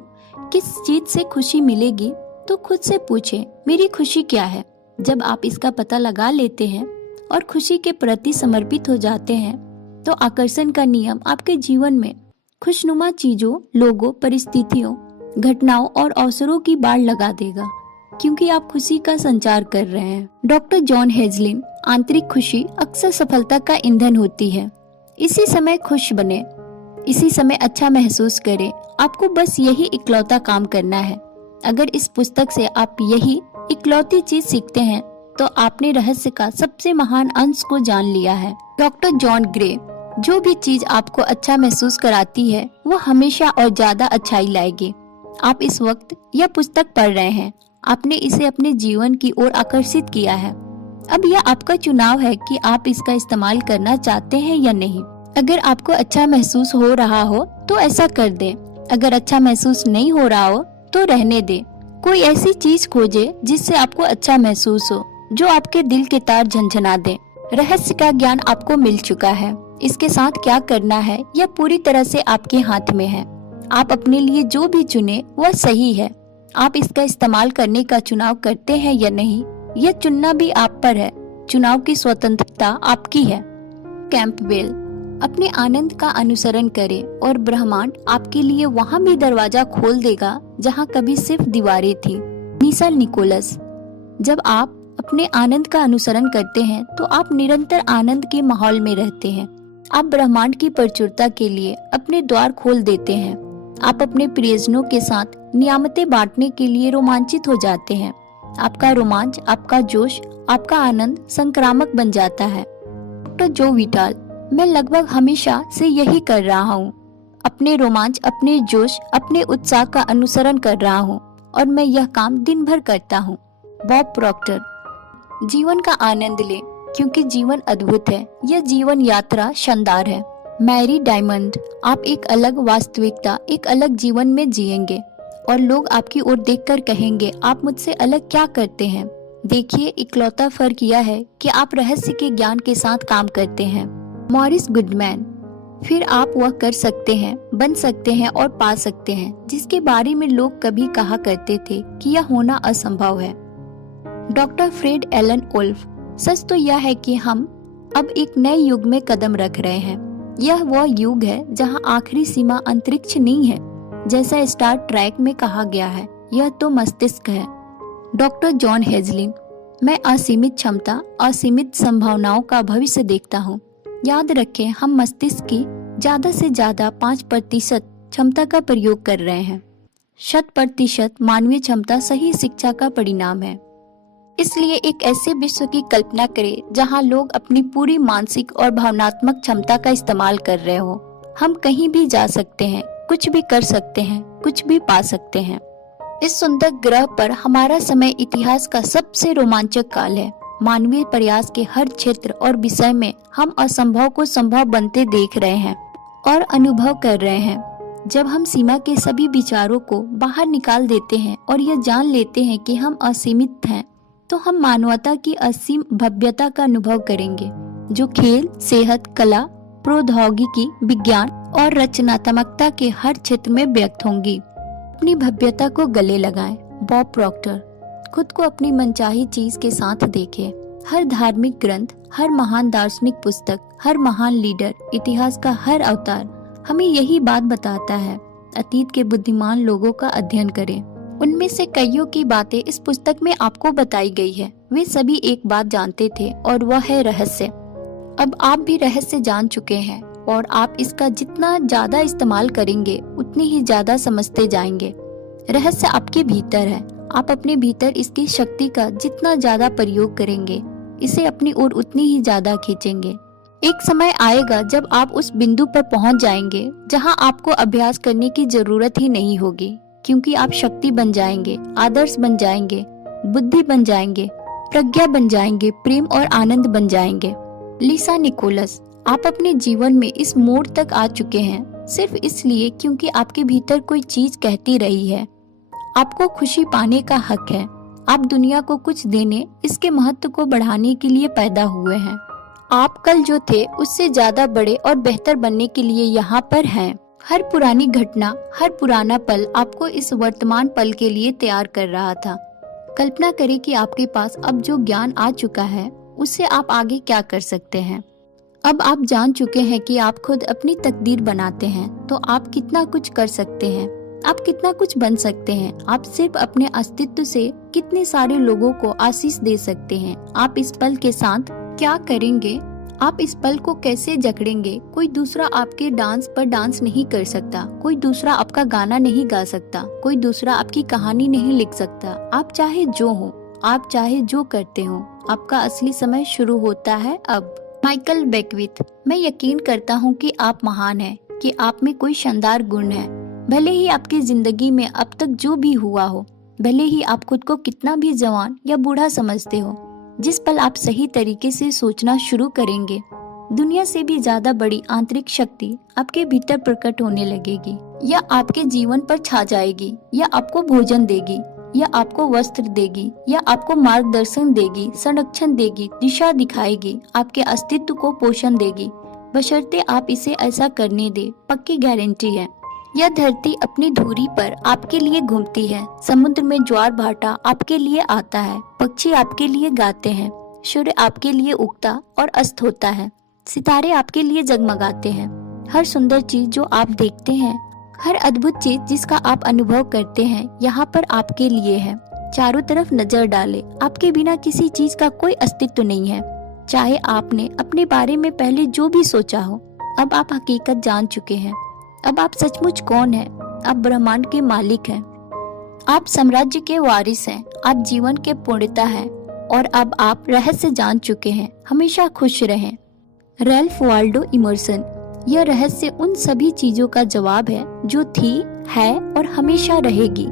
किस चीज से खुशी मिलेगी, तो खुद से पूछें, मेरी खुशी क्या है। जब आप इसका पता लगा लेते हैं और खुशी के प्रति समर्पित हो जाते हैं, तो आकर्षण का नियम आपके जीवन में खुशनुमा चीजों, लोगों, परिस्थितियों, घटनाओं और अवसरों की बाढ़ लगा देगा, क्योंकि आप खुशी का संचार कर रहे हैं। Doctor John Hagelin. आंतरिक खुशी अक्सर सफलता का ईंधन होती है। इसी समय खुश बने, इसी समय अच्छा महसूस करें। आपको बस यही इकलौता काम करना है। अगर इस पुस्तक से आप यही इकलौती चीज सीखते हैं, तो आपने रहस्य का सबसे महान अंश को जान लिया है। Doctor John grey. जो भी चीज आपको अच्छा महसूस कराती है, वो हमेशा और ज्यादा अच्छाई लाएगी। आप इस वक्त यह पुस्तक पढ़ रहे हैं, आपने इसे अपने जीवन की ओर आकर्षित किया है। अब यह आपका चुनाव है कि आप इसका इस्तेमाल करना चाहते हैं या नहीं। अगर आपको अच्छा महसूस हो रहा हो तो ऐसा कर दें। अगर अच्छा महसूस नहीं हो रहा हो तो रहने दें। कोई ऐसी चीज खोजे जिससे आपको अच्छा महसूस हो, जो आपके दिल के तार झंझना दे। रहस्य का ज्ञान आपको मिल चुका है। इसके साथ क्या करना है यह पूरी तरह से आपके हाथ में है। आप अपने लिए जो भी चुने वह सही है। आप इसका इस्तेमाल करने का चुनाव करते हैं या नहीं, यह चुनना भी आप पर है। चुनाव की स्वतंत्रता आपकी है। कैंपबेल। अपने आनंद का अनुसरण करें और ब्रह्मांड आपके लिए वहाँ भी दरवाजा खोल देगा जहाँ कभी सिर्फ दीवारें थी। निसल निकोलस। जब आप अपने आनंद का अनुसरण करते हैं तो आप निरंतर आनंद के माहौल में रहते हैं। आप ब्रह्मांड की प्रचुरता के लिए अपने द्वार खोल देते हैं। आप अपने प्रियजनों के साथ नियामतें बांटने के लिए रोमांचित हो जाते हैं। आपका रोमांच, आपका जोश, आपका आनंद संक्रामक बन जाता है। डॉक्टर जो विटाल। मैं लगभग हमेशा से यही कर रहा हूँ। अपने रोमांच, अपने जोश, अपने उत्साह का अनुसरण कर रहा हूँ, और मैं यह काम दिन भर करता हूँ। Bob Procter. जीवन का आनंद ले, क्योंकि जीवन अद्भुत है। यह जीवन यात्रा शानदार है। Mary Diamond. आप एक अलग वास्तविकता, एक अलग जीवन में जिएंगे, और लोग आपकी ओर देखकर कहेंगे, आप मुझसे अलग क्या करते हैं। देखिए, इकलौता फर्क यह है कि आप रहस्य के ज्ञान के साथ काम करते हैं। Morris Goodman. फिर आप वह कर सकते हैं, बन सकते हैं और पा सकते हैं जिसके बारे में लोग कभी कहा करते थे कि यह होना असंभव है। Doctor Fred Alan Wolf. सच तो यह है कि हम अब एक नए युग में कदम रख रहे हैं। यह वह युग है जहां आखिरी सीमा अंतरिक्ष नहीं है, जैसा स्टार ट्रैक में कहा गया है। यह तो मस्तिष्क है। Doctor John Hagelin. मैं असीमित क्षमता, असीमित संभावनाओं का भविष्य देखता हूँ। याद रखें, हम मस्तिष्क की ज्यादा से ज्यादा 5% क्षमता का प्रयोग कर रहे हैं। 100% मानवीय क्षमता सही शिक्षा का परिणाम है। इसलिए एक ऐसे विश्व की कल्पना करें जहां लोग अपनी पूरी मानसिक और भावनात्मक क्षमता का इस्तेमाल कर रहे हो। हम कहीं भी जा सकते हैं, कुछ भी कर सकते हैं, कुछ भी पा सकते हैं। इस सुंदर ग्रह पर हमारा समय इतिहास का सबसे रोमांचक काल है। मानवीय प्रयास के हर क्षेत्र और विषय में हम असंभव को संभव बनते देख रहे हैं और अनुभव कर रहे हैं। जब हम सीमा के सभी विचारों को बाहर निकाल देते हैं और यह जान लेते हैं कि हम असीमित हैं, तो हम मानवता की असीम भव्यता का अनुभव करेंगे, जो खेल, सेहत, कला, प्रौद्योगिकी, विज्ञान और रचनात्मकता के हर क्षेत्र में व्यक्त होंगी। अपनी भव्यता को गले लगाएं। Bob Procter. खुद को अपनी मनचाही चीज के साथ देखें। हर धार्मिक ग्रंथ, हर महान दार्शनिक पुस्तक, हर महान लीडर, इतिहास का हर अवतार हमें यही बात बताता है। अतीत के बुद्धिमान लोगों का अध्ययन करें। उनमें से कईयों की बातें इस पुस्तक में आपको बताई गई है। वे सभी एक बात जानते थे और वह है रहस्य। अब आप भी रहस्य जान चुके हैं और आप इसका जितना ज्यादा इस्तेमाल करेंगे उतनी ही ज्यादा समझते जाएंगे। रहस्य आपके भीतर है। आप अपने भीतर इसकी शक्ति का जितना ज्यादा प्रयोग करेंगे, इसे अपनी ओर उतनी ही ज्यादा खींचेंगे। एक समय आएगा जब आप उस बिंदु पर पहुंच जाएंगे जहां आपको अभ्यास करने की जरूरत ही नहीं होगी, क्योंकि आप शक्ति बन जाएंगे, आदर्श बन जाएंगे, बुद्धि बन जाएंगे, प्रज्ञा बन जाएंगे, प्रेम और आनंद बन जाएंगे। लिसा निकोलस। आप अपने जीवन में इस मोड़ तक आ चुके हैं सिर्फ इसलिए क्योंकि आपके भीतर कोई चीज कहती रही है, आपको खुशी पाने का हक है। आप दुनिया को कुछ देने, इसके महत्व को बढ़ाने के लिए पैदा हुए हैं। आप कल जो थे उससे ज्यादा बड़े और बेहतर बनने के लिए यहाँ पर हैं। हर पुरानी घटना, हर पुराना पल आपको इस वर्तमान पल के लिए तैयार कर रहा था। कल्पना करें कि आपके पास अब जो ज्ञान आ चुका है उससे आप आगे क्या कर सकते हैं। अब आप जान चुके हैं कि आप खुद अपनी तकदीर बनाते हैं, तो आप कितना कुछ कर सकते हैं, आप कितना कुछ बन सकते हैं। आप सिर्फ अपने अस्तित्व से कितने सारे लोगों को आशीष दे सकते हैं। आप इस पल के साथ क्या करेंगे, आप इस पल को कैसे जकड़ेंगे। कोई दूसरा आपके डांस पर डांस नहीं कर सकता, कोई दूसरा आपका गाना नहीं गा सकता, कोई दूसरा आपकी कहानी नहीं लिख सकता। आप चाहे जो हो, आप चाहे जो करते हो, आपका असली समय शुरू होता है अब। Michael Beckwith. मैं यकीन करता हूँ कि आप महान हैं, कि आप में कोई शानदार गुण है। भले ही आपकी जिंदगी में अब तक जो भी हुआ हो, भले ही आप खुद को कितना भी जवान या बूढ़ा समझते हो, जिस पल आप सही तरीके से सोचना शुरू करेंगे, दुनिया से भी ज्यादा बड़ी आंतरिक शक्ति आपके भीतर प्रकट होने लगेगी। या आपके जीवन पर छा जाएगी, या आपको भोजन देगी, या आपको वस्त्र देगी, या आपको मार्गदर्शन देगी, संरक्षण देगी, दिशा दिखाएगी, आपके अस्तित्व को पोषण देगी, बशर्ते आप इसे ऐसा करने दे। पक्की गारंटी है। यह धरती अपनी धुरी पर आपके लिए घूमती है। समुद्र में ज्वार भाटा आपके लिए आता है। पक्षी आपके लिए गाते हैं। सूर्य आपके लिए उगता और अस्त होता है। सितारे आपके लिए जगमगाते हैं। हर सुंदर चीज जो आप देखते हैं, हर अद्भुत चीज जिसका आप अनुभव करते हैं, यहाँ पर आपके लिए है। चारों तरफ नजर डालें, आपके बिना किसी चीज का कोई अस्तित्व नहीं है। चाहे आपने अपने बारे में पहले जो भी सोचा हो, अब आप हकीकत जान चुके हैं। अब आप सचमुच कौन हैं? आप ब्रह्मांड के मालिक हैं। आप साम्राज्य के वारिस हैं। आप जीवन के पूर्णता हैं। और अब आप रहस्य जान चुके हैं। हमेशा खुश रहें। Ralph Waldo immersion. यह रहस्य उन सभी चीजों का जवाब है जो थी, है और हमेशा रहेगी।